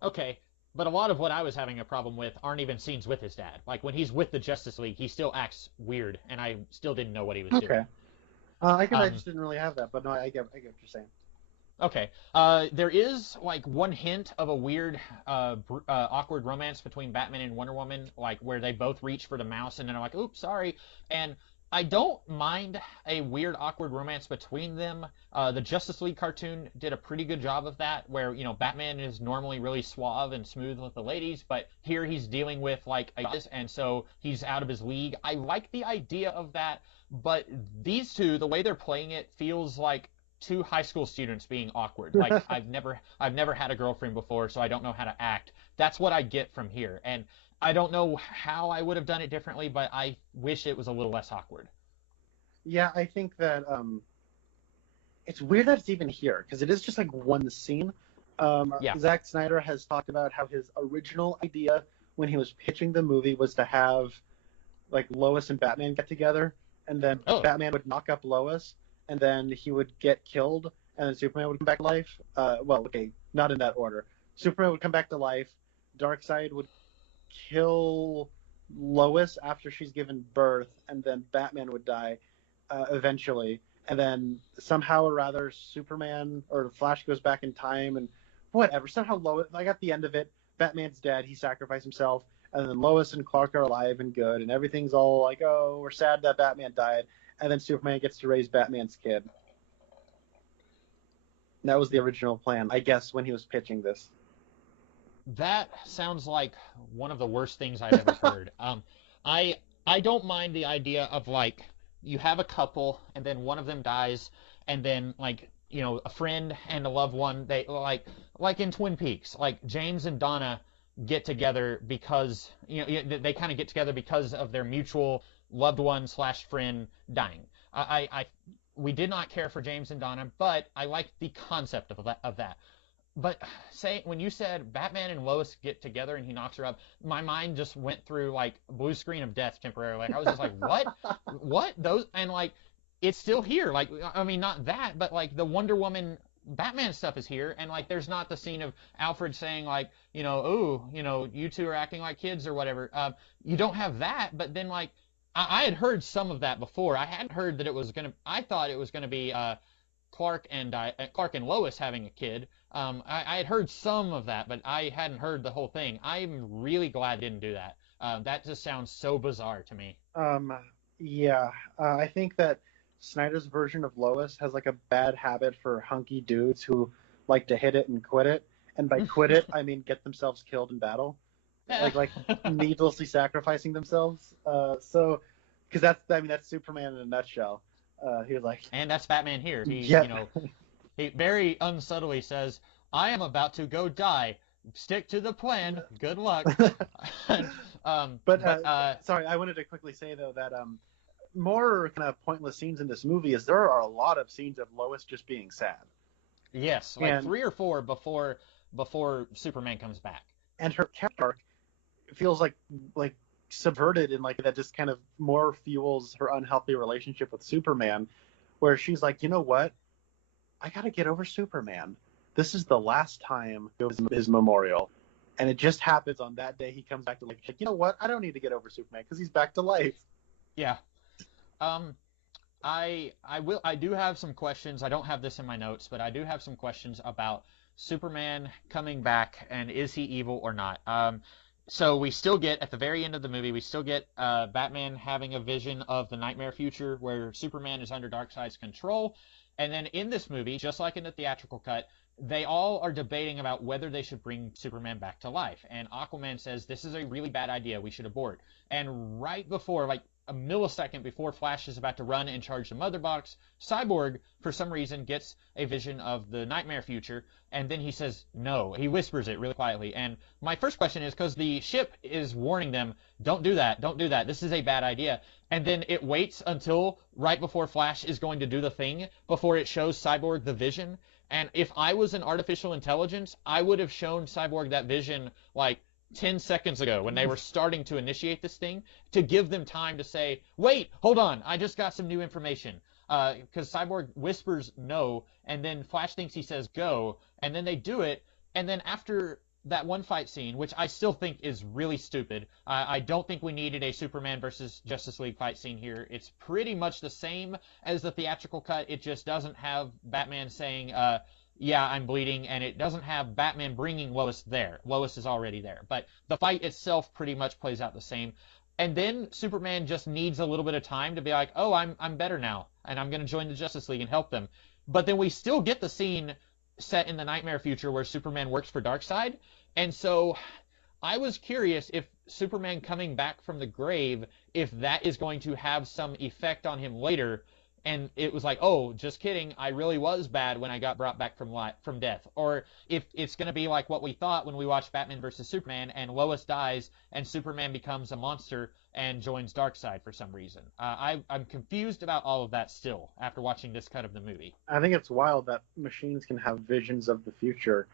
Okay, but a lot of what I was having a problem with aren't even scenes with his dad. Like when he's with the Justice League, he still acts weird, and I still didn't know what he was doing. Okay. I guess I just didn't really have that, but no, I get what you're saying. Okay. There is like one hint of a weird, awkward romance between Batman and Wonder Woman, like where they both reach for the mouse and then are like, "Oops, sorry." And I don't mind a weird, awkward romance between them. The Justice League cartoon did a pretty good job of that, where Batman is normally really suave and smooth with the ladies, but here he's dealing with like and so he's out of his league. I like the idea of that, but these two, the way they're playing it, feels like two high school students being awkward. Like I've never had a girlfriend before, so I don't know how to act. That's what I get from here, and I don't know how I would have done it differently, but I wish it was a little less awkward. Yeah, I think that it's weird that it's even here because it is just like one scene. Yeah. Zack Snyder has talked about how his original idea when he was pitching the movie was to have like Lois and Batman get together, and then Batman would knock up Lois, and then he would get killed, and then Superman would come back to life. Well, okay, not in that order. Superman would come back to life. Darkseid would kill Lois after she's given birth, and then Batman would die eventually. And then somehow or rather, Superman or Flash goes back in time, and whatever. Somehow Lois, like at the end of it, Batman's dead. He sacrificed himself, and then Lois and Clark are alive and good, and everything's all like, oh, we're sad that Batman died. And then Superman gets to raise Batman's kid. That was the original plan, I guess, when he was pitching this. That sounds like one of the worst things I've ever heard. I don't mind the idea of like you have a couple and then one of them dies and then like a friend and a loved one, they like in Twin Peaks, like James and Donna get together because they kind of get together because of their mutual loved one / friend dying. We did not care for James and Donna, but I liked the concept of that. But when you said Batman and Lois get together and he knocks her up, my mind just went through like blue screen of death temporarily. Like I was just like, what those, and like it's still here. Like I mean, not that, but like the Wonder Woman Batman stuff is here, and like there's not the scene of Alfred saying like you two are acting like kids or whatever. You don't have that, but then like I had heard some of that before. I hadn't heard that it was gonna. I thought it was gonna be Clark and Lois having a kid. I had heard some of that, but I hadn't heard the whole thing. I'm really glad they didn't do that. That just sounds so bizarre to me. Yeah. I think that Snyder's version of Lois has like a bad habit for hunky dudes who like to hit it and quit it. And by quit it, I mean get themselves killed in battle. Like needlessly sacrificing themselves. Because that's Superman in a nutshell. He was like, and that's Batman here. He, he very unsubtly says, "I am about to go die. Stick to the plan. Good luck." Sorry, I wanted to quickly say though that more kind of pointless scenes in this movie is there are a lot of scenes of Lois just being sad. Yes, like 3 or 4 before Superman comes back. And her character arc feels like subverted in like that just kind of more fuels her unhealthy relationship with Superman, where she's like, you know what? I gotta get over Superman. This is the last time it was his memorial. And it just happens on that day he comes back to life. Like, you know what? I don't need to get over Superman because he's back to life. Yeah. I do have some questions. I don't have this in my notes, but I do have some questions about Superman coming back and is he evil or not? So we still get, at the very end of the movie, we still get Batman having a vision of the nightmare future where Superman is under Darkseid's control. And then in this movie, just like in the theatrical cut, they all are debating about whether they should bring Superman back to life. And Aquaman says, this is a really bad idea. We should abort. And right before, like a millisecond before Flash is about to run and charge the mother box, Cyborg, for some reason, gets a vision of the nightmare future, and then he says no. He whispers it really quietly. And my first question is, because the ship is warning them, don't do that, don't do that, this is a bad idea. And then it waits until right before Flash is going to do the thing before it shows Cyborg the vision. And if I was an artificial intelligence, I would have shown Cyborg that vision like 10 seconds ago when they were starting to initiate this thing, to give them time to say, wait, hold on, I just got some new information. Because Cyborg whispers no, and then Flash thinks he says go, and then they do it, and then after that one fight scene, which I still think is really stupid, I don't think we needed a Superman versus Justice League fight scene here. It's pretty much the same as the theatrical cut. It just doesn't have Batman saying, yeah, I'm bleeding, and it doesn't have Batman bringing Lois there. Lois is already there. But the fight itself pretty much plays out the same. And then Superman just needs a little bit of time to be like, oh, I'm better now, and I'm going to join the Justice League and help them. But then we still get the scene set in the nightmare future where Superman works for Darkseid. And so I was curious if Superman coming back from the grave, if that is going to have some effect on him later. And it was like, oh, just kidding, I really was bad when I got brought back from death. Or if it's going to be like what we thought when we watched Batman vs. Superman, and Lois dies, and Superman becomes a monster and joins Darkseid for some reason. I'm confused about all of that still, after watching this cut of the movie. I think it's wild that machines can have visions of the future.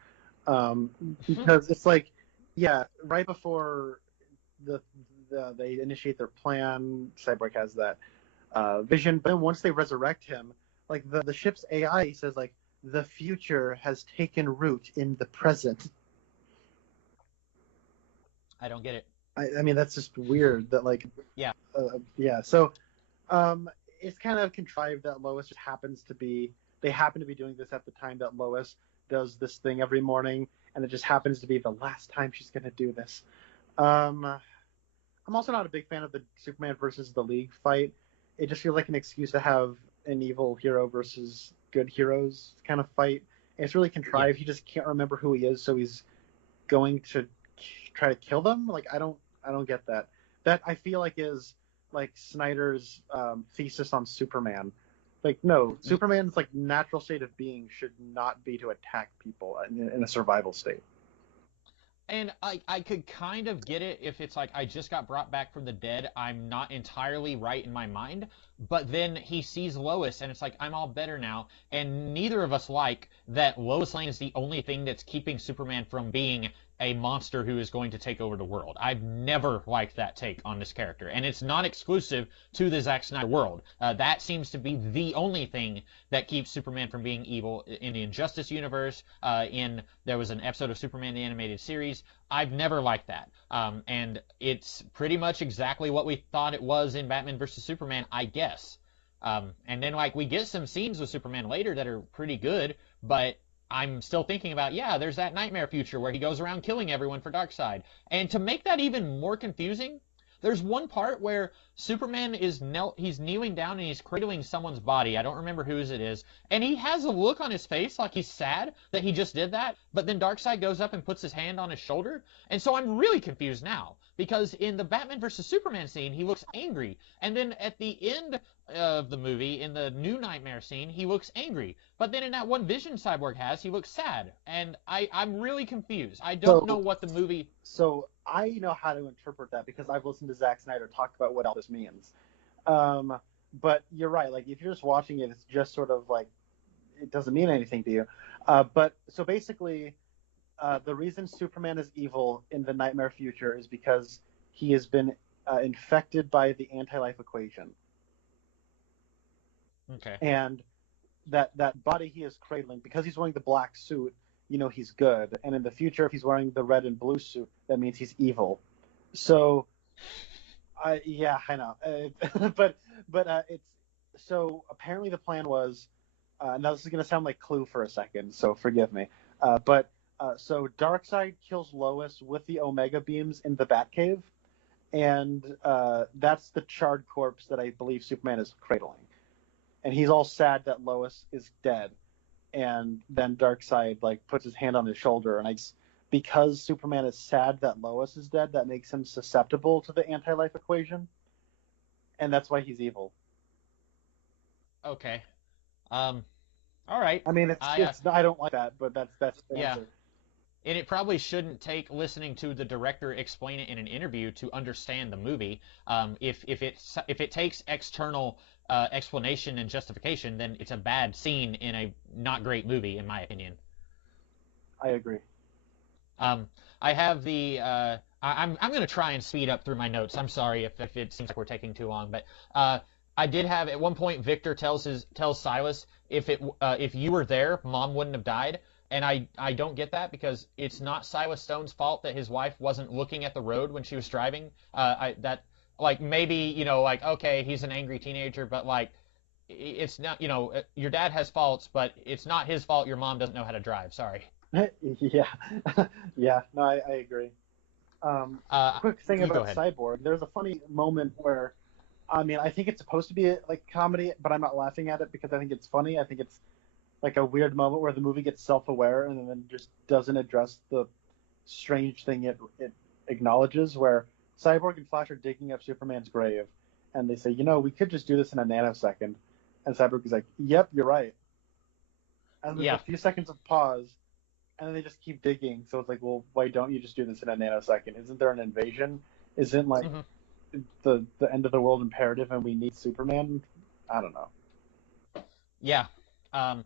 Because it's like, yeah, right before they initiate their plan, Cyborg has that vision, but then once they resurrect him, like the ship's AI says, like, the future has taken root in the present. I don't get it. I mean, that's just weird. That like, yeah. So, it's kind of contrived that Lois just they happen to be doing this at the time that Lois does this thing every morning, and it just happens to be the last time she's going to do this. I'm also not a big fan of the Superman versus the League fight. It just feels like an excuse to have an evil hero versus good heroes kind of fight. And it's really contrived. He just can't remember who he is, so he's going to try to kill them. Like, I don't get that. That I feel like is like Snyder's thesis on Superman. Like, no, Superman's like natural state of being should not be to attack people in a survival state. And I could kind of get it if it's like, I just got brought back from the dead, I'm not entirely right in my mind, but then he sees Lois, and it's like, I'm all better now, and neither of us like that Lois Lane is the only thing that's keeping Superman from being a monster who is going to take over the world. I've never liked that take on this character, and it's not exclusive to the Zack Snyder world. That seems to be the only thing that keeps Superman from being evil in the Injustice universe. There was an episode of Superman the Animated Series. I've never liked that, and it's pretty much exactly what we thought it was in Batman vs. Superman, I guess. And then like we get some scenes with Superman later that are pretty good, but I'm still thinking about, there's that nightmare future where he goes around killing everyone for Darkseid. And to make that even more confusing, there's one part where Superman he's kneeling down and he's cradling someone's body. I don't remember whose it is. And he has a look on his face like he's sad that he just did that. But then Darkseid goes up and puts his hand on his shoulder. And so I'm really confused now. Because in the Batman vs. Superman scene, he looks angry. And then at the end of the movie, in the new Nightmare scene, he looks angry. But then in that one vision Cyborg has, he looks sad. And I'm really confused. I don't know what the movie... So I know how to interpret that because I've listened to Zack Snyder talk about what all this means. But you're right. Like, if you're just watching it, it's just sort of like, it doesn't mean anything to you. But so basically... the reason Superman is evil in the Nightmare future is because he has been infected by the anti-life equation. Okay. And that body he is cradling, because he's wearing the black suit, he's good. And in the future, if he's wearing the red and blue suit, that means he's evil. So, I know. but it's so apparently the plan was. Now this is going to sound like Clue for a second, so forgive me. So Darkseid kills Lois with the Omega beams in the Batcave, and that's the charred corpse that I believe Superman is cradling. And he's all sad that Lois is dead, and then Darkseid puts his hand on his shoulder, and because Superman is sad that Lois is dead, that makes him susceptible to the anti-life equation. and that's why he's evil. Okay. Um, all right. I mean, I it's I don't like that, but that's the yeah. answer. And it probably shouldn't take listening to the director explain it in an interview to understand the movie. If it takes external explanation and justification, then it's a bad scene in a not great movie, in my opinion. I agree. Um, I have the I'm going to try and speed up through my notes. I'm sorry if it seems like we're taking too long, but I did have at one point Victor tells Silas if you were there, Mom wouldn't have died. And I don't get that because it's not Silas Stone's fault that his wife wasn't looking at the road when she was driving. Like maybe like okay he's an angry teenager, but like it's not your dad has faults, but it's not his fault your mom doesn't know how to drive. Sorry. Yeah, yeah. No, I agree. Quick thing You go about ahead. Cyborg. There's a funny moment where, I mean, I think it's supposed to be like comedy, but I'm not laughing at it because I think it's funny. I think it's like a weird moment where the movie gets self-aware and then just doesn't address the strange thing it acknowledges. Where Cyborg and Flash are digging up Superman's grave, and they say, we could just do this in a nanosecond. And Cyborg is like, "Yep, you're right." And there's a Yeah. few seconds of pause, and then they just keep digging. So it's like, well, why don't you just do this in a nanosecond? Isn't there an invasion? Isn't like Hmm. the end of the world imperative, and we need Superman? I don't know. Yeah. Um,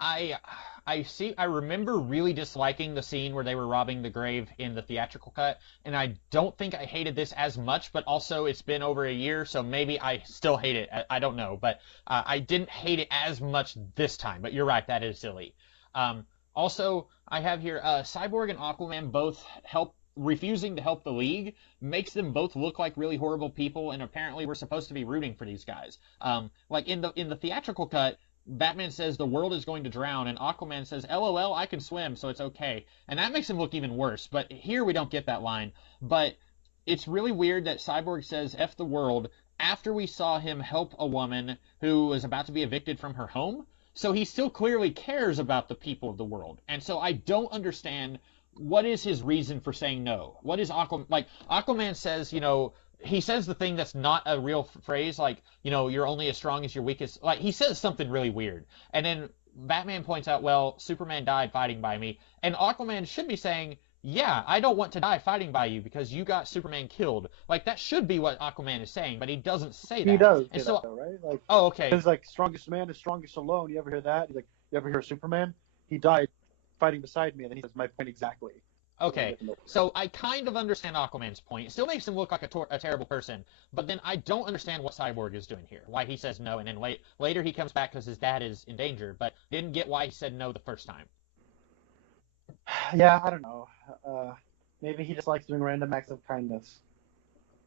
I I remember really disliking the scene where they were robbing the grave in the theatrical cut, and I don't think I hated this as much, but also it's been over a year, so maybe I still hate it. I don't know, but I didn't hate it as much this time. But you're right, that is silly. Also, I have here Cyborg and Aquaman both refusing to help the League makes them both look like really horrible people, and apparently we're supposed to be rooting for these guys. Like in the theatrical cut, Batman says the world is going to drown, and Aquaman says, "LOL, I can swim, so it's okay." And that makes him look even worse. But here we don't get that line. But it's really weird that Cyborg says "F the world" after we saw him help a woman who was about to be evicted from her home. So he still clearly cares about the people of the world. And so I don't understand what is his reason for saying no. What is Aquaman like? Aquaman says, he says the thing that's not a real phrase, like, you're only as strong as your weakest. Like, he says something really weird. And then Batman points out, well, Superman died fighting by me. And Aquaman should be saying, yeah, I don't want to die fighting by you because you got Superman killed. Like, that should be what Aquaman is saying, but he doesn't say He that. does And say that so, though, right? Like, oh, okay. it's like strongest man is strongest alone. You ever hear that? He's like, you ever hear Superman? He died fighting beside me, and then he says, "My point exactly." So then Okay, get the so I kind of understand Aquaman's point. It still makes him look like a terrible person, but then I don't understand what Cyborg is doing here. Why he says no, and then later he comes back because his dad is in danger, but didn't get why he said no the first time. Yeah, I don't know. Uh, Maybe he just likes doing random acts of kindness.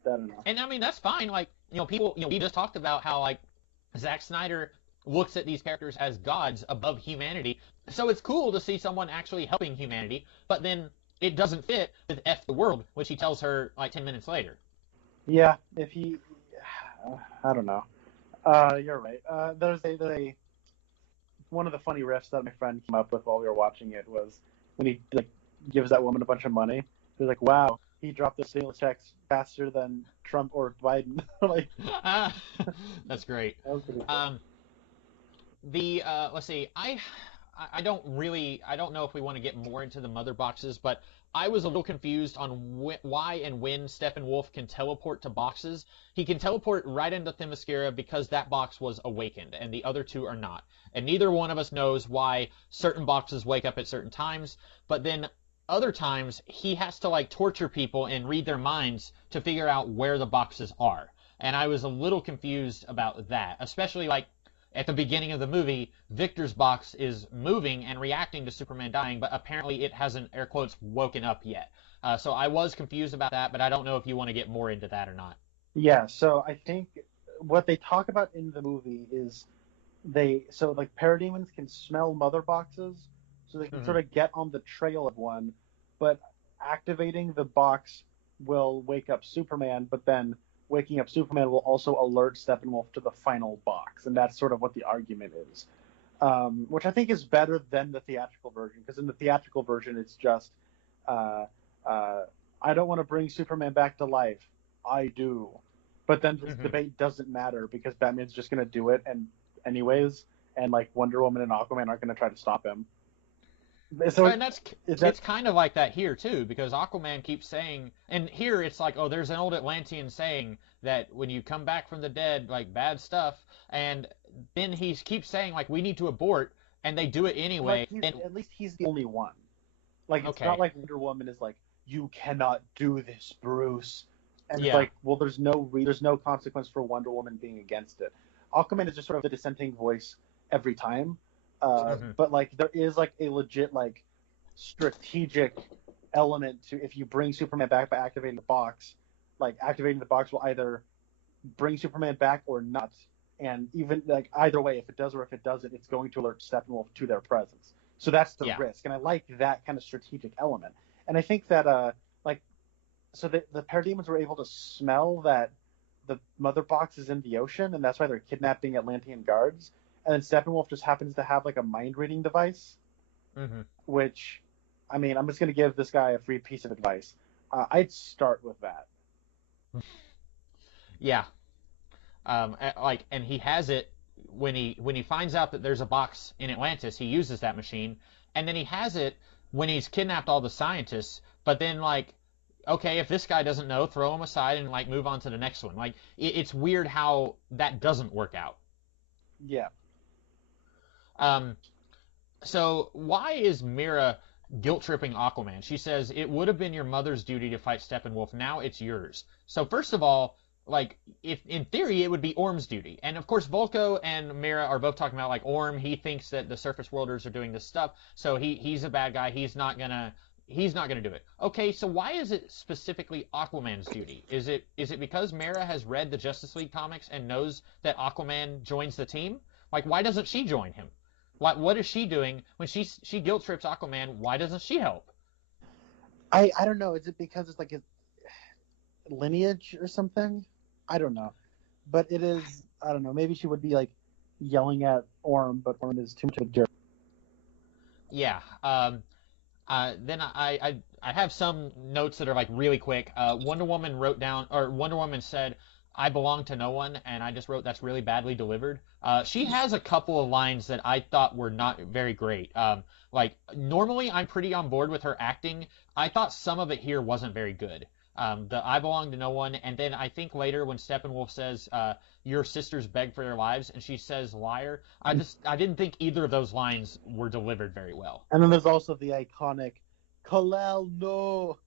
I don't know. And I mean that's fine. Like people, we just talked about how like Zack Snyder looks at these characters as gods above humanity. So it's cool to see someone actually helping humanity, but then it doesn't fit with F the world, which he tells her like 10 minutes later. Yeah, if he, I don't know. You're right. There's a one of the funny riffs that my friend came up with while we were watching it was when he like gives that woman a bunch of money. He's like, "Wow, he dropped the stimulus checks faster than Trump or Biden." Like, That's great. that was pretty funny. Um, the let's see, I don't know if we want to get more into the mother boxes, but I was a little confused on why and when Steppenwolf can teleport to boxes. He can teleport right into Themyscira because that box was awakened, and the other two are not. And neither one of us knows why certain boxes wake up at certain times, but then other times he has to like torture people and read their minds to figure out where the boxes are. And I was a little confused about that, especially like at the beginning of the movie, Victor's box is moving and reacting to Superman dying, but apparently it hasn't, air quotes, woken up yet. So I was confused about that, but I don't know if you want to get more into that or not. Yeah, so I think what they talk about in the movie is like parademons can smell mother boxes, so they can Hmm. sort of get on the trail of one, but activating the box will wake up Superman, but then waking up Superman will also alert Steppenwolf to the final box, and that's sort of what the argument is. Which I think is better than the theatrical version, because in the theatrical version it's just, uh, I don't want to bring Superman back to life. I do. But then this Hmm. debate doesn't matter because Batman's just going to do it and anyways, and like Wonder Woman and Aquaman aren't going to try to stop him. So And is that it's kind of like that here too, because Aquaman keeps saying, and here it's like, oh, there's an old Atlantean saying that when you come back from the dead, like bad stuff, and then he keeps saying like we need to abort, and they do it but anyway. he's And at least he's the only one. Like it's not okay, like Wonder Woman is like you cannot do this, Bruce. And it's yeah, like, well, there's no consequence for Wonder Woman being against it. Aquaman is just sort of the dissenting voice every time, hmm, but like there is like a legit like strategic element to if you bring Superman back by activating the box. Like activating the box will either bring Superman back or not, and even like either way, if it does or if it doesn't, it's going to alert Steppenwolf to their presence. So that's the yeah, risk, and I like that kind of strategic element. And I think that like so the parademons were able to smell that the mother box is in the ocean, and that's why they're kidnapping Atlantean guards. And then Steppenwolf just happens to have like a mind reading device, hmm, which, I mean, I'm just going to give this guy a free piece of advice. I'd start with that. yeah. Like, and he has it when he finds out that there's a box in Atlantis. He uses that machine, and then he has it when he's kidnapped all the scientists. But then, like, okay, if this guy doesn't know, throw him aside and like move on to the next one. Like, it's weird how that doesn't work out. Yeah, Um, so why is Mira guilt tripping Aquaman? She says it would have been your mother's duty to fight Steppenwolf. Now it's yours. So first of all, like if in theory it would be Orm's duty, and of course Volko and Mira are both talking about like Orm. He thinks that the Surface Worlders are doing this stuff, so he's a bad guy. He's not gonna do it. Okay, so why is it specifically Aquaman's duty? Is it because Mara has read the Justice League comics and knows that Aquaman joins the team? Like, why doesn't she join him? What is she doing when she guilt trips Aquaman? Why doesn't she help? I don't know. Is it because it's like a lineage or something? I don't know, but it is. I don't know. Maybe she would be like yelling at Orm, but Orm is too much of a jerk. Yeah. Then I have some notes that are like really quick. Wonder Woman wrote down, or Wonder Woman said, "I belong to no one," and I just wrote that's really badly delivered. She has a couple of lines that I thought were not very great. Like normally I'm pretty on board with her acting. I thought some of it here wasn't very good. The I belong to no one, and then I think later when Steppenwolf says, "Your sisters beg for their lives," and she says "liar," I didn't think either of those lines were delivered very well. And then there's also the iconic Kalel, no.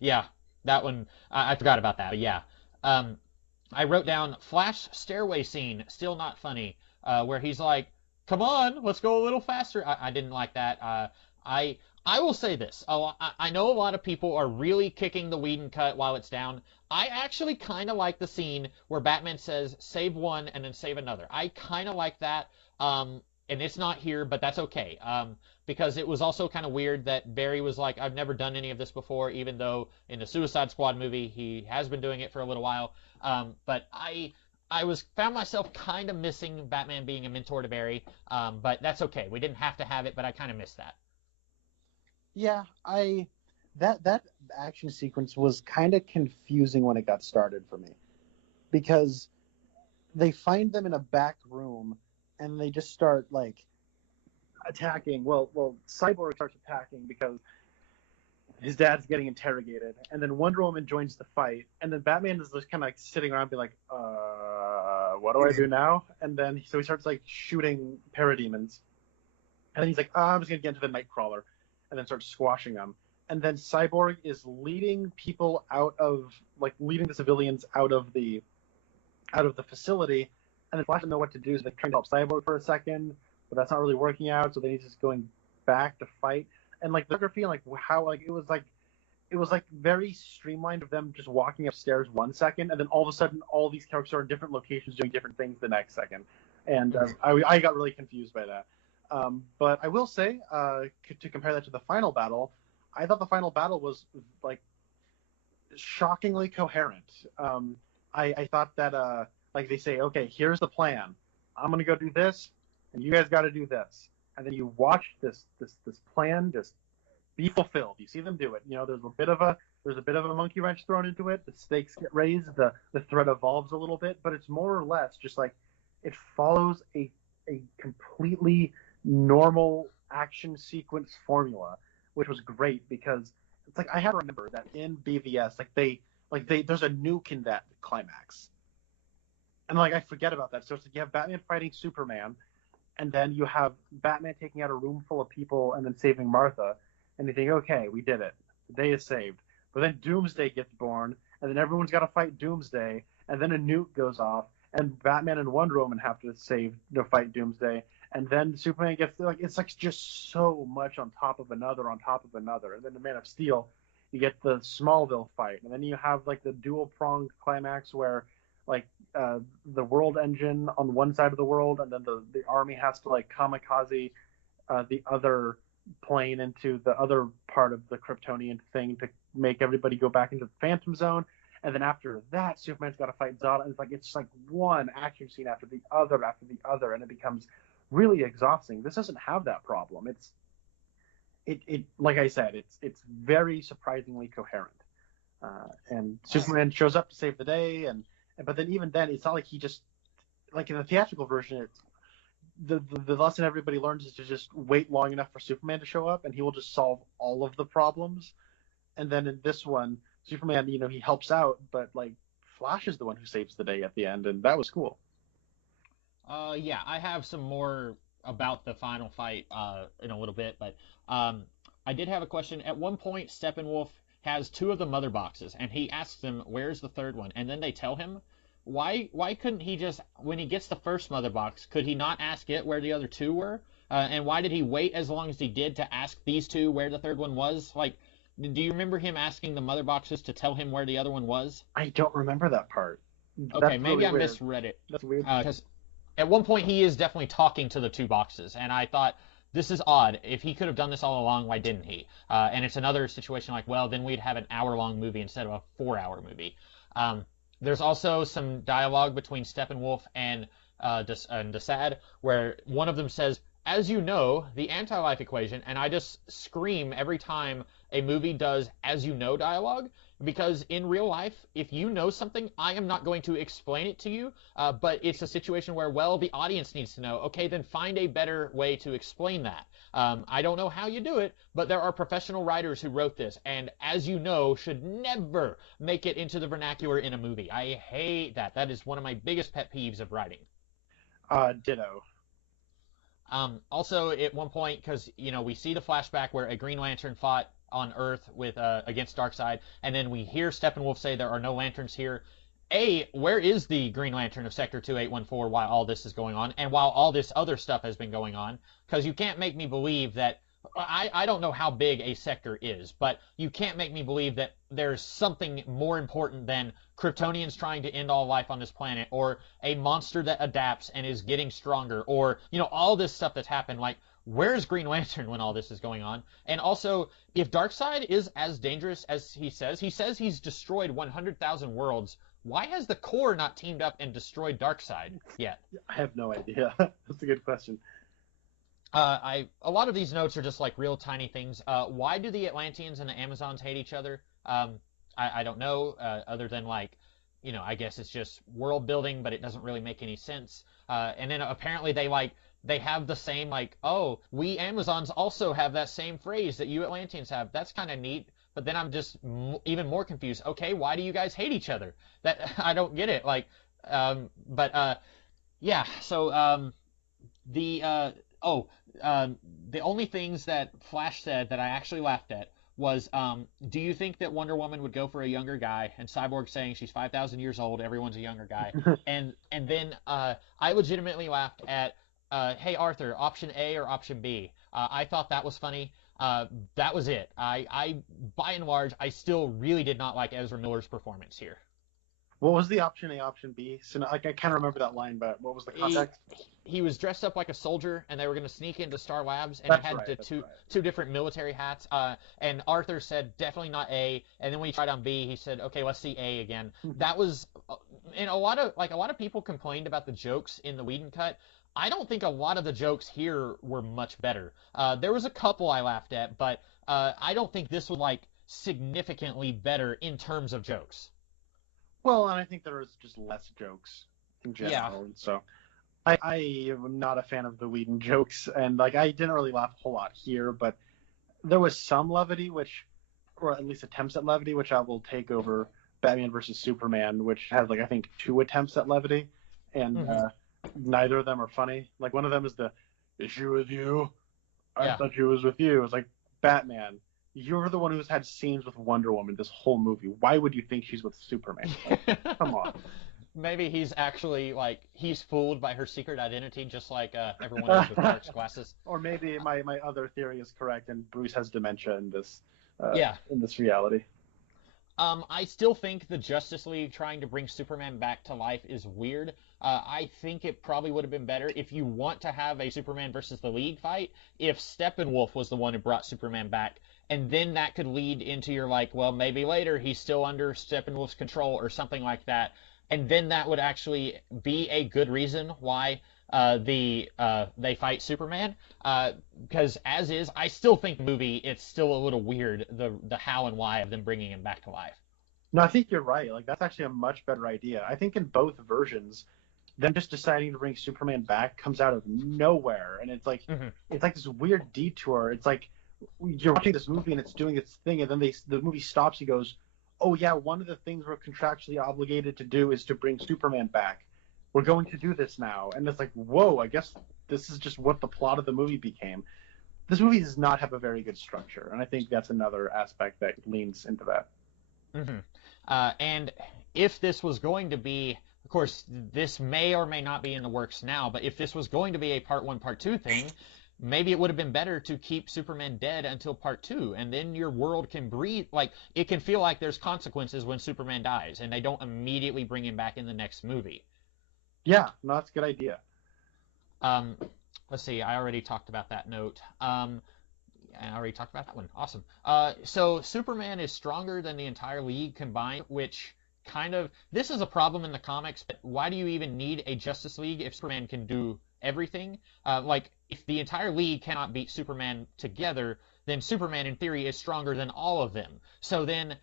Yeah, that one I forgot about that. But yeah, um, I wrote down Flash stairway scene, still not funny, where he's like, "Come on, let's go a little faster." I didn't like that. I I will say this. I know a lot of people are really kicking the Whedon cut while it's down. I actually kind of like the scene where Batman says, "Save one and then save another." I kind of like that. And it's not here, but that's okay. Because it was also kind of weird that Barry was like, "I've never done any of this before," even though in the Suicide Squad movie he has been doing it for a little while. But I was found myself kind of missing Batman being a mentor to Barry. But that's okay. We didn't have to have it, but I kind of missed that. Yeah, I that action sequence was kind of confusing when it got started for me because they find them in a back room and they just start like attacking. Well, Cyborg starts attacking because his dad's getting interrogated, and then Wonder Woman joins the fight, and then Batman is just kind of like sitting around, be like, what do I do now? And then so he starts like shooting parademons, and then he's like, I'm just gonna get into the Nightcrawler, and then starts squashing them. And then Cyborg is leading people out of like leading the civilians out of the facility, and then Flash doesn't know what to do, so they're trying to help Cyborg for a second, but that's not really working out. So then he's just going back to fight, and like the photography and like how like it was like very streamlined of them just walking upstairs 1 second, and then all of a sudden all these characters are in different locations doing different things the next second, and I got really confused by that. But I will say, to compare that to the final battle, I thought the final battle was like shockingly coherent. I thought that like they say, okay, here's the plan. I'm gonna go do this, and you guys got to do this, and then you watch this plan just be fulfilled. You see them do it. You know, there's a bit of There's a bit of a monkey wrench thrown into it. The stakes get raised. The threat evolves a little bit, but it's more or less just like it follows a completely normal action sequence formula, which was great because it's like I have to remember that in BVS, they there's a nuke in that climax, and like I forget about that. So it's like you have Batman fighting Superman, and then you have Batman taking out a room full of people and then saving Martha, and you think, okay, we did it. The day is saved. But then Doomsday gets born, and then everyone's got to fight Doomsday, and then a nuke goes off, and Batman and Wonder Woman have to fight Doomsday, and then Superman gets like it's like just so much on top of another, and then the Man of Steel, you get the Smallville fight, and then you have like the dual pronged climax where like the world engine on one side of the world, and then the army has to like kamikaze the other plane into the other part of the Kryptonian thing to make everybody go back into the Phantom Zone. And then after that, Superman's got to fight Zod. And it's like one action scene after the other, and it becomes really exhausting. This doesn't have that problem. It like I said, it's very surprisingly coherent. And Superman shows up to save the day, but then even then, it's not like he just like in the theatrical version, it's the lesson everybody learns is to just wait long enough for Superman to show up, and he will just solve all of the problems. And then in this one, Superman, he helps out, but like Flash is the one who saves the day at the end, and that was cool. Yeah, I have some more about the final fight in a little bit, but I did have a question. At one point, Steppenwolf has two of the mother boxes, and he asks them, "Where's the third one?" And then they tell him. Why couldn't he just, when he gets the first mother box, could he not ask it where the other two were? And why did he wait as long as he did to ask these two where the third one was? Like, do you remember him asking the mother boxes to tell him where the other one was? I don't remember that part. Okay, maybe I misread it. That's weird. Because at one point he is definitely talking to the two boxes, and I thought, this is odd. If he could have done this all along, why didn't he? And it's another situation like, well, then we'd have an hour-long movie instead of a 4-hour movie. There's also some dialogue between Steppenwolf and Desad, where one of them says, "As you know, the anti-life equation," and I just scream every time a movie does "as you know" dialogue, because in real life, if you know something, I am not going to explain it to you, but it's a situation where, well, the audience needs to know. Okay, then find a better way to explain that. I don't know how you do it, but there are professional writers who wrote this, and "as you know" should never make it into the vernacular in a movie. I hate that. That is one of my biggest pet peeves of writing. Ditto. Also, at one point, because we see the flashback where a Green Lantern fought on Earth with against Darkseid, and then we hear Steppenwolf say there are no lanterns here. Where is the Green Lantern of Sector 2814 while all this is going on, and while all this other stuff has been going on? Because you can't make me believe that. I don't know how big a sector is, but you can't make me believe that there's something more important than Kryptonians trying to end all life on this planet, or a monster that adapts and is getting stronger, or all this stuff that's happened. Like, where's Green Lantern when all this is going on? And also, if Darkseid is as dangerous as he says he's destroyed 100,000 worlds, why has the Corps not teamed up and destroyed Darkseid yet? I have no idea. That's a good question. A lot of these notes are just like real tiny things. Why do the Atlanteans and the Amazons hate each other? I don't know, other than like, I guess it's just world building, but it doesn't really make any sense. And then apparently they have the same like, oh, we Amazons also have that same phrase that you Atlanteans have. That's kind of neat. But then I'm just even more confused. Okay, why do you guys hate each other? That I don't get it. Like, yeah. So the only things that Flash said that I actually laughed at was, do you think that Wonder Woman would go for a younger guy? And Cyborg saying she's 5,000 years old, everyone's a younger guy. and then I legitimately laughed at, hey Arthur, option A or option B? I thought that was funny. That was it. I by and large, I still really did not like Ezra Miller's performance here. What was the option A, option B? So like I can't remember that line, but what was the context? He was dressed up like a soldier, and they were going to sneak into Star Labs, and That's he had right, two different military hats. And Arthur said definitely not A, and then when he tried on B, he said, okay, let's see A again. That was, and a lot of people complained about the jokes in the Whedon cut. I don't think a lot of the jokes here were much better. There was a couple I laughed at, but I don't think this was like significantly better in terms of jokes. Well, and I think there was just less jokes in Yeah. general, and so I am not a fan of the Whedon jokes, and like I didn't really laugh a whole lot here, but there was some levity, which, or at least attempts at levity, which I will take over Batman versus Superman, which has like I think 2 attempts at levity, and Hmm. neither of them are funny. Like one of them is the issue with you. I Yeah. thought you was with you. It's like Batman. You're the one who's had scenes with Wonder Woman this whole movie. Why would you think she's with Superman? Like, come on. Maybe he's actually like he's fooled by her secret identity, just like everyone is with Clark's glasses. Or maybe my other theory is correct, and Bruce has dementia Yeah. in this reality. I still think the Justice League trying to bring Superman back to life is weird. I think it probably would have been better if you want to have a Superman versus the League fight, if Steppenwolf was the one who brought Superman back, and then that could lead into your like, well, maybe later he's still under Steppenwolf's control or something like that, and then that would actually be a good reason why they fight Superman. Because as is, I still think the movie it's still a little weird the how and why of them bringing him back to life. No, I think you're right. Like that's actually a much better idea. I think in both versions, them just deciding to bring Superman back comes out of nowhere, and Hmm. it's like this weird detour. It's like you're watching this movie and it's doing its thing, and then the movie stops. He goes, "Oh yeah, one of the things we're contractually obligated to do is to bring Superman back. We're going to do this now." And it's like, whoa, I guess this is just what the plot of the movie became. This movie does not have a very good structure, and I think that's another aspect that leans into that. Hmm. And if this was going to be, of course, this may or may not be in the works now, but if this was going to be a part one, part two thing, maybe it would have been better to keep Superman dead until part two, and then your world can breathe. Like, it can feel like there's consequences when Superman dies, and they don't immediately bring him back in the next movie. Yeah, no, that's a good idea. Um, let's see, I already talked about that note. I already talked about that one. Awesome. So Superman is stronger than the entire league combined, which kind of this is a problem in the comics. But why do you even need a Justice League if Superman can do everything? Like if the entire league cannot beat Superman together, then Superman in theory is stronger than all of them. So then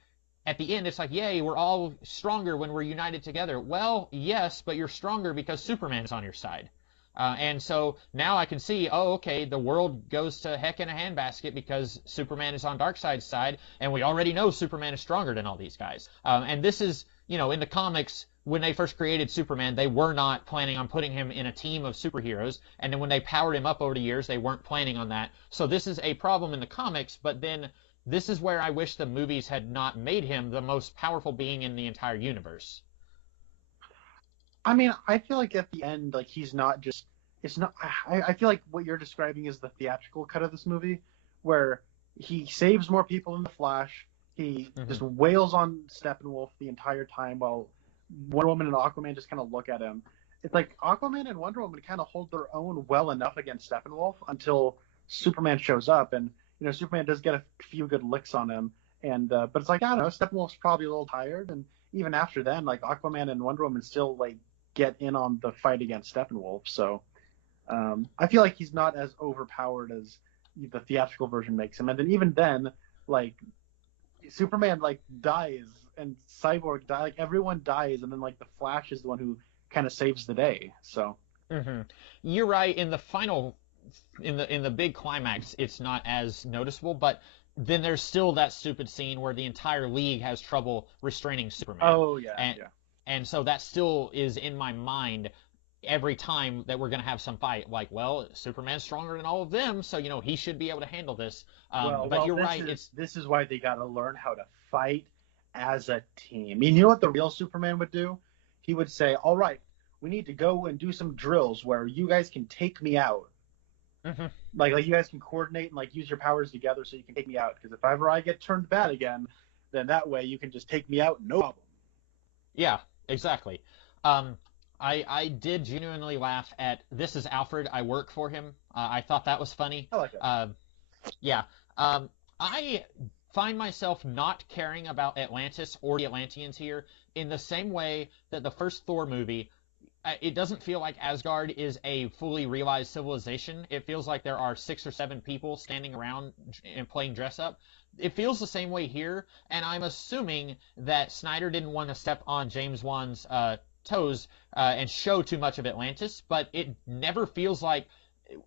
at the end, it's like, yay, we're all stronger when we're united together. Well, yes, but you're stronger because Superman is on your side. And so now I can see, oh, okay, the world goes to heck in a handbasket because Superman is on Darkseid's side, and we already know Superman is stronger than all these guys. And this is, in the comics, when they first created Superman, they were not planning on putting him in a team of superheroes, and then when they powered him up over the years, they weren't planning on that. So this is a problem in the comics, but then this is where I wish the movies had not made him the most powerful being in the entire universe. I mean, I feel like at the end, like he's not just. It's not. I feel like what you're describing is the theatrical cut of this movie, where he saves more people than the Flash. He Hmm. just wails on Steppenwolf the entire time, while Wonder Woman and Aquaman just kind of look at him. It's like Aquaman and Wonder Woman kind of hold their own well enough against Steppenwolf until Superman shows up, and Superman does get a few good licks on him, and but it's like I don't know, Steppenwolf's probably a little tired, and even after then, like Aquaman and Wonder Woman still like get in on the fight against Steppenwolf, so. I feel like he's not as overpowered as the theatrical version makes him, and then even then, like Superman like dies and Cyborg die, like everyone dies, and then like the Flash is the one who kind of saves the day. So Hmm. You're right. In the final, in the big climax, it's not as noticeable, but then there's still that stupid scene where the entire league has trouble restraining Superman, oh yeah, and yeah. and so that still is in my mind every time that we're gonna have some fight. Like, well, Superman's stronger than all of them, so he should be able to handle this. But Well, you're right. It's this is why they got to learn how to fight as a team. I mean, you know what the real Superman would do? He would say, "All right, we need to go and do some drills where you guys can take me out." Mhm. Like you guys can coordinate and like use your powers together so you can take me out. Because if ever I get turned bad again, then that way you can just take me out, no problem. Yeah, exactly. Um, I did genuinely laugh at this is Alfred. I work for him. I thought that was funny. I like that. Yeah. Um, I find myself not caring about Atlantis or the Atlanteans here in the same way that the first Thor movie. It doesn't feel like Asgard is a fully realized civilization. It feels like there are 6 or 7 people standing around and playing dress up. it feels the same way here, and I'm assuming that Snyder didn't want to step on James Wan's toes and show too much of Atlantis, but it never feels like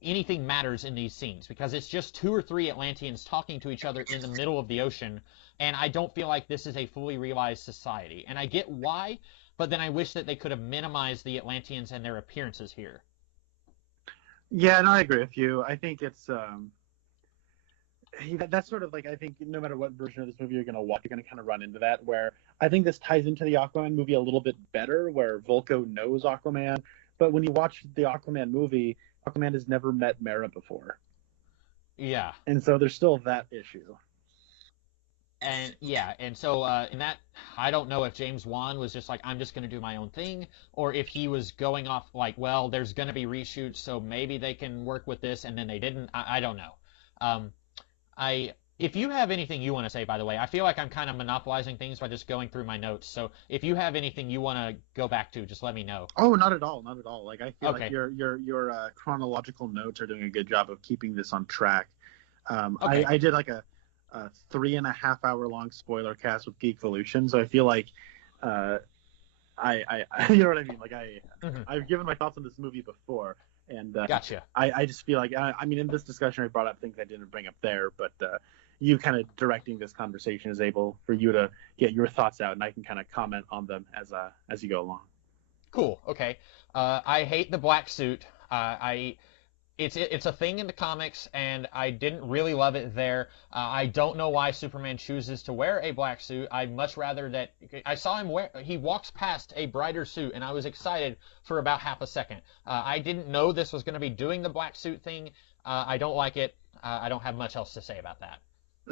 anything matters in these scenes because it's just 2 or 3 Atlanteans talking to each other in the middle of the ocean, and I don't feel like this is a fully realized society. And I get why, but then I wish that they could have minimized the Atlanteans and their appearances here. Yeah, and I agree with you. I think it's that's sort of like, I think no matter what version of this movie you're going to watch, you're going to kind of run into that, where I think this ties into the Aquaman movie a little bit better, where Volko knows Aquaman, but when you watch the Aquaman movie, Aquaman has never met Mera before. Yeah. And so there's still that issue. And yeah, and so in that, I don't know if James Wan was just like, I'm just going to do my own thing, or if he was going off like, well, there's going to be reshoots, so maybe they can work with this, and then they didn't. I don't know. If you have anything you want to say, by the way, I feel like I'm kind of monopolizing things by just going through my notes. So if you have anything you want to go back to, just let me know. Oh, not at all, not at all. Like I feel Okay. like your chronological notes are doing a good job of keeping this on track. Okay. I did like a 3.5 hour long spoiler cast with Geekvolution, so I feel like I you know what I mean. Like I've given my thoughts on this movie before, and Gotcha. I just feel like I mean in this discussion I brought up things I didn't bring up there, but you kind of directing this conversation is able for you to get your thoughts out, and I can kind of comment on them as you go along. Cool. Okay. I hate the black suit. It's a thing in the comics, and I didn't really love it there. I don't know why Superman chooses to wear a black suit. I'd much rather that I saw him he walks past a brighter suit, and I was excited for about half a second. I didn't know this was going to be doing the black suit thing. I don't like it. I don't have much else to say about that.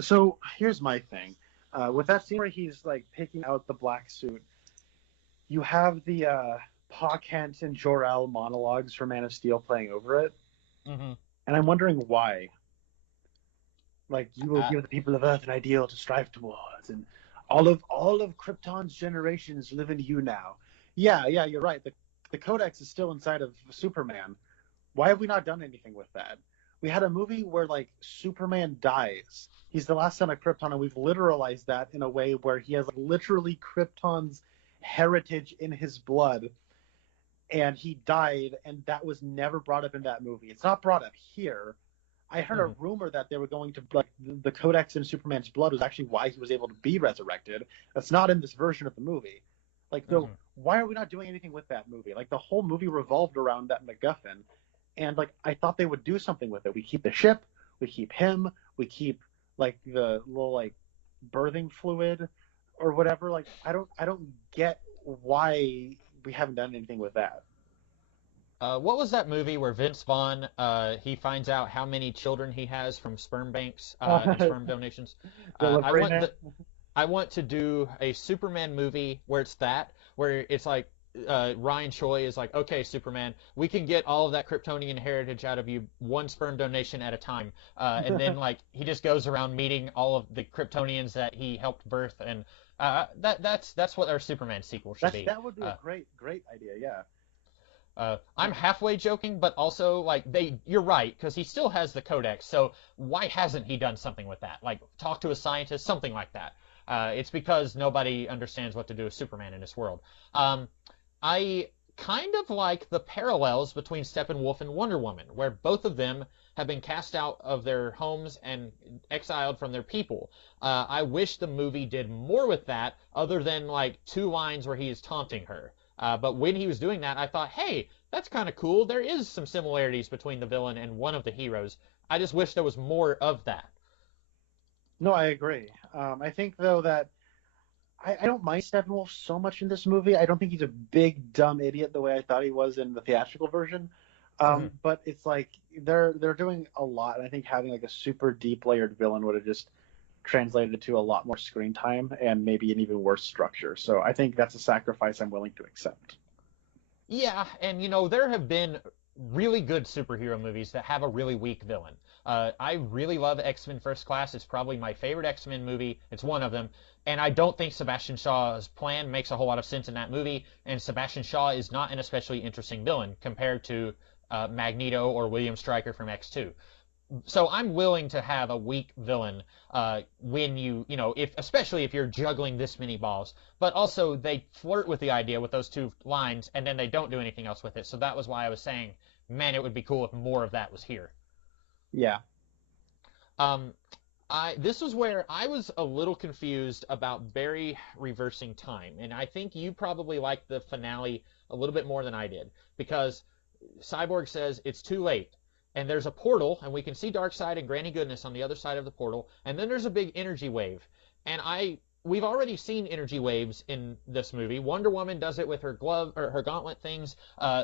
So here's my thing. With that scene where he's like picking out the black suit, you have the Pa Kent and Jor-El monologues from Man of Steel playing over it. Mm-hmm. And I'm wondering why. Like, you will give the people of Earth an ideal to strive towards, and all of Krypton's generations live in you now. Yeah, you're right. The Codex is still inside of Superman. Why have we not done anything with that? We had a movie where like Superman dies. He's the last son of Krypton, and we've literalized that in a way where he has like, literally Krypton's heritage in his blood. And he died, and that was never brought up in that movie. It's not brought up here. I heard a rumor that they were going to, like, the Codex in Superman's blood was actually why he was able to be resurrected. That's not in this version of the movie. Like, so why are we not doing anything with that movie? Like, the whole movie revolved around that MacGuffin, and, like, I thought they would do something with it. We keep the ship, we keep him, we keep, like, the little, like, birthing fluid or whatever. Like, I don't get why we haven't done anything with that. What was that movie where Vince Vaughn he finds out how many children he has from sperm banks and sperm donations? I want to do a Superman movie where it's like Ryan Choi is like, okay, Superman, we can get all of that Kryptonian heritage out of you, one sperm donation at a time, and then like he just goes around meeting all of the Kryptonians that he helped birth, and that's what our Superman sequel should be. That would be a great idea, yeah. I'm halfway joking, but also like you're right, because he still has the Codex. So why hasn't he done something with that? Like talk to a scientist, something like that. It's because nobody understands what to do with Superman in this world. I kind of like the parallels between Steppenwolf and Wonder Woman, where both of them have been cast out of their homes and exiled from their people. I wish the movie did more with that, other than like 2 lines where he is taunting her. But when he was doing that, I thought, hey, that's kind of cool. There is some similarities between the villain and one of the heroes. I just wish there was more of that. No, I agree. I think, though, that I don't mind Steppenwolf so much in this movie. I don't think he's a big, dumb idiot the way I thought he was in the theatrical version. But it's like they're doing a lot. And I think having like a super deep layered villain would have just translated to a lot more screen time and maybe an even worse structure. So I think that's a sacrifice I'm willing to accept. Yeah, and there have been really good superhero movies that have a really weak villain. I really love X-Men First Class. It's probably my favorite X-Men movie. It's one of them. And I don't think Sebastian Shaw's plan makes a whole lot of sense in that movie. And Sebastian Shaw is not an especially interesting villain compared to Magneto or William Stryker from X2. so I'm willing to have a weak villain when you know, if especially if you're juggling this many balls. But also they flirt with the idea with those two lines, and then they don't do anything else with it. So that was why I was saying, man, it would be cool if more of that was here. Yeah. Um, this was where I was a little confused about Barry reversing time, and I think you probably liked the finale a little bit more than I did because Cyborg says it's too late, and there's a portal, and we can see Darkseid and Granny Goodness on the other side of the portal, and then there's a big energy wave, and we've already seen energy waves in this movie. Wonder Woman does it with her glove or her gauntlet things.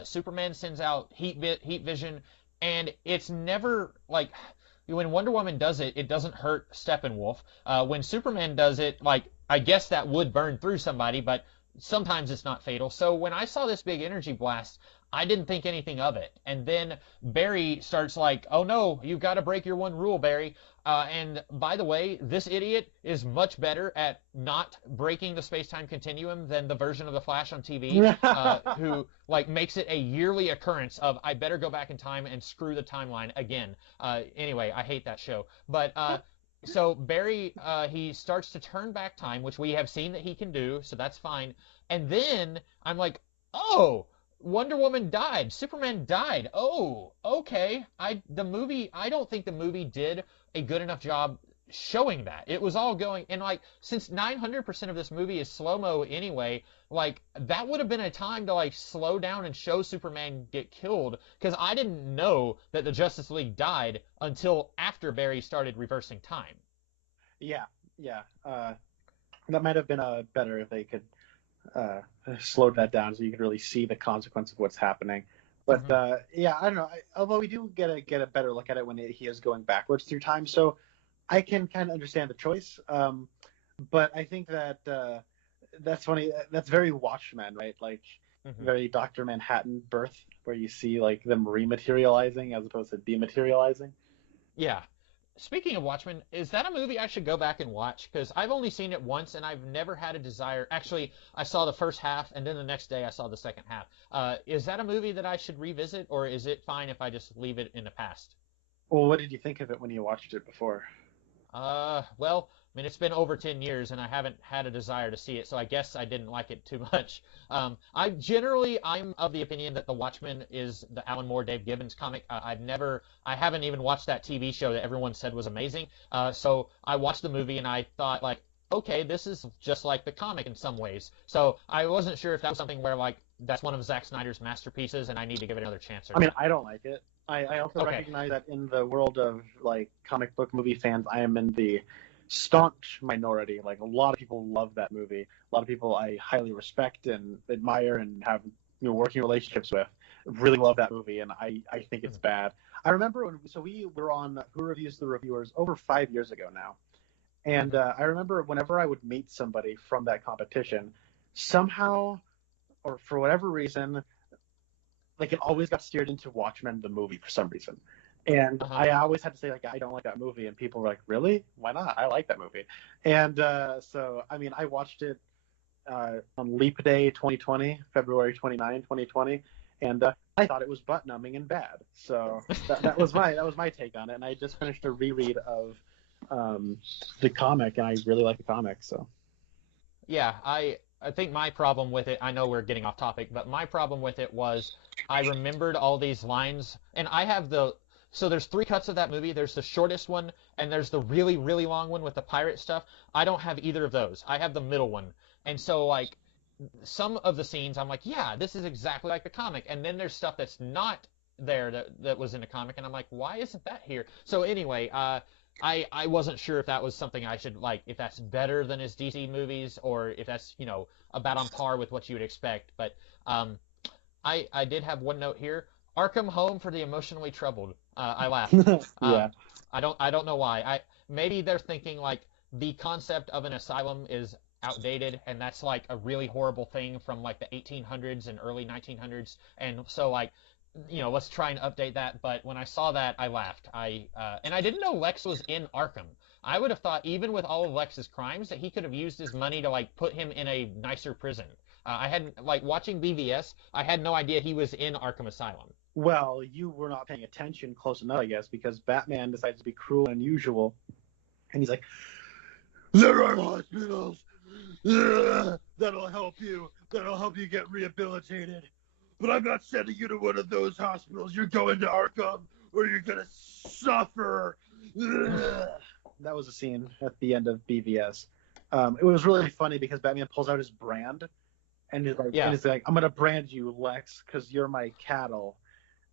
Superman sends out heat vision, and it's never like when Wonder Woman does it, it doesn't hurt Steppenwolf. When Superman does it, like I guess that would burn through somebody, but sometimes it's not fatal. So when I saw this big energy blast, I didn't think anything of it. And then Barry starts like, "Oh no, you've got to break your one rule, Barry." And by the way, this idiot is much better at not breaking the space-time continuum than the version of the Flash on TV, who like makes it a yearly occurrence of I better go back in time and screw the timeline again. Anyway, I hate that show. But so Barry, he starts to turn back time, which we have seen that he can do, so that's fine. And then I'm like, oh, Wonder Woman died. Superman died. Oh, okay. I don't think the movie did a good enough job showing that. It was all going, and like, since 900% of this movie is slow-mo anyway, like, that would have been a time to, like, slow down and show Superman get killed, because I didn't know that the Justice League died until after Barry started reversing time. Yeah, yeah. That might have been better if they could uh, slowed that down so you could really see the consequence of what's happening. But Hmm. yeah, I don't know. Although we do get a better look at it when he is going backwards through time, so I can kind of understand the choice. But I think that that's funny. That's very Watchmen, right? Like Hmm. very Doctor Manhattan Birth, where you see like them rematerializing as opposed to dematerializing. Yeah. Speaking of Watchmen, is that a movie I should go back and watch? Because I've only seen it once, and I've never had a desire. Actually, I saw the first half, and then the next day I saw the second half. Is that a movie that I should revisit, or is it fine if I just leave it in the past? Well, what did you think of it when you watched it before? Well, I mean, it's been over 10 years and I haven't had a desire to see it, so I guess I didn't like it too much. I'm of the opinion that The Watchmen is the Alan Moore, Dave Gibbons comic. I haven't even watched that TV show that everyone said was amazing. So I watched the movie and I thought, like, okay, this is just like the comic in some ways. So I wasn't sure if that was something where, like, that's one of Zack Snyder's masterpieces and I need to give it another chance or I mean, not. I don't like it. I also Okay. recognize that in the world of like comic book movie fans, I am in the staunch minority. Like a lot of people love that movie. A lot of people I highly respect and admire and have working relationships with really love that movie, and I think it's Mhm. bad. I remember we were on Who Reviews the Reviewers over 5 years ago now, and Mhm. I remember whenever I would meet somebody from that competition, somehow or for whatever reason like it always got steered into Watchmen the movie for some reason. And Uh-huh. I always had to say like I don't like that movie, and people were like, "Really? Why not? I like that movie." And so I mean, I watched it on Leap Day 2020, February 29, 2020, and I thought it was butt numbing and bad. So that was my take on it. And I just finished a reread of the comic, and I really like the comic. So Yeah, I think my problem with it, I know we're getting off topic, but my problem with it was I remembered all these lines, and I have so there's three cuts of that movie. There's the shortest one, and there's the really, really long one with the pirate stuff. I don't have either of those. I have the middle one. And so, like, some of the scenes, I'm like, yeah, this is exactly like the comic. And then there's stuff that's not there that was in the comic, and I'm like, why isn't that here? So anyway, I wasn't sure if that was something I should like, if that's better than his DC movies, or if that's about on par with what you would expect. But um, I did have one note here. Arkham Home for the emotionally troubled. I laughed. yeah, I don't know why. Maybe they're thinking like the concept of an asylum is outdated, and that's like a really horrible thing from like the 1800s and early 1900s, and so like let's try and update that. But when I saw that, I laughed. And I didn't know Lex was in Arkham. I would have thought, even with all of Lex's crimes, that he could have used his money to like put him in a nicer prison. I hadn't like watching BVS. I had no idea he was in Arkham Asylum. Well, you were not paying attention close enough, I guess, because Batman decides to be cruel and unusual, and he's like, "There are hospitals that'll help you. That'll help you get rehabilitated. But I'm not sending you to one of those hospitals. You're going to Arkham, or you're gonna suffer." That was a scene at the end of BVS. It was really funny because Batman pulls out his brand and is like, Yeah. "I'm gonna brand you, Lex, because you're my cattle."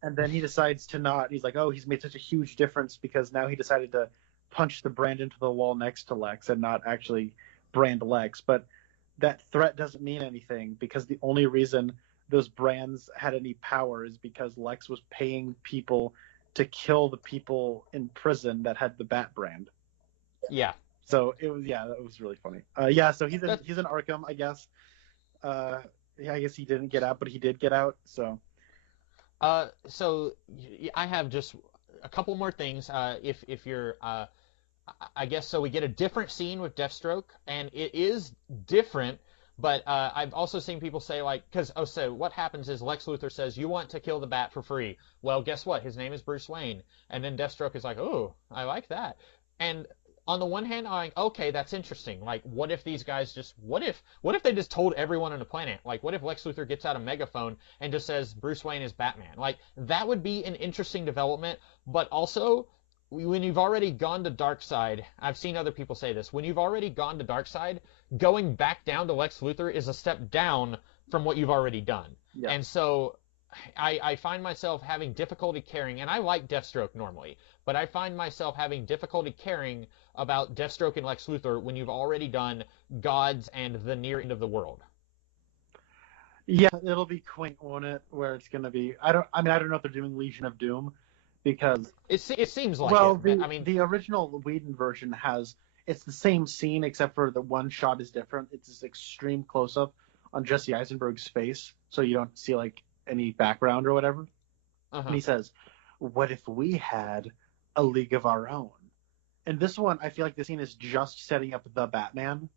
And then he decides to not. He's like, "Oh, he's made such a huge difference because now he decided to punch the brand into the wall next to Lex and not actually brand Lex." But that threat doesn't mean anything because the only reason those brands had any power is because Lex was paying people to kill the people in prison that had the Bat brand. Yeah. So it was really funny. So he's in Arkham, I guess. I guess he didn't get out, but he did get out. So I have just a couple more things. If you're, I guess so. We get a different scene with Deathstroke, and it is different. But I've also seen people say so what happens is Lex Luthor says, "You want to kill the Bat for free?" Well, guess what? His name is Bruce Wayne, and then Deathstroke is like, "Oh, I like that." And on the one hand, I'm like, okay, that's interesting. Like, what if these guys what if they just told everyone on the planet? Like, what if Lex Luthor gets out a megaphone and just says Bruce Wayne is Batman? Like, that would be an interesting development. But also, when you've already gone to Darkseid, I've seen other people say this, when you've already gone to Darkseid, going back down to Lex Luthor is a step down from what you've already done. yeah. And so I find myself having difficulty caring, and I like Deathstroke normally, but I find myself having difficulty caring about Deathstroke and Lex Luthor when you've already done Gods and the near end of the world. Yeah, it'll be quaint, won't it? Where it's gonna be. I don't know if they're doing Legion of Doom, because It seems like the original Whedon version it's the same scene except for the one shot is different. It's this extreme close up on Jesse Eisenberg's face, so you don't see like any background or whatever. Uh-huh. And he says, "What if we had a league of our own?" And this one, I feel like the scene is just setting up the Batman.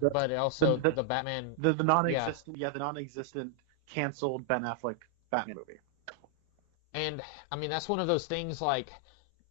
But also the Batman, the non-existent canceled Ben Affleck Batman movie. And I mean, that's one of those things, like,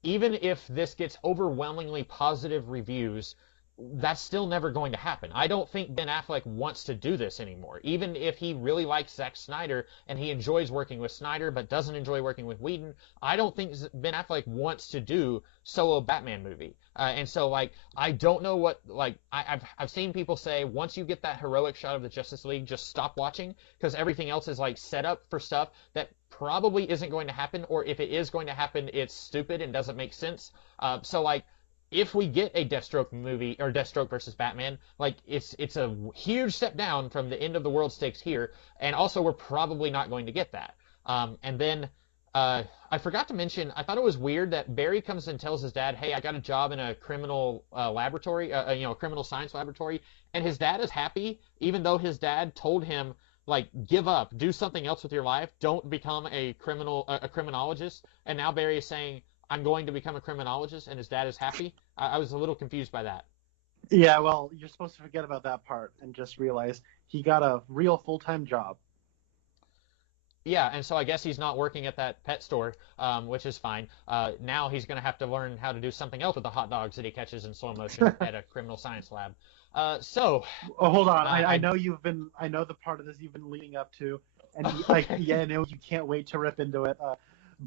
even if this gets overwhelmingly positive reviews, that's still never going to happen. I don't think Ben Affleck wants to do this anymore. Even if he really likes Zack Snyder and he enjoys working with Snyder but doesn't enjoy working with Whedon, I don't think Ben Affleck wants to do solo Batman movie. And so, like, I don't know what, like, I've seen people say, once you get that heroic shot of the Justice League, just stop watching, because everything else is, like, set up for stuff that probably isn't going to happen, or if it is going to happen, it's stupid and doesn't make sense. So, like, if we get a Deathstroke movie, or Deathstroke versus Batman, like, it's a huge step down from the end of the world stakes here, and also we're probably not going to get that. And then I forgot to mention, I thought it was weird that Barry comes and tells his dad, "Hey, I got a job in a criminal laboratory, a criminal science laboratory," and his dad is happy, even though his dad told him, like, give up, do something else with your life, don't become a criminologist. And now Barry is saying, "I'm going to become a criminologist," and his dad is happy. I was a little confused by that. Yeah, well, you're supposed to forget about that part and just realize he got a real full-time job. Yeah, and so I guess he's not working at that pet store, which is fine. Now he's going to have to learn how to do something else with the hot dogs that he catches in slow motion at a criminal science lab. Oh, hold on. I know the part of this you've been leading up to, and I know you can't wait to rip into it.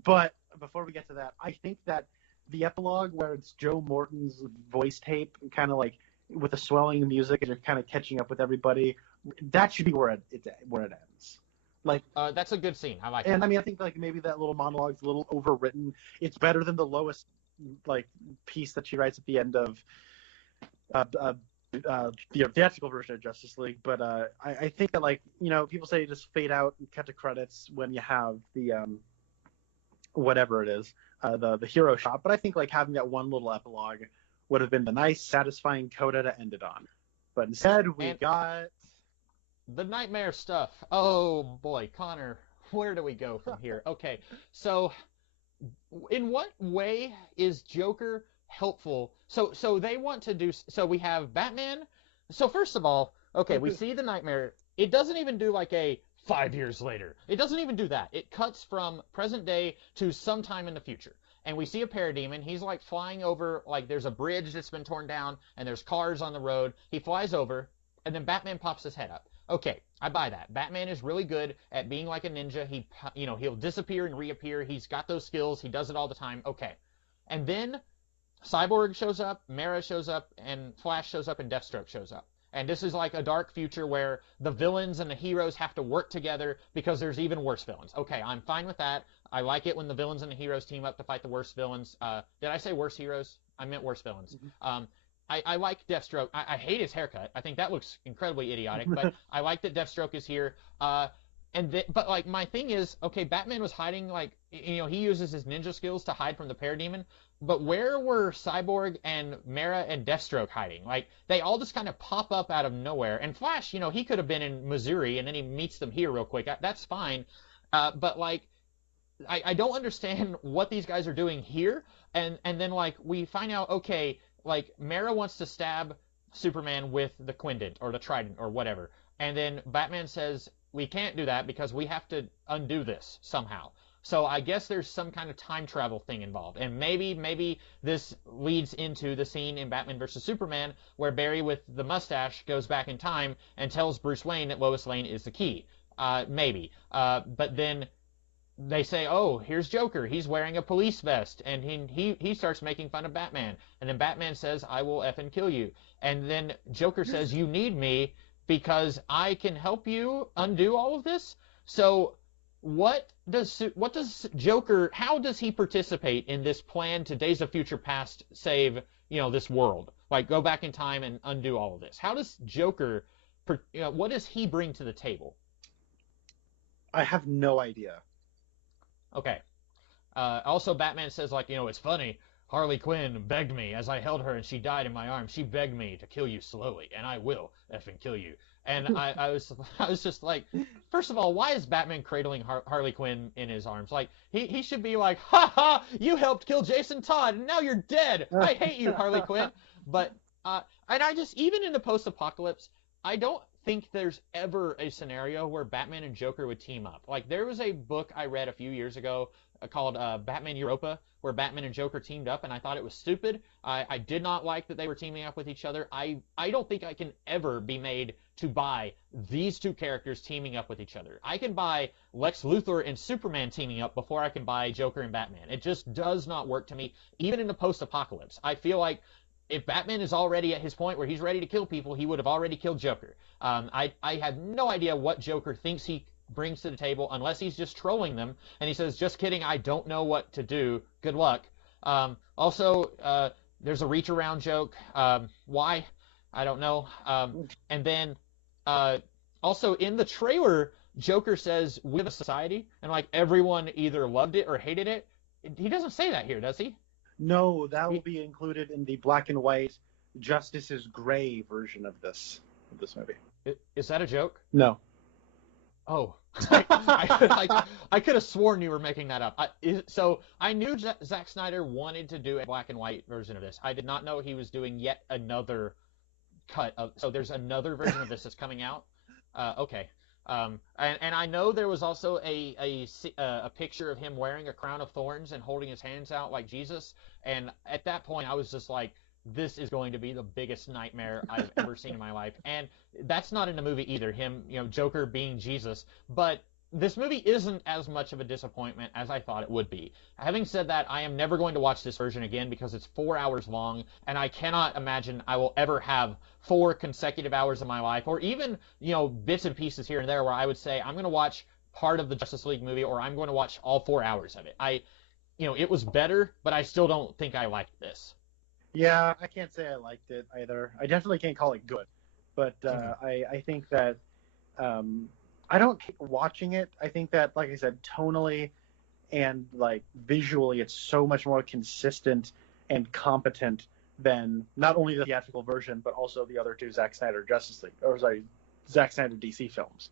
But before we get to that, I think that the epilogue where it's Joe Morton's voice tape, kind of like with the swelling music, and you're kind of catching up with everybody, that should be where it ends. Like, that's a good scene. I like it. And I mean, I think like maybe that little monologue's a little overwritten. It's better than the lowest like piece that she writes at the end of the theatrical version of Justice League. But I think that, like, people say just fade out and cut to credits when you have the whatever it is, the hero shot. But I think like having that one little epilogue would have been the nice, satisfying coda to end it on. But instead, we got the nightmare stuff. Oh boy, Connor, where do we go from here? Okay, so in what way is Joker helpful? So they want to do. So we have Batman. So first of all, okay, we see the nightmare. It doesn't even do like a 5 years later. It doesn't even do that. It cuts from present day to sometime in the future. And we see a parademon. He's like flying over, like there's a bridge that's been torn down and there's cars on the road. He flies over and then Batman pops his head up. Okay, I buy that. Batman is really good at being like a ninja. He'll disappear and reappear. He's got those skills. He does it all the time. Okay. And then Cyborg shows up, Mera shows up, and Flash shows up, and Deathstroke shows up. And this is like a dark future where the villains and the heroes have to work together because there's even worse villains. Okay, I'm fine with that. I like it when the villains and the heroes team up to fight the worst villains. Did I say worse heroes? I meant worse villains. Mm-hmm. I like Deathstroke. I hate his haircut. I think that looks incredibly idiotic, but I like that Deathstroke is here. But like my thing is, okay, Batman was hiding, like, he uses his ninja skills to hide from the parademon, but where were Cyborg and Mera and Deathstroke hiding? Like, they all just kind of pop up out of nowhere. And Flash, he could have been in Missouri and then he meets them here real quick. That's fine. But like, I don't understand what these guys are doing here. And then like we find out, okay, like Mera wants to stab Superman with the Quindent or the Trident or whatever. And then Batman says, we can't do that because we have to undo this somehow. So I guess there's some kind of time travel thing involved. And maybe this leads into the scene in Batman vs. Superman where Barry with the mustache goes back in time and tells Bruce Wayne that Lois Lane is the key. Maybe. But then they say, oh, here's Joker. He's wearing a police vest. And he starts making fun of Batman. And then Batman says, I will effing kill you. And then Joker says, you need me because I can help you undo all of this. So what does Joker, how does he participate in this plan to Days of Future Past save, this world? Like, go back in time and undo all of this. How does Joker, what does he bring to the table? I have no idea. Okay. Also, Batman says, like, it's funny. Harley Quinn begged me as I held her and she died in my arms. She begged me to kill you slowly, and I will effing kill you. And I was just like, first of all, why is Batman cradling Harley Quinn in his arms? Like, he should be like, ha ha, you helped kill Jason Todd, and now you're dead. I hate you, Harley Quinn. But, and I just, even in the post-apocalypse, I don't think there's ever a scenario where Batman and Joker would team up. Like, there was a book I read a few years ago called Batman Europa, where Batman and Joker teamed up, and I thought it was stupid. I did not like that they were teaming up with each other. I don't think I can ever be made to buy these two characters teaming up with each other. I can buy Lex Luthor and Superman teaming up before I can buy Joker and Batman. It just does not work to me, even in the post-apocalypse. I feel like if Batman is already at his point where he's ready to kill people, he would have already killed Joker. I have no idea what Joker thinks he brings to the table unless he's just trolling them and he says, just kidding, I don't know what to do, good luck. Also, there's a reach around joke. Why? I don't know. And then also in the trailer, Joker says we have a society and like everyone either loved it or hated it. He doesn't say that here, does he? No, that will be included in the black and white Justice is Gray version of this movie. Is that a joke? No. Oh, I could have sworn you were making that up. So I knew Zack Snyder wanted to do a black and white version of this. I did not know he was doing yet another cut of. So there's another version of this that's coming out. Okay. And I know there was also a picture of him wearing a crown of thorns and holding his hands out like Jesus. And at that point, I was just like, this is going to be the biggest nightmare I've ever seen in my life. And that's not in the movie either, him, Joker being Jesus. But this movie isn't as much of a disappointment as I thought it would be. Having said that, I am never going to watch this version again because it's 4 hours long, and I cannot imagine I will ever have 4 consecutive hours of my life, or even, bits and pieces here and there where I would say, I'm going to watch part of the Justice League movie, or I'm going to watch all 4 hours of it. It was better, but I still don't think I liked this. Yeah, I can't say I liked it either. I definitely can't call it good, but I think that I don't keep watching it. I think that, like I said, tonally and like visually, it's so much more consistent and competent than not only the theatrical version, but also the other two Zack Snyder DC films.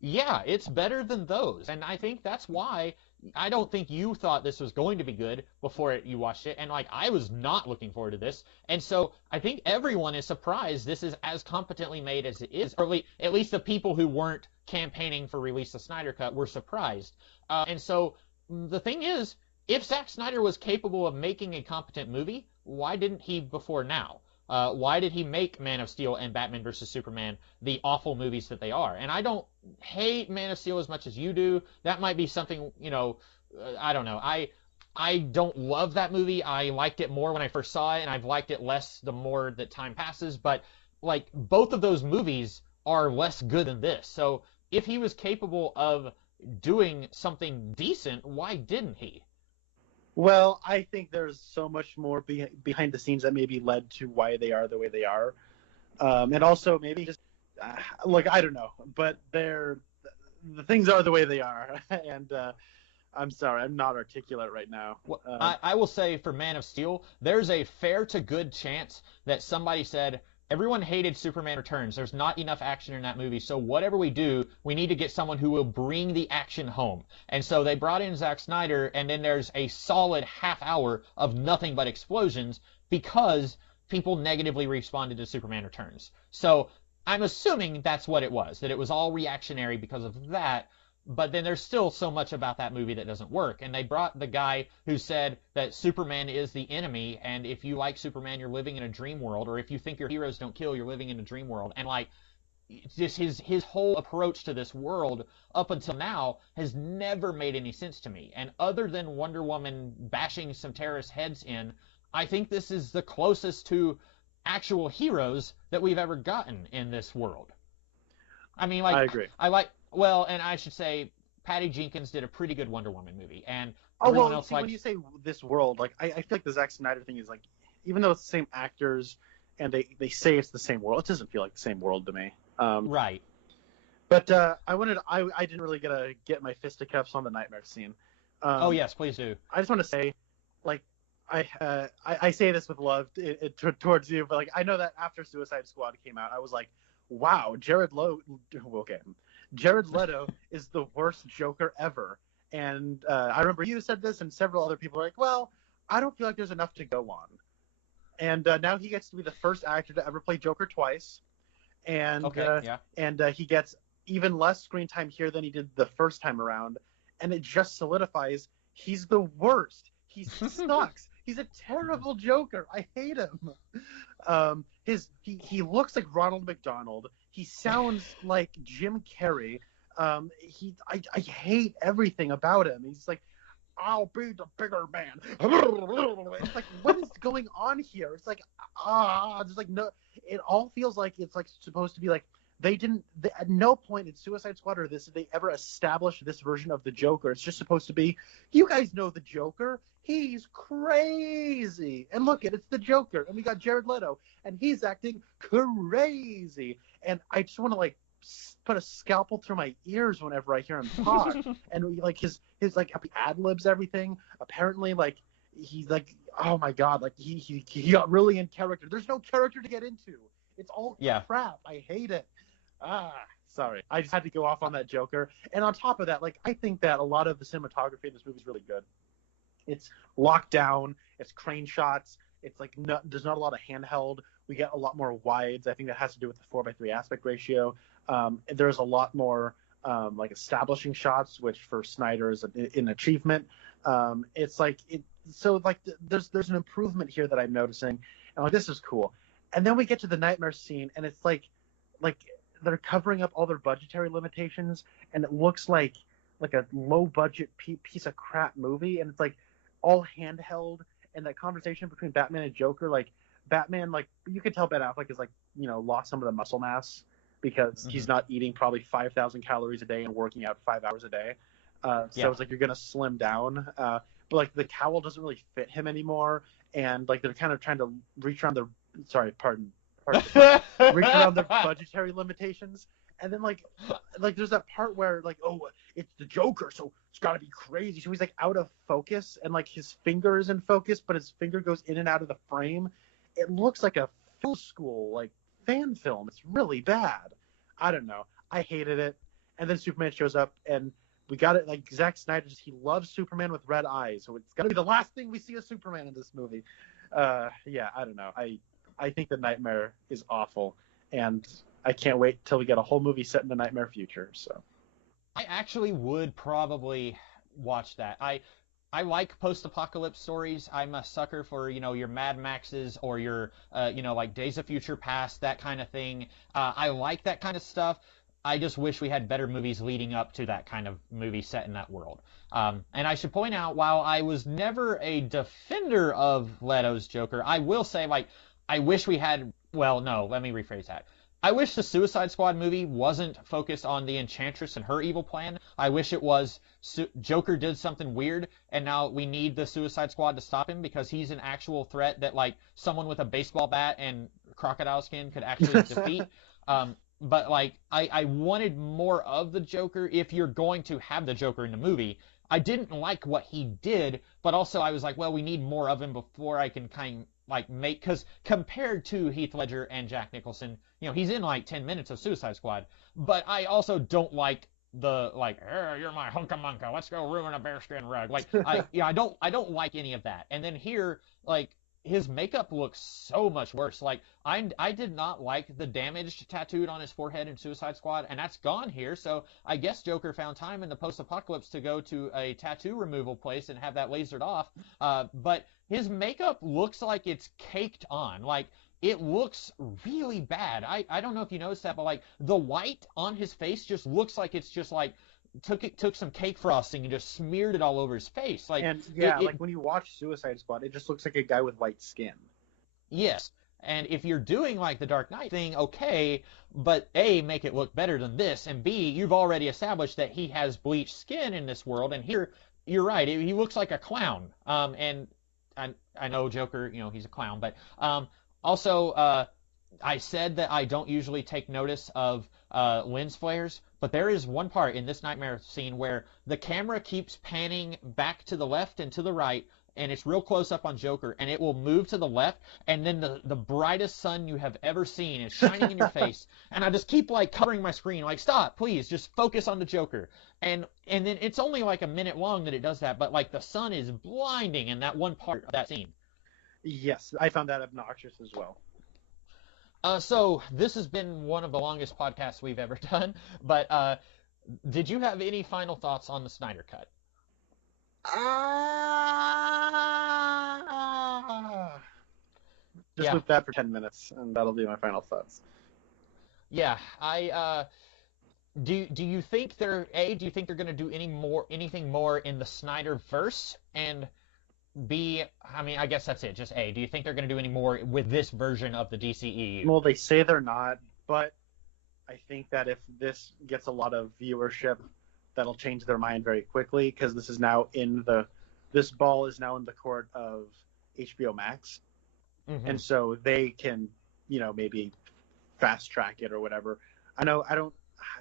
Yeah, it's better than those. And I think that's why I don't think you thought this was going to be good before you watched it. And like I was not looking forward to this. And so I think everyone is surprised this is as competently made as it is. Or at least the people who weren't campaigning for release the Snyder Cut were surprised. And so the thing is, if Zack Snyder was capable of making a competent movie, why didn't he before now? Why did he make Man of Steel and Batman vs. Superman the awful movies that they are? And I don't hate Man of Steel as much as you do. That might be something, I don't know. I don't love that movie. I liked it more when I first saw it, and I've liked it less the more that time passes. But like both of those movies are less good than this. So if he was capable of doing something decent, why didn't he? Well, I think there's so much more behind the scenes that maybe led to why they are the way they are, and also maybe just look, I don't know, but the things are the way they are, and I'm sorry, I'm not articulate right now. Well, I will say for Man of Steel, there's a fair to good chance that somebody said, everyone hated Superman Returns. There's not enough action in that movie, so whatever we do, we need to get someone who will bring the action home. And so they brought in Zack Snyder, and then there's a solid half hour of nothing but explosions because people negatively responded to Superman Returns. So I'm assuming that's what it was, that it was all reactionary because of that. But then there's still so much about that movie that doesn't work. And they brought the guy who said that Superman is the enemy, and if you like Superman, you're living in a dream world, or if you think your heroes don't kill, you're living in a dream world. And like, just his whole approach to this world up until now has never made any sense to me. And other than Wonder Woman bashing some terrorist heads in, I think this is the closest to actual heroes that we've ever gotten in this world. I mean, like, I agree. Well, and I should say, Patty Jenkins did a pretty good Wonder Woman movie, and Oh everyone well, else see, likes. when you say this world, like I feel like the Zack Snyder thing is like, even though it's the same actors and they say it's the same world, it doesn't feel like the same world to me. Right. But I didn't really get my fisticuffs on the nightmare scene. Oh yes, please do. I just want to say, like, I say this with love towards you, but like I know that after Suicide Squad came out, I was like, wow, Jared Leto is the worst Joker ever. And I remember you said this, and several other people were like, well, I don't feel like there's enough to go on. And now he gets to be the first actor to ever play Joker twice, and he gets even less screen time here than he did the first time around, and it just solidifies he's the worst. He sucks. He's a terrible Joker. I hate him. He looks like Ronald McDonald. He sounds like Jim Carrey. I hate everything about him. He's like, I'll be the bigger man. It's like, what is going on here? It's like, just like no. It all feels like it's like supposed to be like at no point in Suicide Squad or this did they ever establish this version of the Joker. It's just supposed to be, you guys know the Joker. He's crazy. And look, it's the Joker. And we got Jared Leto. And he's acting crazy. And I just want to like put a scalpel through my ears whenever I hear him talk. And like his like ad-libs everything. Apparently like he's like, oh my God, like he got really in character. There's no character to get into. It's all crap. I hate it. Sorry. I just had to go off on that Joker. And on top of that, like I think that a lot of the cinematography in this movie is really good. It's locked down. It's crane shots. It's like there's not a lot of handheld. We get a lot more wides. I think that has to do with the 4:3 aspect ratio. There's a lot more like establishing shots, which for Snyder is an achievement. It's like there's an improvement here that I'm noticing, and like this is cool. And then we get to the nightmare scene, and it's like they're covering up all their budgetary limitations, and it looks like a low budget piece of crap movie, and it's like all handheld. And that conversation between Batman and Joker, like Batman, like you could tell Ben Affleck is like lost some of the muscle mass because he's not eating probably 5,000 calories a day and working out 5 hours a day. So it's like you're gonna slim down, but like the cowl doesn't really fit him anymore, and like they're kind of trying to reach around their reach around their budgetary limitations. And then like there's that part where like, oh, it's the Joker, so it's got to be crazy. So he's like out of focus, and like his finger is in focus, but his finger goes in and out of the frame. It looks like a film school like fan film. It's really bad. I don't know. I hated it. and then Superman shows up, and we got it. Like Zack Snyder, he loves Superman with red eyes, so it's got to be the last thing we see of Superman in this movie. Yeah, I don't know. I think the Nightmare is awful, and I can't wait till we get a whole movie set in the Nightmare future. So I actually would probably watch that. I like post-apocalypse stories. I'm a sucker for, your Mad Maxes or your, like Days of Future Past, that kind of thing. I like that kind of stuff. I just wish we had better movies leading up to that kind of movie set in that world. And I should point out, while I was never a defender of Leto's Joker, I will say, like, I wish we had, well, no, let me rephrase that. I wish the Suicide Squad movie wasn't focused on the Enchantress and her evil plan. I wish it was Joker did something weird, and now we need the Suicide Squad to stop him because he's an actual threat that, like, someone with a baseball bat and crocodile skin could actually defeat. But, like, I wanted more of the Joker if you're going to have the Joker in the movie. I didn't like what he did, but also I was like, well, we need more of him before I can kind of, like, because compared to Heath Ledger and Jack Nicholson, he's in like 10 minutes of Suicide Squad, but I also don't like the, like, you're my hunka-munka, let's go ruin a bearskin rug. Like, I don't like any of that. And then here, like, his makeup looks so much worse. Like, I did not like the damage tattooed on his forehead in Suicide Squad, and that's gone here. So I guess Joker found time in the post-apocalypse to go to a tattoo removal place and have that lasered off. But his makeup looks like it's caked on. Like, it looks really bad. I don't know if you noticed that, but, like, the white on his face just looks like it's just, like, took some cake frosting and just smeared it all over his face. Like, and yeah, like when you watch Suicide Squad, it just looks like a guy with white skin. Yes. And if you're doing like the Dark Knight thing, okay, but A, make it look better than this, and B, you've already established that he has bleached skin in this world, and here, you're right, he looks like a clown. And I know Joker, he's a clown, but also, I said that I don't usually take notice of lens flares, but there is one part in this nightmare scene where the camera keeps panning back to the left and to the right, and it's real close up on Joker, and it will move to the left, and then the brightest sun you have ever seen is shining in your face, and I just keep, like, covering my screen, like, stop, please, just focus on the Joker. And then it's only like a minute long that it does that, but, like, the sun is blinding in that one part of that scene. Yes, I found that obnoxious as well. So this has been one of the longest podcasts we've ever done, but did you have any final thoughts on the Snyder Cut? Just loop that for 10 minutes, and that'll be my final thoughts. Yeah, do you think do you think they're going to do anything more in the Snyderverse? And B, I mean, I guess that's it. Just A, do you think they're going to do any more with this version of the DCEU? Well, they say they're not, but I think that if this gets a lot of viewership, that'll change their mind very quickly, because this ball is now in the court of HBO Max, and so they can, maybe fast track it or whatever.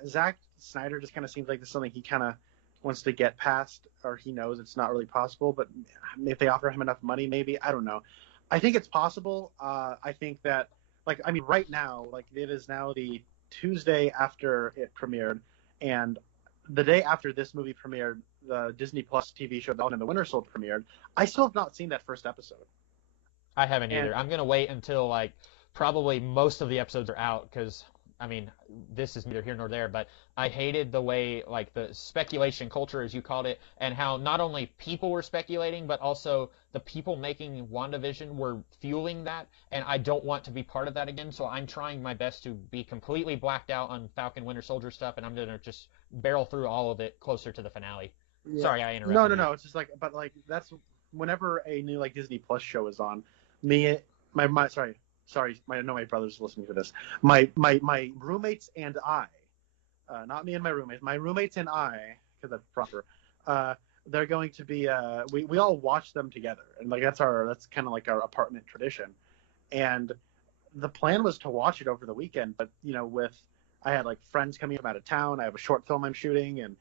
Zack Snyder just kind of seems like this is something he kind of wants to get past, or he knows it's not really possible, but if they offer him enough money, maybe, I don't know. I think it's possible. I think that, right now, it is now the Tuesday after it premiered, and the day after this movie premiered, the Disney Plus TV show Falcon and the Winter Soldier premiered. I still have not seen that first episode. I haven't either. I'm going to wait until, probably most of the episodes are out, because, I mean, this is neither here nor there, but I hated the way, the speculation culture, as you called it, and how not only people were speculating, but also the people making WandaVision were fueling that, and I don't want to be part of that again, so I'm trying my best to be completely blacked out on Falcon Winter Soldier stuff, and I'm going to just barrel through all of it closer to the finale. Yeah. Sorry, I interrupted. No. It's just that's whenever a new Disney Plus show is on, I know my brother's listening to this. My roommates and I, not me and my roommates and I, because that's proper. They're going to be. We all watch them together, and that's kind of our apartment tradition. And the plan was to watch it over the weekend, but I had friends coming from out of town. I have a short film I'm shooting, and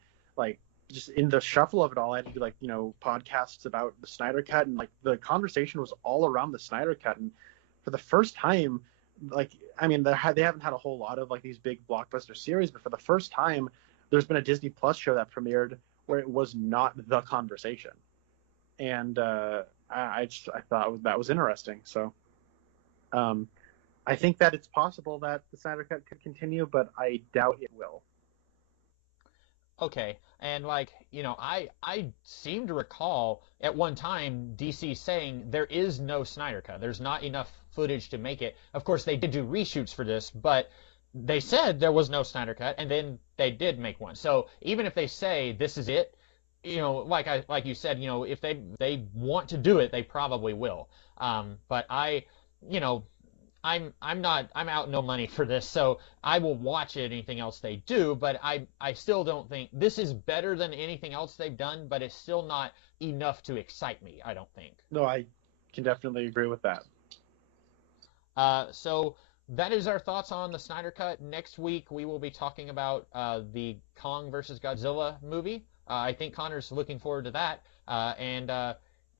just in the shuffle of it all, I had to do podcasts about the Snyder Cut, and the conversation was all around the Snyder Cut. And for the first time, they haven't had a whole lot of these big blockbuster series, but for the first time, there's been a Disney Plus show that premiered where it was not the conversation, and I thought that was interesting. So I think that it's possible that the Snyder Cut could continue, but I doubt it will. Okay, and like, I seem to recall at one time DC saying there is no Snyder Cut. There's not enough footage to make it. Of course, they did do reshoots for this, but they said there was no Snyder Cut, and then they did make one. So even if they say this is it, like you said, if they want to do it, they probably will. But you know, I'm out no money for this, so I will watch anything else they do, but I still don't think this is better than anything else they've done, but it's still not enough to excite me, I don't think. No, I can definitely agree with that. So that is our thoughts on the Snyder Cut. Next week we will be talking about the Kong versus Godzilla movie. I think Connor's looking forward to that, and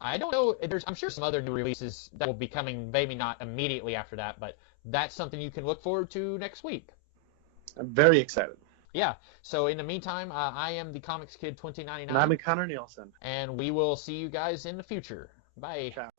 I don't know. I'm sure some other new releases that will be coming, maybe not immediately after that, but that's something you can look forward to next week. I'm very excited. Yeah. So in the meantime, I am the Comics Kid 2099. And I'm Connor Nielsen. And we will see you guys in the future. Bye. Ciao.